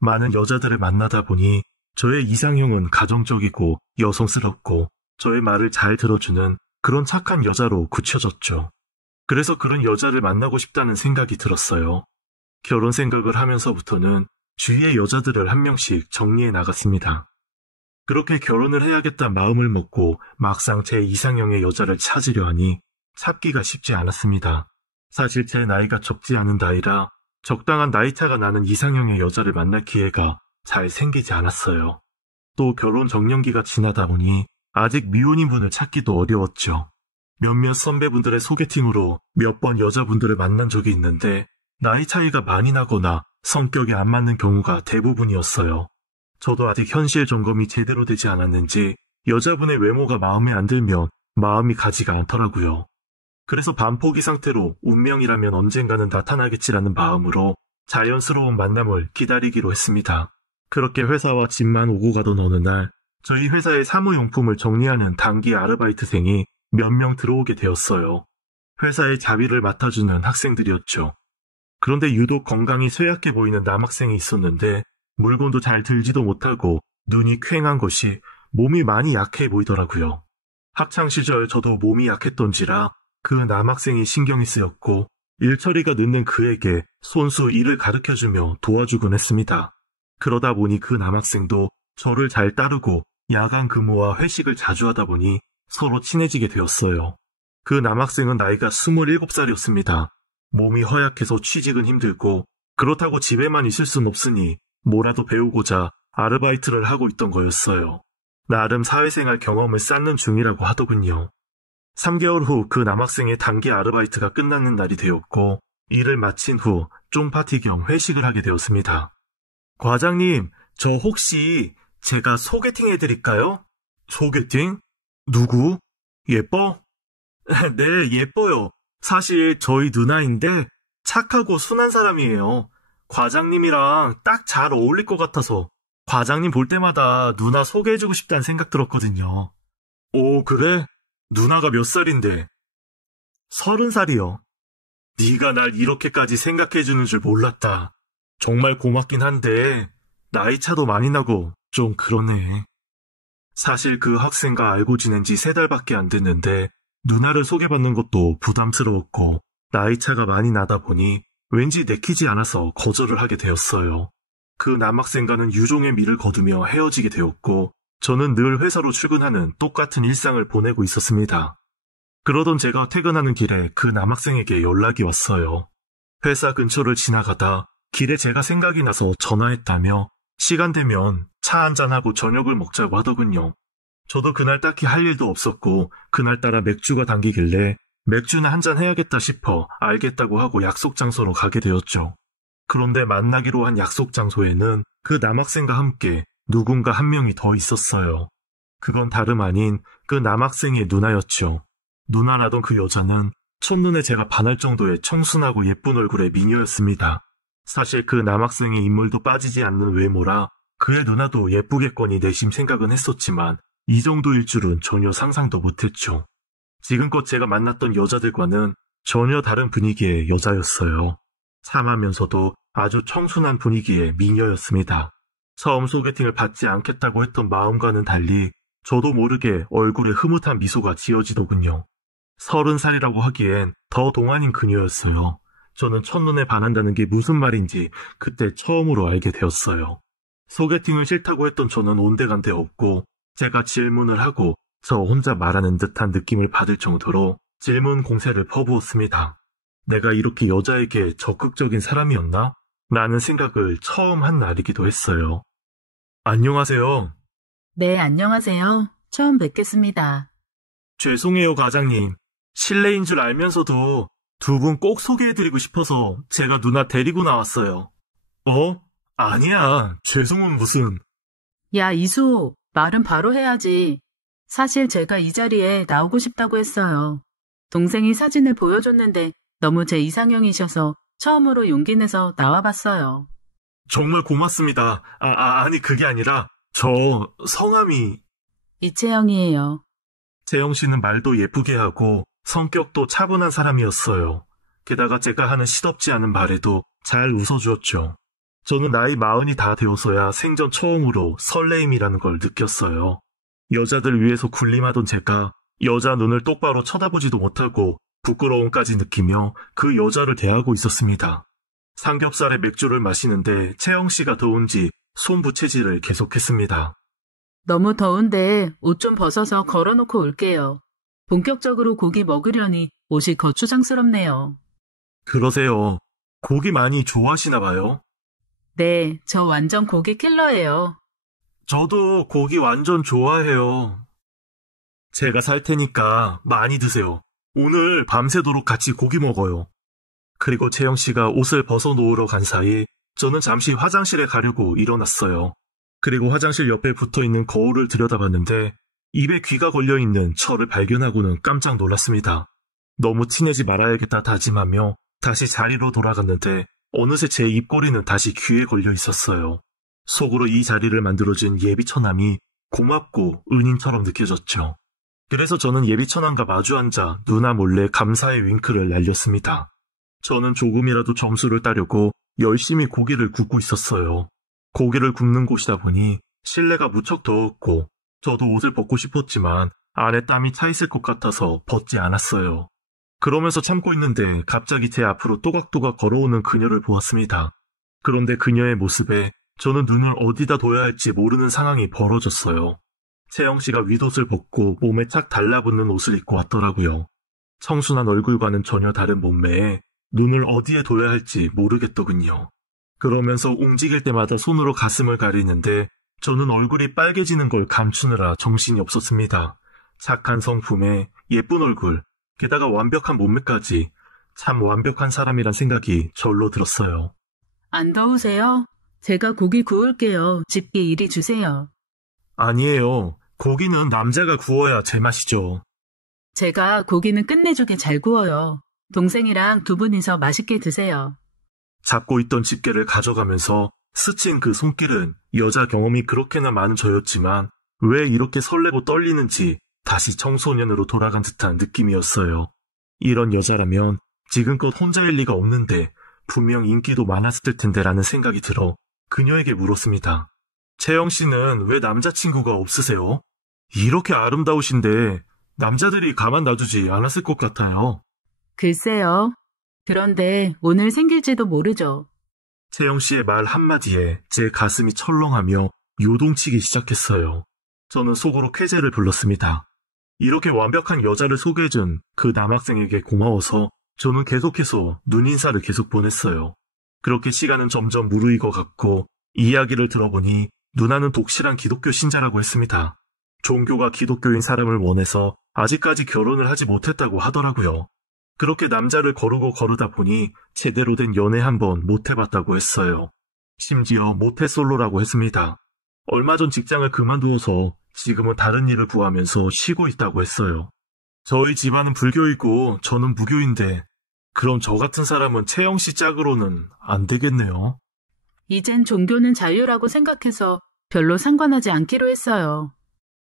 많은 여자들을 만나다 보니 저의 이상형은 가정적이고 여성스럽고 저의 말을 잘 들어주는 그런 착한 여자로 굳혀졌죠. 그래서 그런 여자를 만나고 싶다는 생각이 들었어요. 결혼 생각을 하면서부터는 주위의 여자들을 한 명씩 정리해 나갔습니다. 그렇게 결혼을 해야겠다 마음을 먹고 막상 제 이상형의 여자를 찾으려 하니 찾기가 쉽지 않았습니다. 사실 제 나이가 적지 않은 나이라 적당한 나이차가 나는 이상형의 여자를 만날 기회가 잘 생기지 않았어요. 또 결혼 정년기가 지나다 보니 아직 미혼인 분을 찾기도 어려웠죠. 몇몇 선배분들의 소개팅으로 몇 번 여자분들을 만난 적이 있는데 나이 차이가 많이 나거나 성격이 안 맞는 경우가 대부분이었어요. 저도 아직 현실 점검이 제대로 되지 않았는지 여자분의 외모가 마음에 안 들면 마음이 가지가 않더라고요. 그래서 반포기 상태로 운명이라면 언젠가는 나타나겠지라는 마음으로 자연스러운 만남을 기다리기로 했습니다. 그렇게 회사와 집만 오고 가던 어느 날 저희 회사의 사무용품을 정리하는 단기 아르바이트생이 몇 명 들어오게 되었어요. 회사의 자비를 맡아주는 학생들이었죠. 그런데 유독 건강이 쇠약해 보이는 남학생이 있었는데 물건도 잘 들지도 못하고 눈이 퀭한 것이 몸이 많이 약해 보이더라고요. 학창시절 저도 몸이 약했던지라 그 남학생이 신경이 쓰였고 일 처리가 늦는 그에게 손수 일을 가르쳐주며 도와주곤 했습니다. 그러다 보니 그 남학생도 저를 잘 따르고 야간 근무와 회식을 자주 하다 보니 서로 친해지게 되었어요. 그 남학생은 나이가 27살이었습니다. 몸이 허약해서 취직은 힘들고 그렇다고 집에만 있을 순 없으니 뭐라도 배우고자 아르바이트를 하고 있던 거였어요. 나름 사회생활 경험을 쌓는 중이라고 하더군요. 3개월 후 그 남학생의 단기 아르바이트가 끝나는 날이 되었고 일을 마친 후 쫑파티 겸 회식을 하게 되었습니다. 과장님, 저 혹시 제가 소개팅 해드릴까요? 소개팅? 누구? 예뻐? 네, 예뻐요. 사실 저희 누나인데 착하고 순한 사람이에요. 과장님이랑 딱 잘 어울릴 것 같아서 과장님 볼 때마다 누나 소개해주고 싶다는 생각 들었거든요. 오, 그래? 누나가 몇 살인데? 30살이요. 네가 날 이렇게까지 생각해주는 줄 몰랐다. 정말 고맙긴 한데 나이 차도 많이 나고 좀 그러네. 사실 그 학생과 알고 지낸 지 3달밖에 안 됐는데 누나를 소개받는 것도 부담스러웠고 나이 차가 많이 나다 보니 왠지 내키지 않아서 거절을 하게 되었어요. 그 남학생과는 유종의 미를 거두며 헤어지게 되었고 저는 늘 회사로 출근하는 똑같은 일상을 보내고 있었습니다. 그러던 제가 퇴근하는 길에 그 남학생에게 연락이 왔어요. 회사 근처를 지나가다 길에 제가 생각이 나서 전화했다며 시간 되면 차 한잔하고 저녁을 먹자고 하더군요. 저도 그날 딱히 할 일도 없었고 그날따라 맥주가 당기길래 맥주나 한잔 해야겠다 싶어 알겠다고 하고 약속 장소로 가게 되었죠. 그런데 만나기로 한 약속 장소에는 그 남학생과 함께 누군가 한 명이 더 있었어요. 그건 다름 아닌 그 남학생의 누나였죠. 누나라던 그 여자는 첫눈에 제가 반할 정도의 청순하고 예쁜 얼굴의 미녀였습니다. 사실 그 남학생의 인물도 빠지지 않는 외모라 그의 누나도 예쁘겠거니 내심 생각은 했었지만 이 정도일 줄은 전혀 상상도 못했죠. 지금껏 제가 만났던 여자들과는 전혀 다른 분위기의 여자였어요. 참하면서도 아주 청순한 분위기의 미녀였습니다. 처음 소개팅을 받지 않겠다고 했던 마음과는 달리 저도 모르게 얼굴에 흐뭇한 미소가 지어지더군요. 30살이라고 하기엔 더 동안인 그녀였어요. 저는 첫눈에 반한다는 게 무슨 말인지 그때 처음으로 알게 되었어요. 소개팅을 싫다고 했던 저는 온데간데 없고 제가 질문을 하고 저 혼자 말하는 듯한 느낌을 받을 정도로 질문 공세를 퍼부었습니다. 내가 이렇게 여자에게 적극적인 사람이었나? 라는 생각을 처음 한 날이기도 했어요. 안녕하세요. 네, 안녕하세요. 처음 뵙겠습니다. 죄송해요, 과장님. 실례인 줄 알면서도 두 분 꼭 소개해드리고 싶어서 제가 누나 데리고 나왔어요. 어? 아니야. 죄송은 무슨. 야, 이수, 말은 바로 해야지. 사실 제가 이 자리에 나오고 싶다고 했어요. 동생이 사진을 보여줬는데 너무 제 이상형이셔서 처음으로 용기 내서 나와봤어요. 정말 고맙습니다. 아니 그게 아니라 저 성함이 이채영이에요. 재영 씨는 말도 예쁘게 하고 성격도 차분한 사람이었어요. 게다가 제가 하는 시덥지 않은 말에도 잘 웃어주었죠. 저는 나이 40이 다 되어서야 생전 처음으로 설레임이라는 걸 느꼈어요. 여자들 위해서 군림하던 제가 여자 눈을 똑바로 쳐다보지도 못하고 부끄러움까지 느끼며 그 여자를 대하고 있었습니다. 삼겹살에 맥주를 마시는데 채영 씨가 더운지 손부채질을 계속했습니다. 너무 더운데 옷 좀 벗어서 걸어놓고 올게요. 본격적으로 고기 먹으려니 옷이 거추장스럽네요. 그러세요. 고기 많이 좋아하시나 봐요. 네, 저 완전 고기 킬러예요. 저도 고기 완전 좋아해요. 제가 살 테니까 많이 드세요. 오늘 밤새도록 같이 고기 먹어요. 그리고 채영 씨가 옷을 벗어놓으러 간 사이 저는 잠시 화장실에 가려고 일어났어요. 그리고 화장실 옆에 붙어있는 거울을 들여다봤는데 입에 귀가 걸려있는 저를 발견하고는 깜짝 놀랐습니다. 너무 티내지 말아야겠다 다짐하며 다시 자리로 돌아갔는데 어느새 제 입꼬리는 다시 귀에 걸려 있었어요. 속으로 이 자리를 만들어준 예비처남이 고맙고 은인처럼 느껴졌죠. 그래서 저는 예비처남과 마주 앉아 누나 몰래 감사의 윙크를 날렸습니다. 저는 조금이라도 점수를 따려고 열심히 고기를 굽고 있었어요. 고기를 굽는 곳이다 보니 실내가 무척 더웠고 저도 옷을 벗고 싶었지만 안에 땀이 차 있을 것 같아서 벗지 않았어요. 그러면서 참고 있는데 갑자기 제 앞으로 또각또각 걸어오는 그녀를 보았습니다. 그런데 그녀의 모습에 저는 눈을 어디다 둬야 할지 모르는 상황이 벌어졌어요. 채영 씨가 윗옷을 벗고 몸에 착 달라붙는 옷을 입고 왔더라고요. 청순한 얼굴과는 전혀 다른 몸매에 눈을 어디에 둬야 할지 모르겠더군요. 그러면서 움직일 때마다 손으로 가슴을 가리는데 저는 얼굴이 빨개지는 걸 감추느라 정신이 없었습니다. 착한 성품에 예쁜 얼굴, 게다가 완벽한 몸매까지 참 완벽한 사람이란 생각이 절로 들었어요. 안 더우세요? 제가 고기 구울게요. 집게 이리 주세요. 아니에요. 고기는 남자가 구워야 제맛이죠. 제가 고기는 끝내주게 잘 구워요. 동생이랑 두 분이서 맛있게 드세요. 잡고 있던 집게를 가져가면서 스친 그 손길은 여자 경험이 그렇게나 많은 저였지만 왜 이렇게 설레고 떨리는지 다시 청소년으로 돌아간 듯한 느낌이었어요. 이런 여자라면 지금껏 혼자일 리가 없는데 분명 인기도 많았을 텐데 라는 생각이 들어 그녀에게 물었습니다. 채영 씨는 왜 남자친구가 없으세요? 이렇게 아름다우신데 남자들이 가만 놔두지 않았을 것 같아요. 글쎄요. 그런데 오늘 생길지도 모르죠. 채영 씨의 말 한마디에 제 가슴이 철렁하며 요동치기 시작했어요. 저는 속으로 쾌재를 불렀습니다. 이렇게 완벽한 여자를 소개해준 그 남학생에게 고마워서 저는 계속해서 눈인사를 계속 보냈어요. 그렇게 시간은 점점 무르익어 갔고 이야기를 들어보니 누나는 독실한 기독교 신자라고 했습니다. 종교가 기독교인 사람을 원해서 아직까지 결혼을 하지 못했다고 하더라고요. 그렇게 남자를 거르고 거르다 보니 제대로 된 연애 한번 못 해봤다고 했어요. 심지어 모태솔로라고 했습니다. 얼마 전 직장을 그만두어서 지금은 다른 일을 구하면서 쉬고 있다고 했어요. 저희 집안은 불교이고 저는 무교인데 그럼 저 같은 사람은 채영 씨 짝으로는 안 되겠네요. 이젠 종교는 자유라고 생각해서 별로 상관하지 않기로 했어요.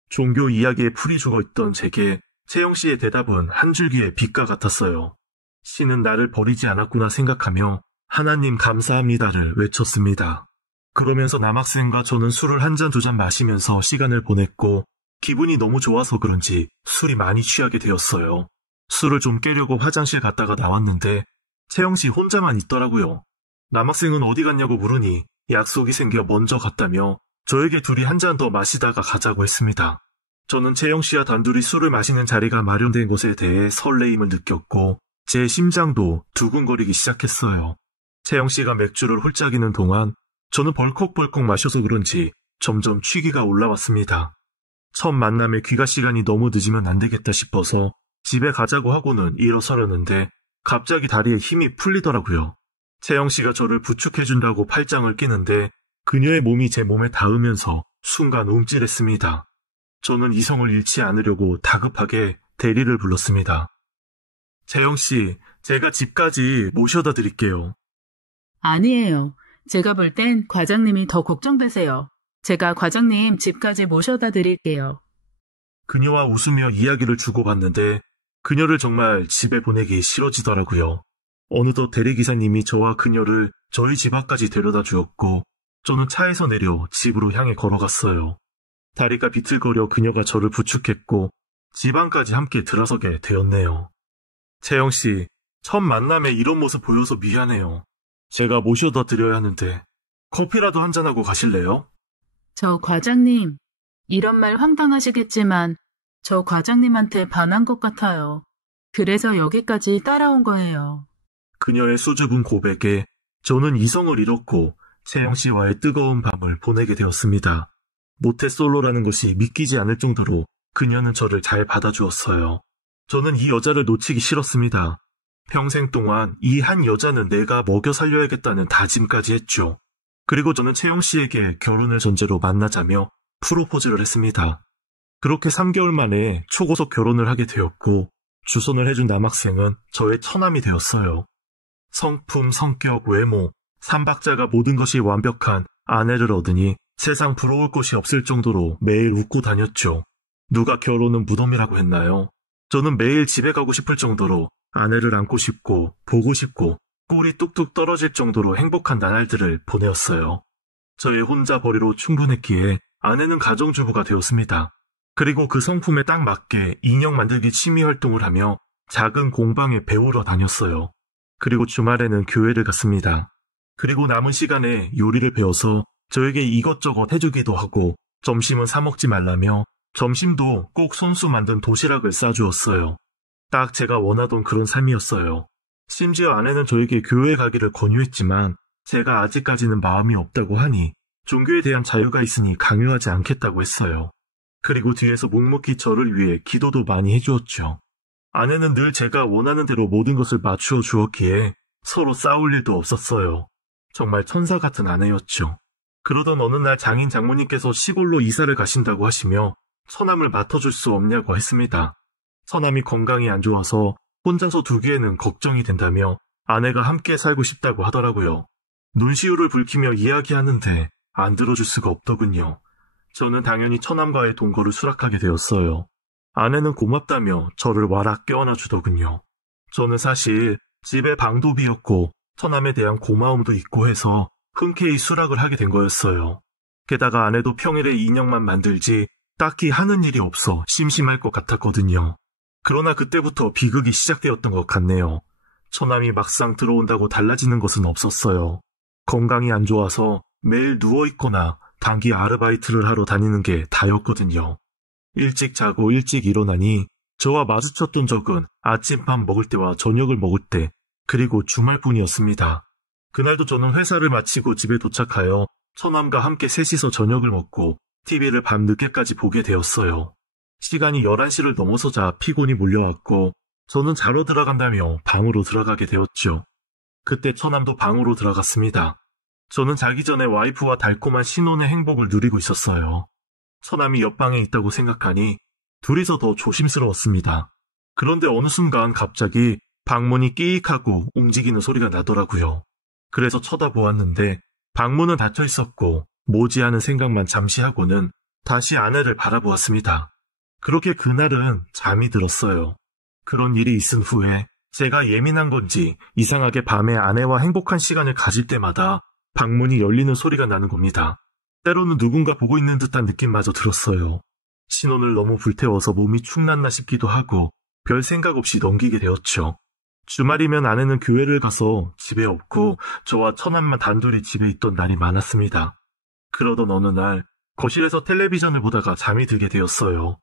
종교 이야기에 풀이 죽어있던 제게 채영 씨의 대답은 한 줄기의 빛과 같았어요. 신은 나를 버리지 않았구나 생각하며 하나님 감사합니다를 외쳤습니다. 그러면서 남학생과 저는 술을 한 잔 두 잔 마시면서 시간을 보냈고 기분이 너무 좋아서 그런지 술이 많이 취하게 되었어요. 술을 좀 깨려고 화장실 갔다가 나왔는데 채영 씨 혼자만 있더라고요. 남학생은 어디 갔냐고 물으니 약속이 생겨 먼저 갔다며 저에게 둘이 한 잔 더 마시다가 가자고 했습니다. 저는 채영 씨와 단둘이 술을 마시는 자리가 마련된 것에 대해 설레임을 느꼈고 제 심장도 두근거리기 시작했어요. 채영 씨가 맥주를 홀짝이는 동안 저는 벌컥벌컥 마셔서 그런지 점점 취기가 올라왔습니다. 첫 만남에 귀가 시간이 너무 늦으면 안 되겠다 싶어서 집에 가자고 하고는 일어서려는데 갑자기 다리에 힘이 풀리더라고요. 채영 씨가 저를 부축해준다고 팔짱을 끼는데 그녀의 몸이 제 몸에 닿으면서 순간 움찔했습니다. 저는 이성을 잃지 않으려고 다급하게 대리를 불렀습니다. 채영 씨, 제가 집까지 모셔다 드릴게요. 아니에요. 제가 볼 땐 과장님이 더 걱정되세요. 제가 과장님 집까지 모셔다 드릴게요. 그녀와 웃으며 이야기를 주고받는데 그녀를 정말 집에 보내기 싫어지더라고요. 어느덧 대리기사님이 저와 그녀를 저희 집 앞까지 데려다 주었고 저는 차에서 내려 집으로 향해 걸어갔어요. 다리가 비틀거려 그녀가 저를 부축했고 집 안까지 함께 들어서게 되었네요. 채영 씨, 첫 만남에 이런 모습 보여서 미안해요. 제가 모셔다 드려야 하는데 커피라도 한잔하고 가실래요? 저 과장님, 이런 말 황당하시겠지만 저 과장님한테 반한 것 같아요. 그래서 여기까지 따라온 거예요. 그녀의 수줍은 고백에 저는 이성을 잃었고 채영 씨와의 뜨거운 밤을 보내게 되었습니다. 모태솔로라는 것이 믿기지 않을 정도로 그녀는 저를 잘 받아주었어요. 저는 이 여자를 놓치기 싫었습니다. 평생 동안 이 한 여자는 내가 먹여 살려야겠다는 다짐까지 했죠. 그리고 저는 채영 씨에게 결혼을 전제로 만나자며 프로포즈를 했습니다. 그렇게 3개월 만에 초고속 결혼을 하게 되었고 주선을 해준 남학생은 저의 처남이 되었어요. 성품, 성격, 외모, 삼박자가 모든 것이 완벽한 아내를 얻으니 세상 부러울 곳이 없을 정도로 매일 웃고 다녔죠. 누가 결혼은 무덤이라고 했나요? 저는 매일 집에 가고 싶을 정도로 아내를 안고 싶고 보고 싶고 꿀이 뚝뚝 떨어질 정도로 행복한 나날들을 보내었어요. 저의 혼자벌이로 충분했기에 아내는 가정주부가 되었습니다. 그리고 그 성품에 딱 맞게 인형 만들기 취미 활동을 하며 작은 공방에 배우러 다녔어요. 그리고 주말에는 교회를 갔습니다. 그리고 남은 시간에 요리를 배워서 저에게 이것저것 해주기도 하고 점심은 사 먹지 말라며 점심도 꼭 손수 만든 도시락을 싸주었어요. 딱 제가 원하던 그런 삶이었어요. 심지어 아내는 저에게 교회 가기를 권유했지만 제가 아직까지는 마음이 없다고 하니 종교에 대한 자유가 있으니 강요하지 않겠다고 했어요. 그리고 뒤에서 묵묵히 저를 위해 기도도 많이 해주었죠. 아내는 늘 제가 원하는 대로 모든 것을 맞추어 주었기에 서로 싸울 일도 없었어요. 정말 천사 같은 아내였죠. 그러던 어느 날 장인 장모님께서 시골로 이사를 가신다고 하시며 처남을 맡아줄 수 없냐고 했습니다. 처남이 건강이 안 좋아서 혼자서 두기에는 걱정이 된다며 아내가 함께 살고 싶다고 하더라고요. 눈시울을 붉히며 이야기하는데 안 들어줄 수가 없더군요. 저는 당연히 처남과의 동거를 수락하게 되었어요. 아내는 고맙다며 저를 와락 껴안아 주더군요. 저는 사실 집에 방도 비었고 처남에 대한 고마움도 있고 해서 흔쾌히 수락을 하게 된 거였어요. 게다가 아내도 평일에 인형만 만들지 딱히 하는 일이 없어 심심할 것 같았거든요. 그러나 그때부터 비극이 시작되었던 것 같네요. 처남이 막상 들어온다고 달라지는 것은 없었어요. 건강이 안 좋아서 매일 누워있거나 단기 아르바이트를 하러 다니는 게 다였거든요. 일찍 자고 일찍 일어나니 저와 마주쳤던 적은 아침밥 먹을 때와 저녁을 먹을 때 그리고 주말뿐이었습니다. 그날도 저는 회사를 마치고 집에 도착하여 처남과 함께 셋이서 저녁을 먹고 TV를 밤늦게까지 보게 되었어요. 시간이 11시를 넘어서자 피곤이 몰려왔고 저는 자러 들어간다며 방으로 들어가게 되었죠. 그때 처남도 방으로 들어갔습니다. 저는 자기 전에 와이프와 달콤한 신혼의 행복을 누리고 있었어요. 처남이 옆방에 있다고 생각하니 둘이서 더 조심스러웠습니다. 그런데 어느 순간 갑자기 방문이 끼익하고 움직이는 소리가 나더라고요. 그래서 쳐다보았는데 방문은 닫혀 있었고 뭐지 하는 생각만 잠시 하고는 다시 아내를 바라보았습니다. 그렇게 그날은 잠이 들었어요. 그런 일이 있은 후에 제가 예민한 건지 이상하게 밤에 아내와 행복한 시간을 가질 때마다 방문이 열리는 소리가 나는 겁니다. 때로는 누군가 보고 있는 듯한 느낌마저 들었어요. 신혼을 너무 불태워서 몸이 축났나 싶기도 하고 별 생각 없이 넘기게 되었죠. 주말이면 아내는 교회를 가서 집에 없고 저와 처남만 단둘이 집에 있던 날이 많았습니다. 그러던 어느 날 거실에서 텔레비전을 보다가 잠이 들게 되었어요.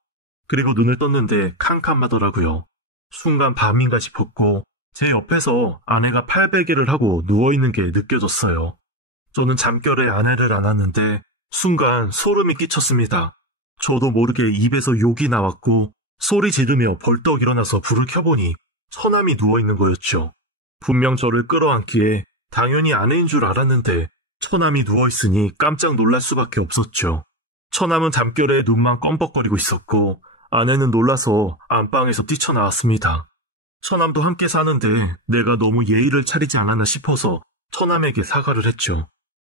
그리고 눈을 떴는데 캄캄하더라고요. 순간 밤인가 싶었고 제 옆에서 아내가 팔베개를 하고 누워있는 게 느껴졌어요. 저는 잠결에 아내를 안았는데 순간 소름이 끼쳤습니다. 저도 모르게 입에서 욕이 나왔고 소리 지르며 벌떡 일어나서 불을 켜보니 처남이 누워있는 거였죠. 분명 저를 끌어안기에 당연히 아내인 줄 알았는데 처남이 누워있으니 깜짝 놀랄 수밖에 없었죠. 처남은 잠결에 눈만 껌뻑거리고 있었고 아내는 놀라서 안방에서 뛰쳐나왔습니다. 처남도 함께 사는데 내가 너무 예의를 차리지 않았나 싶어서 처남에게 사과를 했죠.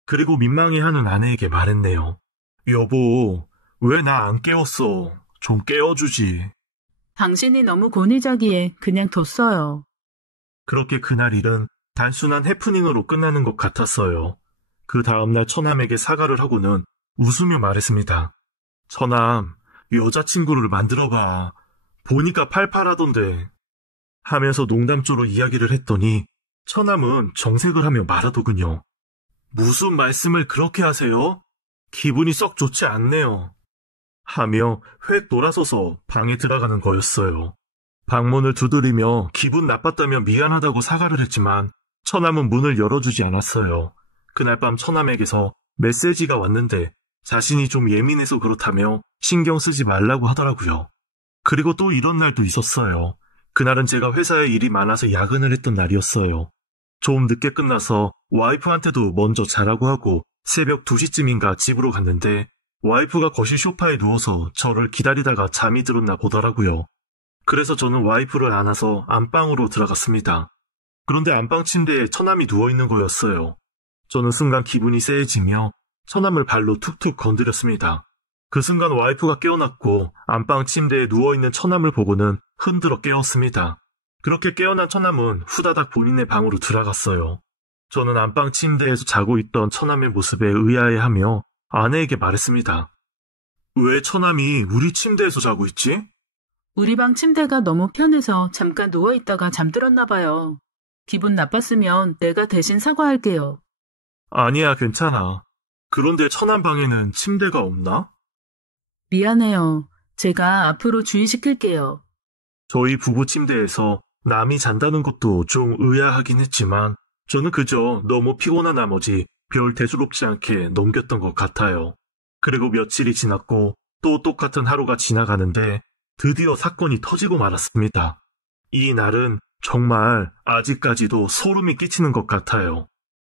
그리고 민망해하는 아내에게 말했네요. 여보, 왜 나 안 깨웠어? 좀 깨워주지. 당신이 너무 고니자기에 그냥 뒀어요. 그렇게 그날 일은 단순한 해프닝으로 끝나는 것 같았어요. 그 다음날 처남에게 사과를 하고는 웃으며 말했습니다. 처남, 여자친구를 만들어봐. 보니까 팔팔하던데. 하면서 농담조로 이야기를 했더니 처남은 정색을 하며 말하더군요. 무슨 말씀을 그렇게 하세요? 기분이 썩 좋지 않네요. 하며 획 돌아서서 방에 들어가는 거였어요. 방문을 두드리며 기분 나빴다며 미안하다고 사과를 했지만 처남은 문을 열어주지 않았어요. 그날 밤 처남에게서 메시지가 왔는데 자신이 좀 예민해서 그렇다며 신경 쓰지 말라고 하더라고요. 그리고 또 이런 날도 있었어요. 그날은 제가 회사에 일이 많아서 야근을 했던 날이었어요. 좀 늦게 끝나서 와이프한테도 먼저 자라고 하고 새벽 2시쯤인가 집으로 갔는데 와이프가 거실 소파에 누워서 저를 기다리다가 잠이 들었나 보더라고요. 그래서 저는 와이프를 안아서 안방으로 들어갔습니다. 그런데 안방 침대에 처남이 누워있는 거였어요. 저는 순간 기분이 쎄해지며 처남을 발로 툭툭 건드렸습니다. 그 순간 와이프가 깨어났고 안방 침대에 누워있는 처남을 보고는 흔들어 깨웠습니다. 그렇게 깨어난 처남은 후다닥 본인의 방으로 들어갔어요. 저는 안방 침대에서 자고 있던 처남의 모습에 의아해하며 아내에게 말했습니다. 왜 처남이 우리 침대에서 자고 있지? 우리 방 침대가 너무 편해서 잠깐 누워있다가 잠들었나 봐요. 기분 나빴으면 내가 대신 사과할게요. 아니야, 괜찮아. 그런데 처남 방에는 침대가 없나? 미안해요. 제가 앞으로 주의시킬게요. 저희 부부 침대에서 남이 잔다는 것도 좀 의아하긴 했지만 저는 그저 너무 피곤한 나머지 별 대수롭지 않게 넘겼던 것 같아요. 그리고 며칠이 지났고 또 똑같은 하루가 지나가는데 드디어 사건이 터지고 말았습니다. 이 날은 정말 아직까지도 소름이 끼치는 것 같아요.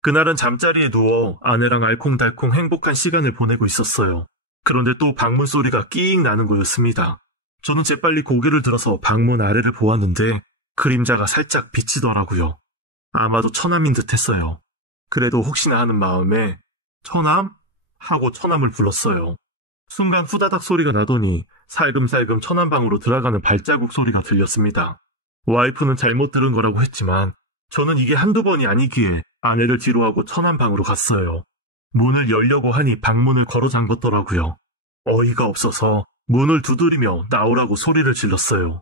그날은 잠자리에 누워 아내랑 알콩달콩 행복한 시간을 보내고 있었어요. 그런데 또 방문 소리가 끼익 나는 거였습니다. 저는 재빨리 고개를 들어서 방문 아래를 보았는데 그림자가 살짝 비치더라고요. 아마도 처남인 듯 했어요. 그래도 혹시나 하는 마음에 처남? 하고 처남을 불렀어요. 순간 후다닥 소리가 나더니 살금살금 처남 방으로 들어가는 발자국 소리가 들렸습니다. 와이프는 잘못 들은 거라고 했지만 저는 이게 한두 번이 아니기에 아내를 뒤로하고 처남 방으로 갔어요. 문을 열려고 하니 방문을 걸어 잠궜더라고요. 어이가 없어서 문을 두드리며 나오라고 소리를 질렀어요.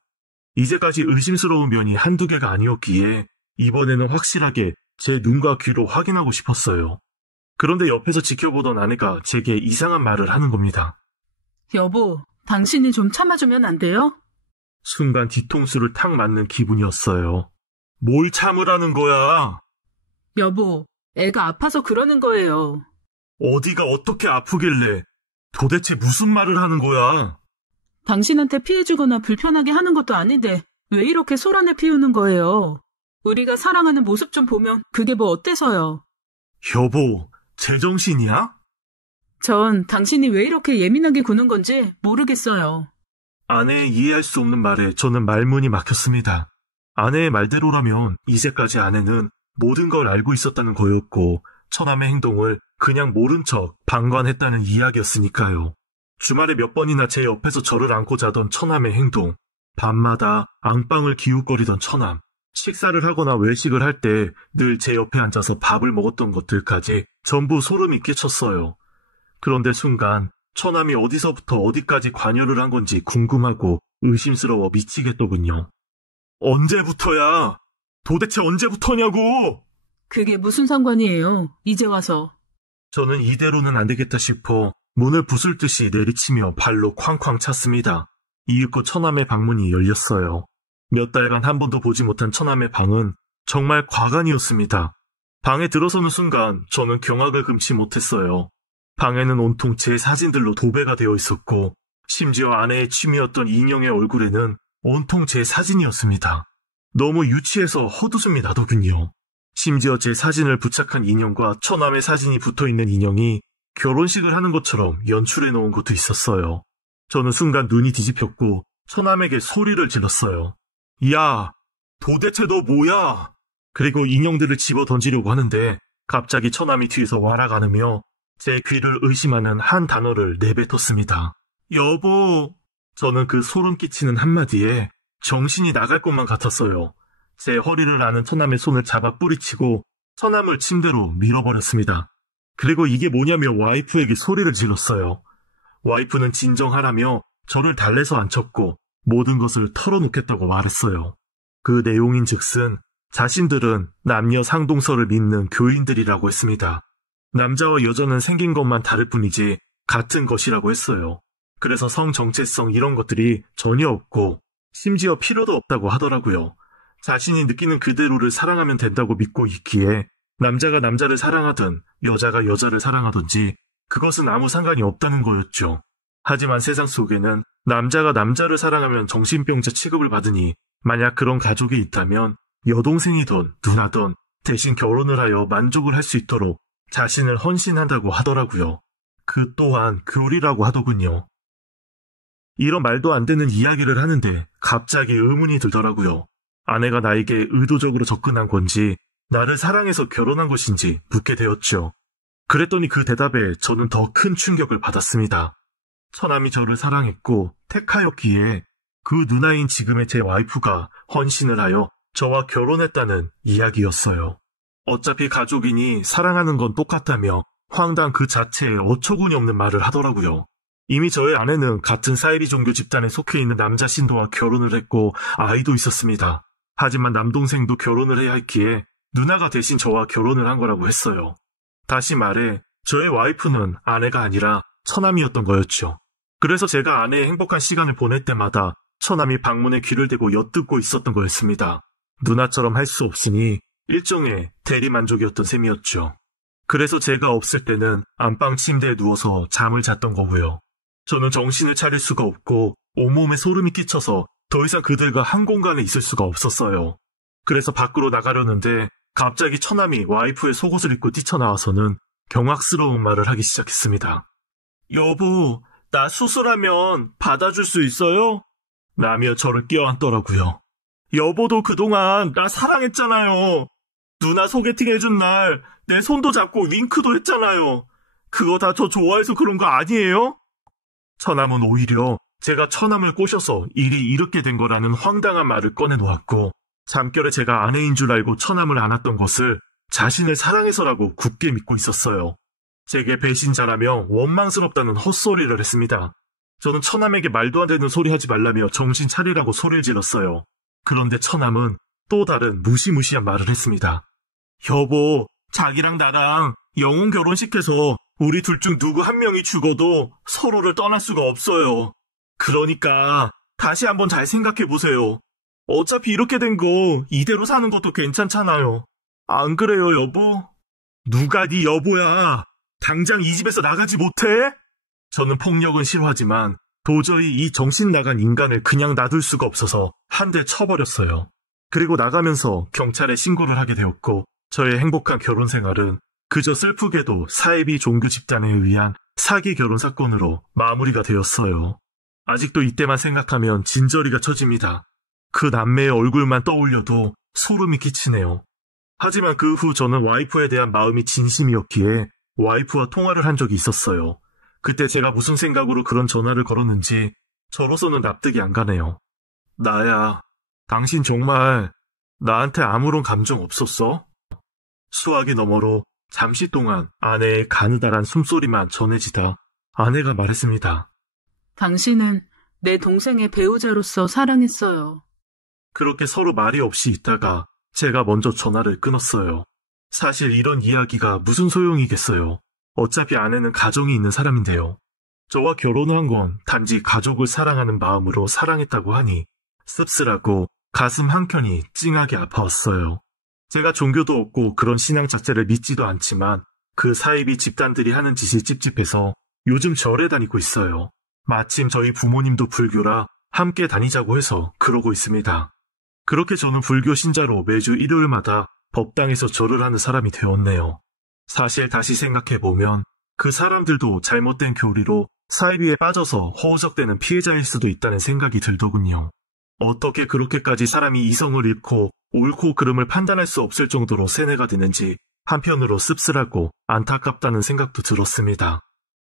이제까지 의심스러운 면이 한두 개가 아니었기에 이번에는 확실하게 제 눈과 귀로 확인하고 싶었어요. 그런데 옆에서 지켜보던 아내가 제게 이상한 말을 하는 겁니다. 여보, 당신이 좀 참아주면 안 돼요? 순간 뒤통수를 탁 맞는 기분이었어요. 뭘 참으라는 거야? 여보, 애가 아파서 그러는 거예요. 어디가 어떻게 아프길래 도대체 무슨 말을 하는 거야? 당신한테 피해주거나 불편하게 하는 것도 아닌데 왜 이렇게 소란을 피우는 거예요? 우리가 사랑하는 모습 좀 보면 그게 뭐 어때서요? 여보, 제정신이야? 전 당신이 왜 이렇게 예민하게 구는 건지 모르겠어요. 아내의 이해할 수 없는 말에 저는 말문이 막혔습니다. 아내의 말대로라면 이제까지 아내는 모든 걸 알고 있었다는 거였고 처남의 행동을 그냥 모른 척 방관했다는 이야기였으니까요. 주말에 몇 번이나 제 옆에서 저를 안고 자던 처남의 행동, 밤마다 앙빵을 기웃거리던 처남, 식사를 하거나 외식을 할 때 늘 제 옆에 앉아서 밥을 먹었던 것들까지 전부 소름이 끼쳤어요. 그런데 순간 처남이 어디서부터 어디까지 관여를 한 건지 궁금하고 의심스러워 미치겠더군요. 언제부터야? 도대체 언제부터냐고! 그게 무슨 상관이에요, 이제 와서. 저는 이대로는 안 되겠다 싶어 문을 부술 듯이 내리치며 발로 쾅쾅 찼습니다. 이윽고 처남의 방문이 열렸어요. 몇 달간 한 번도 보지 못한 처남의 방은 정말 과간이었습니다. 방에 들어서는 순간 저는 경악을 금치 못했어요. 방에는 온통 제 사진들로 도배가 되어 있었고 심지어 아내의 취미였던 인형의 얼굴에는 온통 제 사진이었습니다. 너무 유치해서 헛웃음이 나더군요. 심지어 제 사진을 부착한 인형과 처남의 사진이 붙어있는 인형이 결혼식을 하는 것처럼 연출해 놓은 것도 있었어요. 저는 순간 눈이 뒤집혔고 처남에게 소리를 질렀어요. 야, 도대체 너 뭐야? 그리고 인형들을 집어 던지려고 하는데 갑자기 처남이 뒤에서 와라가느며 제 귀를 의심하는 한 단어를 내뱉었습니다. 여보. 저는 그 소름 끼치는 한마디에 정신이 나갈 것만 같았어요. 제 허리를 아는 처남의 손을 잡아 뿌리치고 처남을 침대로 밀어버렸습니다. 그리고 이게 뭐냐며 와이프에게 소리를 질렀어요. 와이프는 진정하라며 저를 달래서 앉혔고 모든 것을 털어놓겠다고 말했어요. 그 내용인즉슨 자신들은 남녀 상동서를 믿는 교인들이라고 했습니다. 남자와 여자는 생긴 것만 다를 뿐이지 같은 것이라고 했어요. 그래서 성 정체성 이런 것들이 전혀 없고 심지어 필요도 없다고 하더라고요. 자신이 느끼는 그대로를 사랑하면 된다고 믿고 있기에 남자가 남자를 사랑하든 여자가 여자를 사랑하든지 그것은 아무 상관이 없다는 거였죠. 하지만 세상 속에는 남자가 남자를 사랑하면 정신병자 취급을 받으니 만약 그런 가족이 있다면 여동생이든 누나든 대신 결혼을 하여 만족을 할 수 있도록 자신을 헌신한다고 하더라고요. 그 또한 교리라고 하더군요. 이런 말도 안 되는 이야기를 하는데 갑자기 의문이 들더라고요. 아내가 나에게 의도적으로 접근한 건지 나를 사랑해서 결혼한 것인지 묻게 되었죠. 그랬더니 그 대답에 저는 더 큰 충격을 받았습니다. 처남이 저를 사랑했고 택하였기에 그 누나인 지금의 제 와이프가 헌신을 하여 저와 결혼했다는 이야기였어요. 어차피 가족이니 사랑하는 건 똑같다며 황당 그 자체에 어처구니 없는 말을 하더라고요. 이미 저의 아내는 같은 사이비 종교 집단에 속해 있는 남자 신도와 결혼을 했고 아이도 있었습니다. 하지만 남동생도 결혼을 해야 했기에 누나가 대신 저와 결혼을 한 거라고 했어요. 다시 말해 저의 와이프는 아내가 아니라 처남이었던 거였죠. 그래서 제가 아내의 행복한 시간을 보낼 때마다 처남이 방문에 귀를 대고 엿듣고 있었던 거였습니다. 누나처럼 할 수 없으니 일종의 대리만족이었던 셈이었죠. 그래서 제가 없을 때는 안방 침대에 누워서 잠을 잤던 거고요. 저는 정신을 차릴 수가 없고 온몸에 소름이 끼쳐서 더 이상 그들과 한 공간에 있을 수가 없었어요. 그래서 밖으로 나가려는데 갑자기 처남이 와이프의 속옷을 입고 뛰쳐나와서는 경악스러운 말을 하기 시작했습니다. 여보, 나 수술하면 받아줄 수 있어요? 라며 저를 껴안더라고요. 여보도 그동안 나 사랑했잖아요. 누나 소개팅 해준 날 내 손도 잡고 윙크도 했잖아요. 그거 다 저 좋아해서 그런 거 아니에요? 처남은 오히려 제가 처남을 꼬셔서 일이 이렇게 된 거라는 황당한 말을 꺼내놓았고 잠결에 제가 아내인 줄 알고 처남을 안았던 것을 자신을 사랑해서라고 굳게 믿고 있었어요. 제게 배신자라며 원망스럽다는 헛소리를 했습니다. 저는 처남에게 말도 안 되는 소리 하지 말라며 정신 차리라고 소리를 질렀어요. 그런데 처남은 또 다른 무시무시한 말을 했습니다. 여보, 자기랑 나랑 영혼 결혼식해서 우리 둘 중 누구 한 명이 죽어도 서로를 떠날 수가 없어요. 그러니까 다시 한번 잘 생각해 보세요. 어차피 이렇게 된 거 이대로 사는 것도 괜찮잖아요. 안 그래요, 여보? 누가 네 여보야? 당장 이 집에서 나가지 못해? 저는 폭력은 싫어하지만 도저히 이 정신 나간 인간을 그냥 놔둘 수가 없어서 한 대 쳐버렸어요. 그리고 나가면서 경찰에 신고를 하게 되었고 저의 행복한 결혼 생활은 그저 슬프게도 사이비 종교 집단에 의한 사기 결혼 사건으로 마무리가 되었어요. 아직도 이때만 생각하면 진저리가 쳐집니다. 그 남매의 얼굴만 떠올려도 소름이 끼치네요. 하지만 그 후 저는 와이프에 대한 마음이 진심이었기에 와이프와 통화를 한 적이 있었어요. 그때 제가 무슨 생각으로 그런 전화를 걸었는지 저로서는 납득이 안 가네요. 나야, 당신 정말 나한테 아무런 감정 없었어? 수화기 너머로 잠시 동안 아내의 가느다란 숨소리만 전해지다 아내가 말했습니다. 당신은 내 동생의 배우자로서 사랑했어요. 그렇게 서로 말이 없이 있다가 제가 먼저 전화를 끊었어요. 사실 이런 이야기가 무슨 소용이겠어요. 어차피 아내는 가정이 있는 사람인데요. 저와 결혼을 한 건 단지 가족을 사랑하는 마음으로 사랑했다고 하니 씁쓸하고 가슴 한켠이 찡하게 아파왔어요. 제가 종교도 없고 그런 신앙 자체를 믿지도 않지만 그 사이비 집단들이 하는 짓이 찝찝해서 요즘 절에 다니고 있어요. 마침 저희 부모님도 불교라 함께 다니자고 해서 그러고 있습니다. 그렇게 저는 불교 신자로 매주 일요일마다 법당에서 절을 하는 사람이 되었네요. 사실 다시 생각해보면 그 사람들도 잘못된 교리로 사이비에 빠져서 허우적대는 피해자일 수도 있다는 생각이 들더군요. 어떻게 그렇게까지 사람이 이성을 잃고 옳고 그름을 판단할 수 없을 정도로 세뇌가 되는지 한편으로 씁쓸하고 안타깝다는 생각도 들었습니다.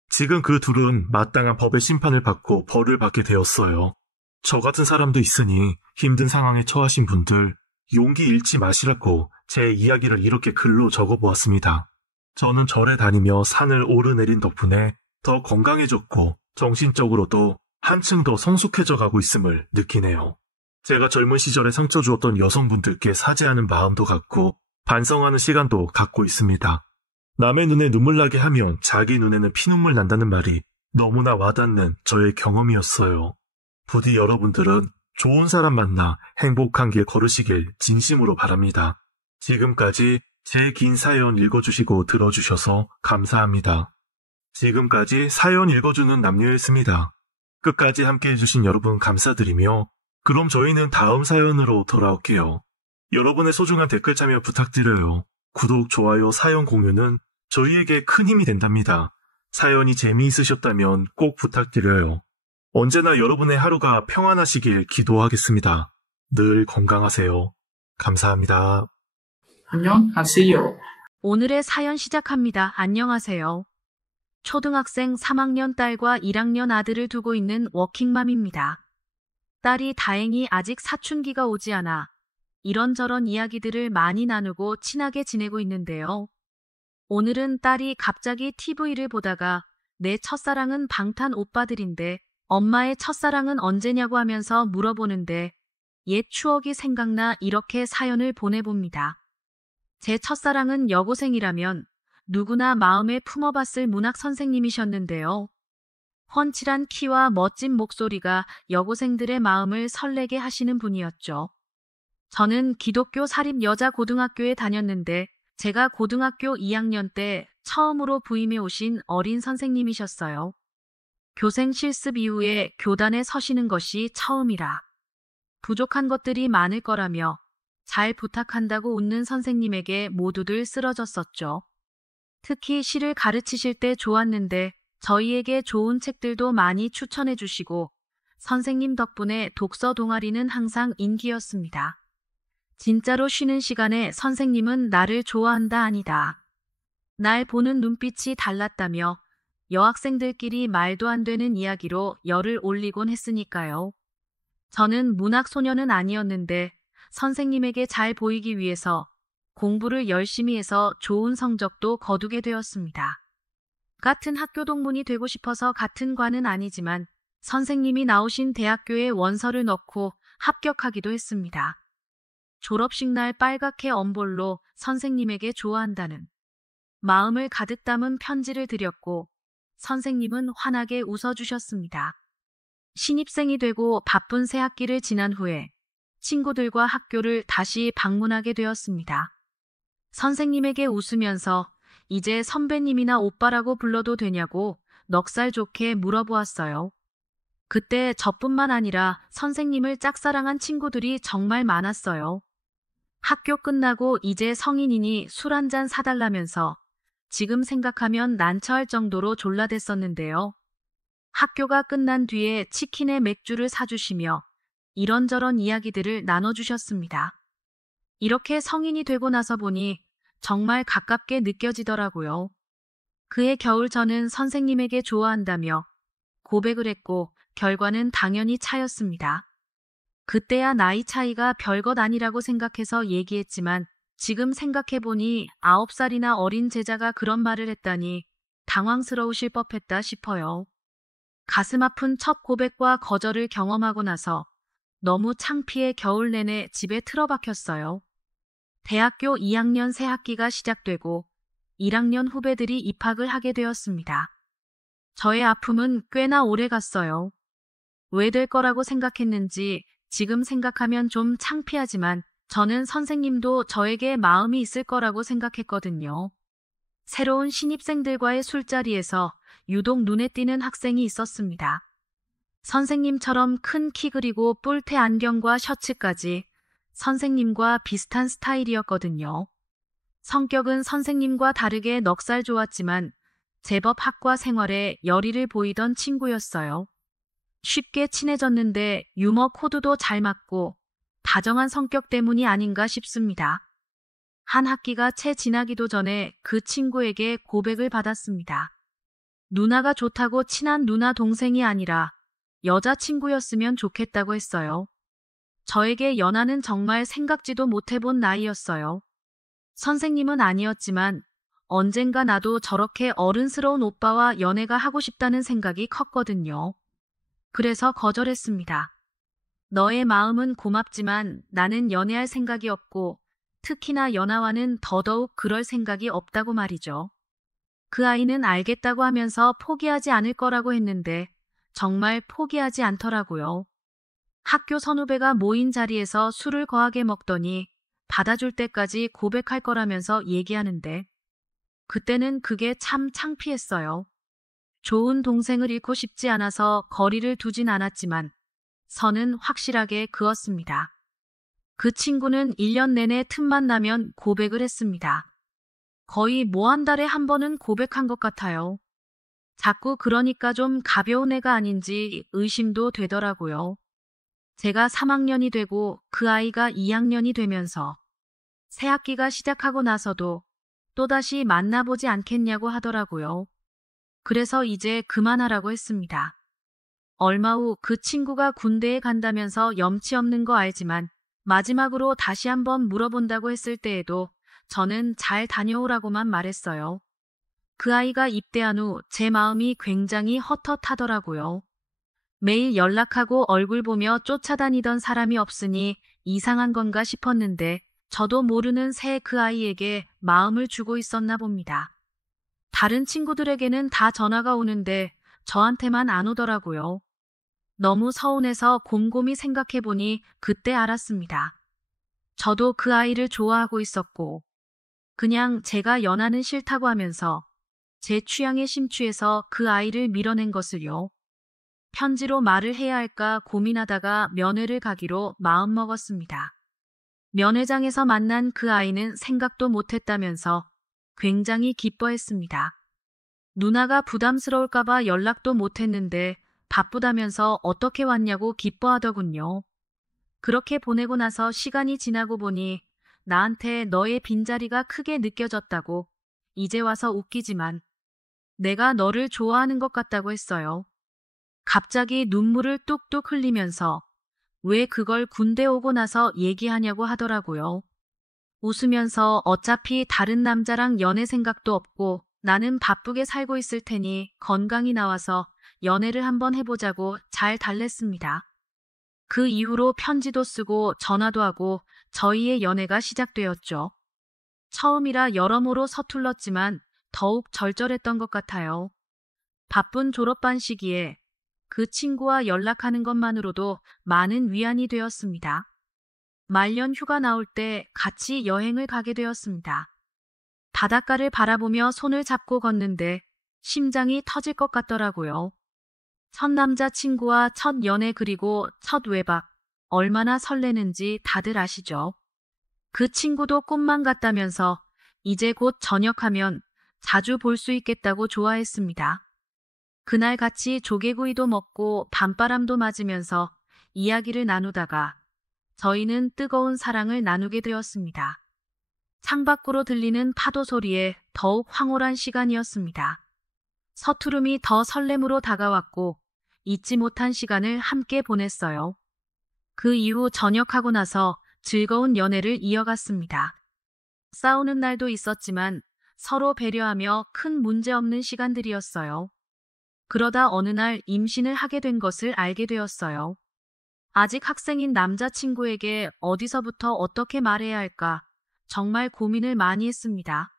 지금 그 둘은 마땅한 법의 심판을 받고 벌을 받게 되었어요. 저 같은 사람도 있으니 힘든 상황에 처하신 분들 용기 잃지 마시라고 제 이야기를 이렇게 글로 적어보았습니다. 저는 절에 다니며 산을 오르내린 덕분에 더 건강해졌고 정신적으로도 한층 더 성숙해져 가고 있음을 느끼네요. 제가 젊은 시절에 상처 주었던 여성분들께 사죄하는 마음도 갖고 반성하는 시간도 갖고 있습니다. 남의 눈에 눈물 나게 하면 자기 눈에는 피눈물 난다는 말이 너무나 와닿는 저의 경험이었어요. 부디 여러분들은 좋은 사람 만나 행복한 길 걸으시길 진심으로 바랍니다. 지금까지 제 긴 사연 읽어주시고 들어주셔서 감사합니다. 지금까지 사연 읽어주는 남녀였습니다. 끝까지 함께 해주신 여러분 감사드리며 그럼 저희는 다음 사연으로 돌아올게요. 여러분의 소중한 댓글 참여 부탁드려요. 구독, 좋아요, 사연 공유는 저희에게 큰 힘이 된답니다. 사연이 재미있으셨다면 꼭 부탁드려요. 언제나 여러분의 하루가 평안하시길 기도하겠습니다. 늘 건강하세요. 감사합니다. 안녕하세요. 오늘의 사연 시작합니다. 안녕하세요. 초등학생 3학년 딸과 1학년 아들을 두고 있는 워킹맘입니다. 딸이 다행히 아직 사춘기가 오지 않아 이런저런 이야기들을 많이 나누고 친하게 지내고 있는데요. 오늘은 딸이 갑자기 TV를 보다가 내 첫사랑은 방탄 오빠들인데 엄마의 첫사랑은 언제냐고 하면서 물어보는데 옛 추억이 생각나 이렇게 사연을 보내봅니다. 제 첫사랑은 여고생이라면 누구나 마음에 품어봤을 문학 선생님이셨는데요. 훤칠한 키와 멋진 목소리가 여고생들의 마음을 설레게 하시는 분이었죠. 저는 기독교 사립 여자 고등학교에 다녔는데 제가 고등학교 2학년 때 처음으로 부임해 오신 어린 선생님이셨어요. 교생 실습 이후에 교단에 서시는 것이 처음이라 부족한 것들이 많을 거라며 잘 부탁한다고 웃는 선생님에게 모두들 쓰러졌었죠. 특히 시를 가르치실 때 좋았는데 저희에게 좋은 책들도 많이 추천해 주시고 선생님 덕분에 독서 동아리는 항상 인기였습니다. 진짜로 쉬는 시간에 선생님은 나를 좋아한다 아니다. 날 보는 눈빛이 달랐다며 여학생들끼리 말도 안 되는 이야기로 열을 올리곤 했으니까요. 저는 문학 소녀는 아니었는데 선생님에게 잘 보이기 위해서 공부를 열심히 해서 좋은 성적도 거두게 되었습니다. 같은 학교 동문이 되고 싶어서 같은 과는 아니지만 선생님이 나오신 대학교에 원서를 넣고 합격하기도 했습니다. 졸업식 날 빨갛게 엄볼로 선생님에게 좋아한다는 마음을 가득 담은 편지를 드렸고 선생님은 환하게 웃어주셨습니다. 신입생이 되고 바쁜 새 학기를 지난 후에 친구들과 학교를 다시 방문하게 되었습니다. 선생님에게 웃으면서 이제 선배님이나 오빠라고 불러도 되냐고 넉살 좋게 물어보았어요. 그때 저뿐만 아니라 선생님을 짝사랑한 친구들이 정말 많았어요. 학교 끝나고 이제 성인이니 술 한잔 사달라면서 지금 생각하면 난처할 정도로 졸라댔었는데요. 학교가 끝난 뒤에 치킨에 맥주를 사주시며 이런저런 이야기들을 나눠주셨습니다. 이렇게 성인이 되고 나서 보니 정말 가깝게 느껴지더라고요. 그해 겨울 저는 선생님에게 좋아한다며 고백을 했고 결과는 당연히 차였습니다. 그때야 나이 차이가 별것 아니라고 생각해서 얘기했지만 지금 생각해보니 9살이나 어린 제자가 그런 말을 했다니 당황스러우실 법했다 싶어요. 가슴 아픈 첫 고백과 거절을 경험하고 나서 너무 창피해 겨울 내내 집에 틀어박혔어요. 대학교 2학년 새 학기가 시작되고 1학년 후배들이 입학을 하게 되었습니다. 저의 아픔은 꽤나 오래 갔어요. 왜 될 거라고 생각했는지 지금 생각하면 좀 창피하지만 저는 선생님도 저에게 마음이 있을 거라고 생각했거든요. 새로운 신입생들과의 술자리에서 유독 눈에 띄는 학생이 있었습니다. 선생님처럼 큰 키 그리고 뿔테 안경과 셔츠까지 선생님과 비슷한 스타일이었거든요. 성격은 선생님과 다르게 넉살 좋았지만 제법 학과 생활에 열의를 보이던 친구였어요. 쉽게 친해졌는데 유머 코드도 잘 맞고 다정한 성격 때문이 아닌가 싶습니다. 한 학기가 채 지나기도 전에 그 친구에게 고백을 받았습니다. 누나가 좋다고 친한 누나 동생이 아니라 여자친구였으면 좋겠다고 했어요. 저에게 연하는 정말 생각지도 못해본 나이였어요. 선생님은 아니었지만 언젠가 나도 저렇게 어른스러운 오빠와 연애가 하고 싶다는 생각이 컸거든요. 그래서 거절했습니다. 너의 마음은 고맙지만 나는 연애할 생각이 없고 특히나 연하와는 더더욱 그럴 생각이 없다고 말이죠. 그 아이는 알겠다고 하면서 포기하지 않을 거라고 했는데 정말 포기하지 않더라고요. 학교 선후배가 모인 자리에서 술을 거하게 먹더니 받아줄 때까지 고백할 거라면서 얘기하는데 그때는 그게 참 창피했어요. 좋은 동생을 잃고 싶지 않아서 거리를 두진 않았지만 선은 확실하게 그었습니다. 그 친구는 1년 내내 틈만 나면 고백을 했습니다. 거의 뭐 한 달에 한 번은 고백한 것 같아요. 자꾸 그러니까 좀 가벼운 애가 아닌지 의심도 되더라고요. 제가 3학년이 되고 그 아이가 2학년이 되면서 새 학기가 시작하고 나서도 또다시 만나보지 않겠냐고 하더라고요. 그래서 이제 그만하라고 했습니다. 얼마 후 그 친구가 군대에 간다면서 염치 없는 거 알지만 마지막으로 다시 한번 물어본다고 했을 때에도 저는 잘 다녀오라고만 말했어요. 그 아이가 입대한 후 제 마음이 굉장히 헛헛하더라고요. 매일 연락하고 얼굴 보며 쫓아다니던 사람이 없으니 이상한 건가 싶었는데 저도 모르는 새 그 아이에게 마음을 주고 있었나 봅니다. 다른 친구들에게는 다 전화가 오는데 저한테만 안 오더라고요. 너무 서운해서 곰곰이 생각해보니 그때 알았습니다. 저도 그 아이를 좋아하고 있었고 그냥 제가 연하는 싫다고 하면서 제 취향에 심취해서 그 아이를 밀어낸 것을요. 편지로 말을 해야 할까 고민하다가 면회를 가기로 마음먹었습니다. 면회장에서 만난 그 아이는 생각도 못했다면서 굉장히 기뻐했습니다. 누나가 부담스러울까봐 연락도 못했는데 바쁘다면서 어떻게 왔냐고 기뻐하더군요. 그렇게 보내고 나서 시간이 지나고 보니 나한테 너의 빈자리가 크게 느껴졌다고 이제 와서 웃기지만 내가 너를 좋아하는 것 같다고 했어요. 갑자기 눈물을 뚝뚝 흘리면서 왜 그걸 군대 오고 나서 얘기하냐고 하더라고요. 웃으면서 어차피 다른 남자랑 연애 생각도 없고 나는 바쁘게 살고 있을 테니 건강히 나와서 연애를 한번 해보자고 잘 달랬습니다. 그 이후로 편지도 쓰고 전화도 하고 저희의 연애가 시작되었죠. 처음이라 여러모로 서툴렀지만 더욱 절절했던 것 같아요. 바쁜 졸업반 시기에 그 친구와 연락하는 것만으로도 많은 위안이 되었습니다. 말년 휴가 나올 때 같이 여행을 가게 되었습니다. 바닷가를 바라보며 손을 잡고 걷는데 심장이 터질 것 같더라고요. 첫 남자친구와 첫 연애 그리고 첫 외박, 얼마나 설레는지 다들 아시죠? 그 친구도 꿈만 같다면서 이제 곧 전역하면 자주 볼 수 있겠다고 좋아했습니다. 그날 같이 조개구이도 먹고 밤바람도 맞으면서 이야기를 나누다가 저희는 뜨거운 사랑을 나누게 되었습니다. 창밖으로 들리는 파도 소리에 더욱 황홀한 시간이었습니다. 서투름이 더 설렘으로 다가왔고 잊지 못한 시간을 함께 보냈어요. 그 이후 전역하고 나서 즐거운 연애를 이어갔습니다. 싸우는 날도 있었지만 서로 배려하며 큰 문제 없는 시간들이었어요. 그러다 어느 날 임신을 하게 된 것을 알게 되었어요. 아직 학생인 남자친구에게 어디서부터 어떻게 말해야 할까 정말 고민을 많이 했습니다.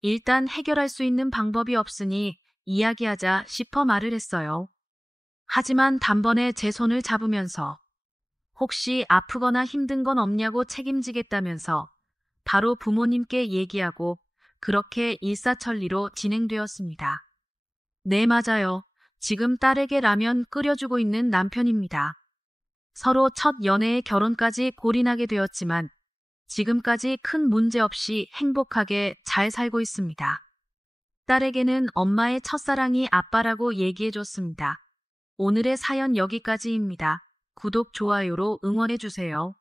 일단 해결할 수 있는 방법이 없으니 이야기하자 싶어 말을 했어요. 하지만 단번에 제 손을 잡으면서 혹시 아프거나 힘든 건 없냐고 책임지겠다면서 바로 부모님께 얘기하고 그렇게 일사천리로 진행되었습니다. 네, 맞아요. 지금 딸에게 라면 끓여주고 있는 남편입니다. 서로 첫 연애에 결혼까지 골인하게 되었지만 지금까지 큰 문제 없이 행복하게 잘 살고 있습니다. 딸에게는 엄마의 첫사랑이 아빠라고 얘기해줬습니다. 오늘의 사연 여기까지입니다. 구독, 좋아요로 응원해주세요.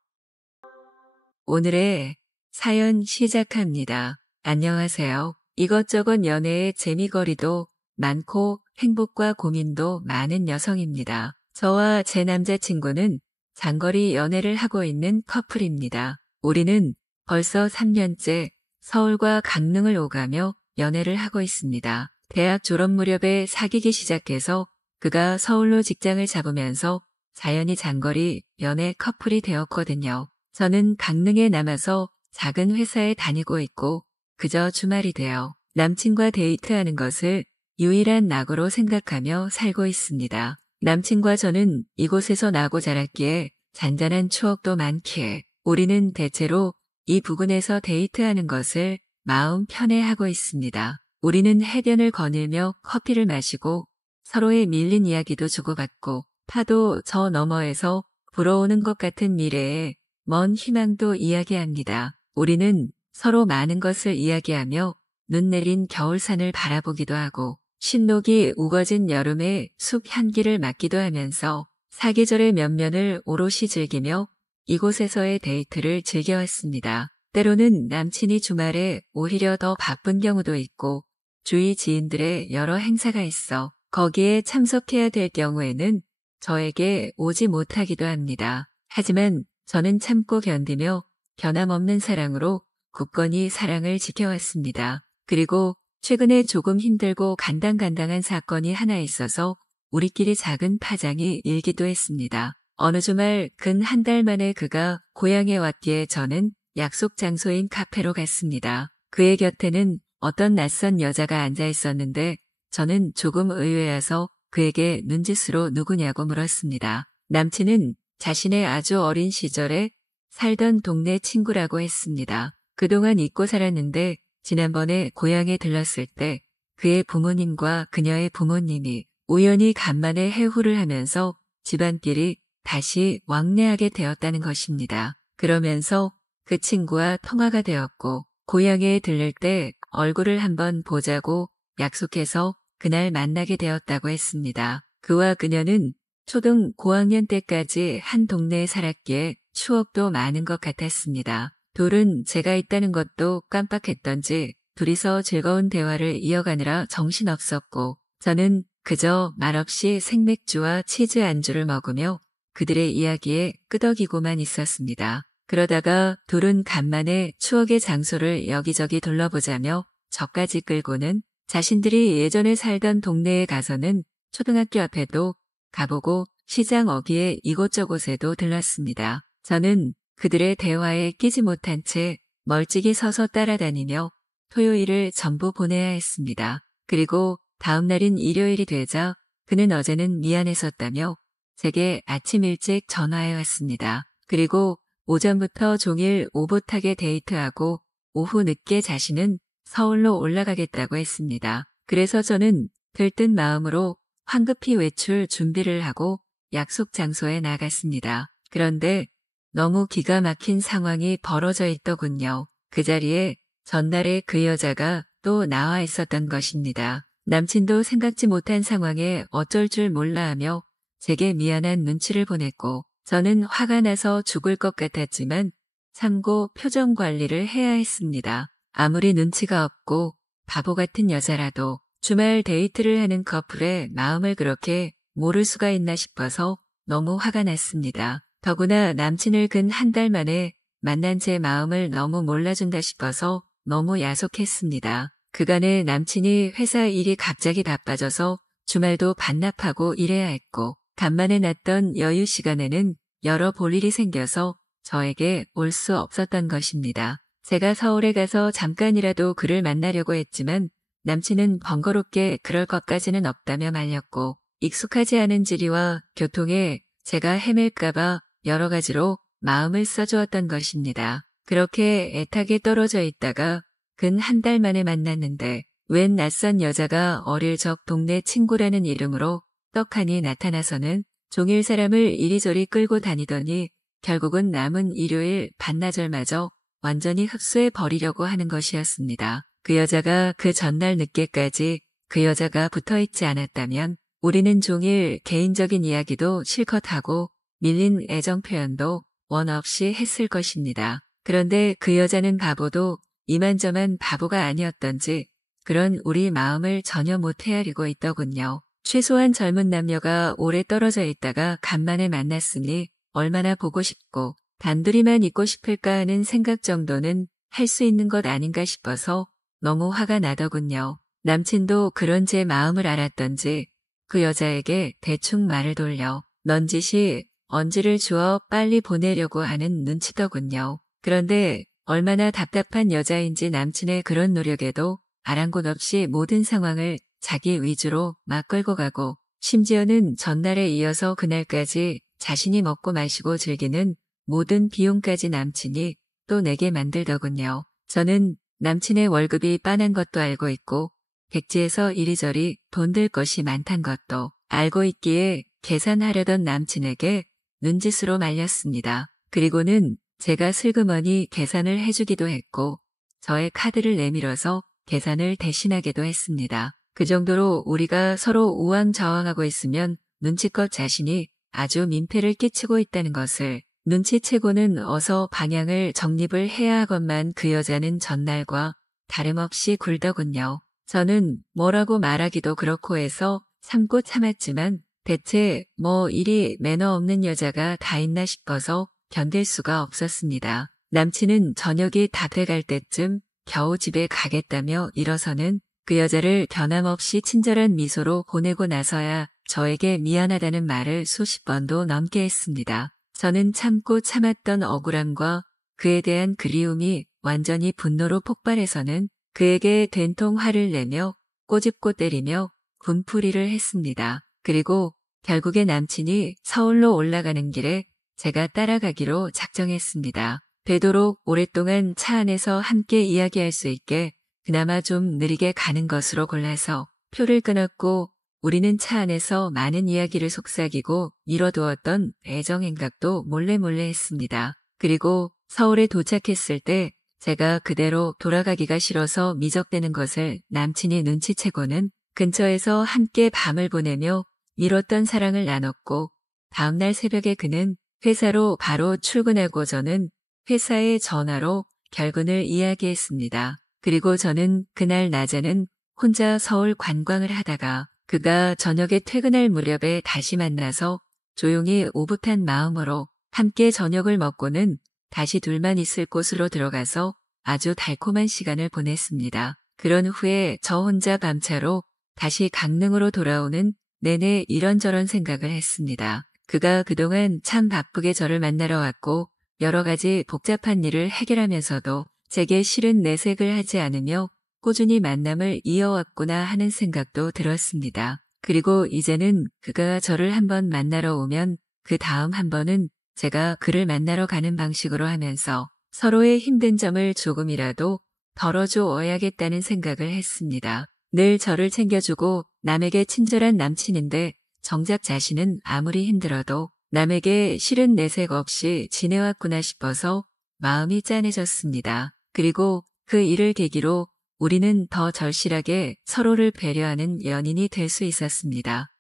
오늘의 사연 시작합니다. 안녕하세요. 이것저것 연애의 재미거리도 많고 행복과 고민도 많은 여성입니다. 저와 제 남자친구는 장거리 연애를 하고 있는 커플입니다. 우리는 벌써 3년째 서울과 강릉을 오가며 연애를 하고 있습니다. 대학 졸업 무렵에 사귀기 시작해서 그가 서울로 직장을 잡으면서 자연히 장거리 연애 커플이 되었거든요. 저는 강릉에 남아서 작은 회사에 다니고 있고 그저 주말이 되어 남친과 데이트하는 것을 유일한 낙으로 생각하며 살고 있습니다. 남친과 저는 이곳에서 나고 자랐기에 잔잔한 추억도 많기에 우리는 대체로 이 부근에서 데이트하는 것을 마음 편해하고 있습니다. 우리는 해변을 거닐며 커피를 마시고 서로의 밀린 이야기도 주고받고 파도 저 너머에서 불어오는 것 같은 미래에 먼 희망도 이야기합니다. 우리는 서로 많은 것을 이야기하며 눈 내린 겨울산을 바라보기도 하고 신록이 우거진 여름의 숲 향기를 맡기도 하면서 사계절의 면면을 오롯이 즐기며 이곳에서의 데이트를 즐겨왔습니다. 때로는 남친이 주말에 오히려 더 바쁜 경우도 있고 주위 지인들의 여러 행사가 있어 거기에 참석해야 될 경우에는 저에게 오지 못하기도 합니다. 하지만 저는 참고 견디며 변함없는 사랑으로 굳건히 사랑을 지켜왔습니다. 그리고 최근에 조금 힘들고 간당간당한 사건이 하나 있어서 우리끼리 작은 파장이 일기도 했습니다. 어느 주말 근 한 달 만에 그가 고향에 왔기에 저는 약속 장소인 카페로 갔습니다. 그의 곁에는 어떤 낯선 여자가 앉아 있었는데 저는 조금 의외여서 그에게 눈짓으로 누구냐고 물었습니다. 남친은 자신의 아주 어린 시절에 살던 동네 친구라고 했습니다. 그동안 잊고 살았는데 지난번에 고향에 들렀을 때 그의 부모님과 그녀의 부모님이 우연히 간만에 해후를 하면서 집안끼리 다시 왕래하게 되었다는 것입니다. 그러면서 그 친구와 통화가 되었고 고향에 들를 때 얼굴을 한번 보자고 약속해서 그날 만나게 되었다고 했습니다. 그와 그녀는 초등 고학년 때까지 한 동네에 살았기에 추억도 많은 것 같았습니다. 둘은 제가 있다는 것도 깜빡했던지 둘이서 즐거운 대화를 이어가느라 정신없었고 저는 그저 말없이 생맥주와 치즈 안주를 먹으며 그들의 이야기에 끄덕이고만 있었습니다. 그러다가 둘은 간만에 추억의 장소를 여기저기 둘러보자며 저까지 끌고는 자신들이 예전에 살던 동네에 가서는 초등학교 앞에도 가보고 시장 어귀에 이곳저곳에도 들렀습니다. 저는 그들의 대화에 끼지 못한 채 멀찍이 서서 따라다니며 토요일을 전부 보내야 했습니다. 그리고 다음 날인 일요일이 되자 그는 어제는 미안했었다며 제게 아침 일찍 전화해 왔습니다. 그리고 오전부터 종일 오붓하게 데이트하고 오후 늦게 자신은 서울로 올라가겠다고 했습니다. 그래서 저는 들뜬 마음으로 황급히 외출 준비를 하고 약속 장소에 나갔습니다. 그런데 너무 기가 막힌 상황이 벌어져 있더군요. 그 자리에 전날에 그 여자가 또 나와 있었던 것입니다. 남친도 생각지 못한 상황에 어쩔 줄 몰라 하며 제게 미안한 눈치를 보냈고 저는 화가 나서 죽을 것 같았지만 참고 표정 관리를 해야 했습니다. 아무리 눈치가 없고 바보 같은 여자라도 주말 데이트를 하는 커플의 마음을 그렇게 모를 수가 있나 싶어서 너무 화가 났습니다. 더구나 남친을 근 한 달 만에 만난 제 마음을 너무 몰라준다 싶어서 너무 야속했습니다. 그간에 남친이 회사 일이 갑자기 바빠져서 주말도 반납하고 일해야 했고 간만에 났던 여유 시간에는 여러 볼 일이 생겨서 저에게 올 수 없었던 것입니다. 제가 서울에 가서 잠깐이라도 그를 만나려고 했지만 남친은 번거롭게 그럴 것까지는 없다며 말렸고 익숙하지 않은 지리와 교통에 제가 헤맬까봐 여러 가지로 마음을 써주었던 것입니다. 그렇게 애타게 떨어져 있다가 근 한 달 만에 만났는데 웬 낯선 여자가 어릴 적 동네 친구라는 이름으로 떡하니 나타나서는 종일 사람을 이리저리 끌고 다니더니 결국은 남은 일요일 반나절마저 완전히 흡수해 버리려고 하는 것이었습니다. 그 여자가 그 전날 늦게까지 그 여자가 붙어있지 않았다면 우리는 종일 개인적인 이야기도 실컷 하고 밀린 애정 표현도 원 없이 했을 것입니다. 그런데 그 여자는 바보도 이만저만 바보가 아니었던지 그런 우리 마음을 전혀 못 헤아리고 있더군요. 최소한 젊은 남녀가 오래 떨어져 있다가 간만에 만났으니 얼마나 보고 싶고 단둘이만 있고 싶을까 하는 생각 정도는 할 수 있는 것 아닌가 싶어서 너무 화가 나더군요. 남친도 그런 제 마음을 알았던지 그 여자에게 대충 말을 돌려 넌지시 언지를 주어 빨리 보내려고 하는 눈치더군요. 그런데 얼마나 답답한 여자인지 남친의 그런 노력에도 아랑곳 없이 모든 상황을 자기 위주로 막 끌고 가고 심지어는 전날에 이어서 그날까지 자신이 먹고 마시고 즐기는 모든 비용까지 남친이 또 내게 만들더군요. 저는 남친의 월급이 빤한 것도 알고 있고 백지에서 이리저리 돈 들 것이 많단 것도 알고 있기에 계산하려던 남친에게 눈짓으로 말렸습니다. 그리고는 제가 슬그머니 계산을 해주기도 했고 저의 카드를 내밀어서 계산을 대신하기도 했습니다. 그 정도로 우리가 서로 우왕좌왕하고 있으면 눈치껏 자신이 아주 민폐를 끼치고 있다는 것을 눈치채고는 어서 방향을 정립을 해야 하건만 그 여자는 전날과 다름없이 굴더군요. 저는 뭐라고 말하기도 그렇고 해서 참고 참았지만 대체 뭐 이리 매너 없는 여자가 다 있나 싶어서 견딜 수가 없었습니다. 남친은 저녁이 다 돼갈 때쯤 겨우 집에 가겠다며 일어서는 그 여자를 변함없이 친절한 미소로 보내고 나서야 저에게 미안하다는 말을 수십 번도 넘게 했습니다. 저는 참고 참았던 억울함과 그에 대한 그리움이 완전히 분노로 폭발해서는 그에게 된통 화를 내며 꼬집고 때리며 군풀이를 했습니다. 그리고 결국에 남친이 서울로 올라가는 길에 제가 따라가기로 작정했습니다. 되도록 오랫동안 차 안에서 함께 이야기할 수 있게 그나마 좀 느리게 가는 것으로 골라서 표를 끊었고 우리는 차 안에서 많은 이야기를 속삭이고 미뤄두었던 애정행각도 몰래 했습니다. 그리고 서울에 도착했을 때 제가 그대로 돌아가기가 싫어서 미적대는 것을 남친이 눈치채고는 근처에서 함께 밤을 보내며 미뤘던 사랑을 나눴고 다음날 새벽에 그는 회사로 바로 출근하고 저는 회사에 전화로 결근을 이야기했습니다. 그리고 저는 그날 낮에는 혼자 서울 관광을 하다가 그가 저녁에 퇴근할 무렵에 다시 만나서 조용히 오붓한 마음으로 함께 저녁을 먹고는 다시 둘만 있을 곳으로 들어가서 아주 달콤한 시간을 보냈습니다. 그런 후에 저 혼자 밤차로 다시 강릉으로 돌아오는 내내 이런저런 생각을 했습니다. 그가 그동안 참 바쁘게 저를 만나러 왔고 여러 가지 복잡한 일을 해결하면서도 제게 싫은 내색을 하지 않으며 꾸준히 만남을 이어왔구나 하는 생각도 들었습니다. 그리고 이제는 그가 저를 한번 만나러 오면 그 다음 한 번은 제가 그를 만나러 가는 방식으로 하면서 서로의 힘든 점을 조금이라도 덜어주어야겠다는 생각을 했습니다. 늘 저를 챙겨주고 남에게 친절한 남친인데 정작 자신은 아무리 힘들어도 남에게 싫은 내색 없이 지내왔구나 싶어서 마음이 짠해졌습니다. 그리고 그 일을 계기로 우리는 더 절실하게 서로를 배려하는 연인이 될 수 있었습니다.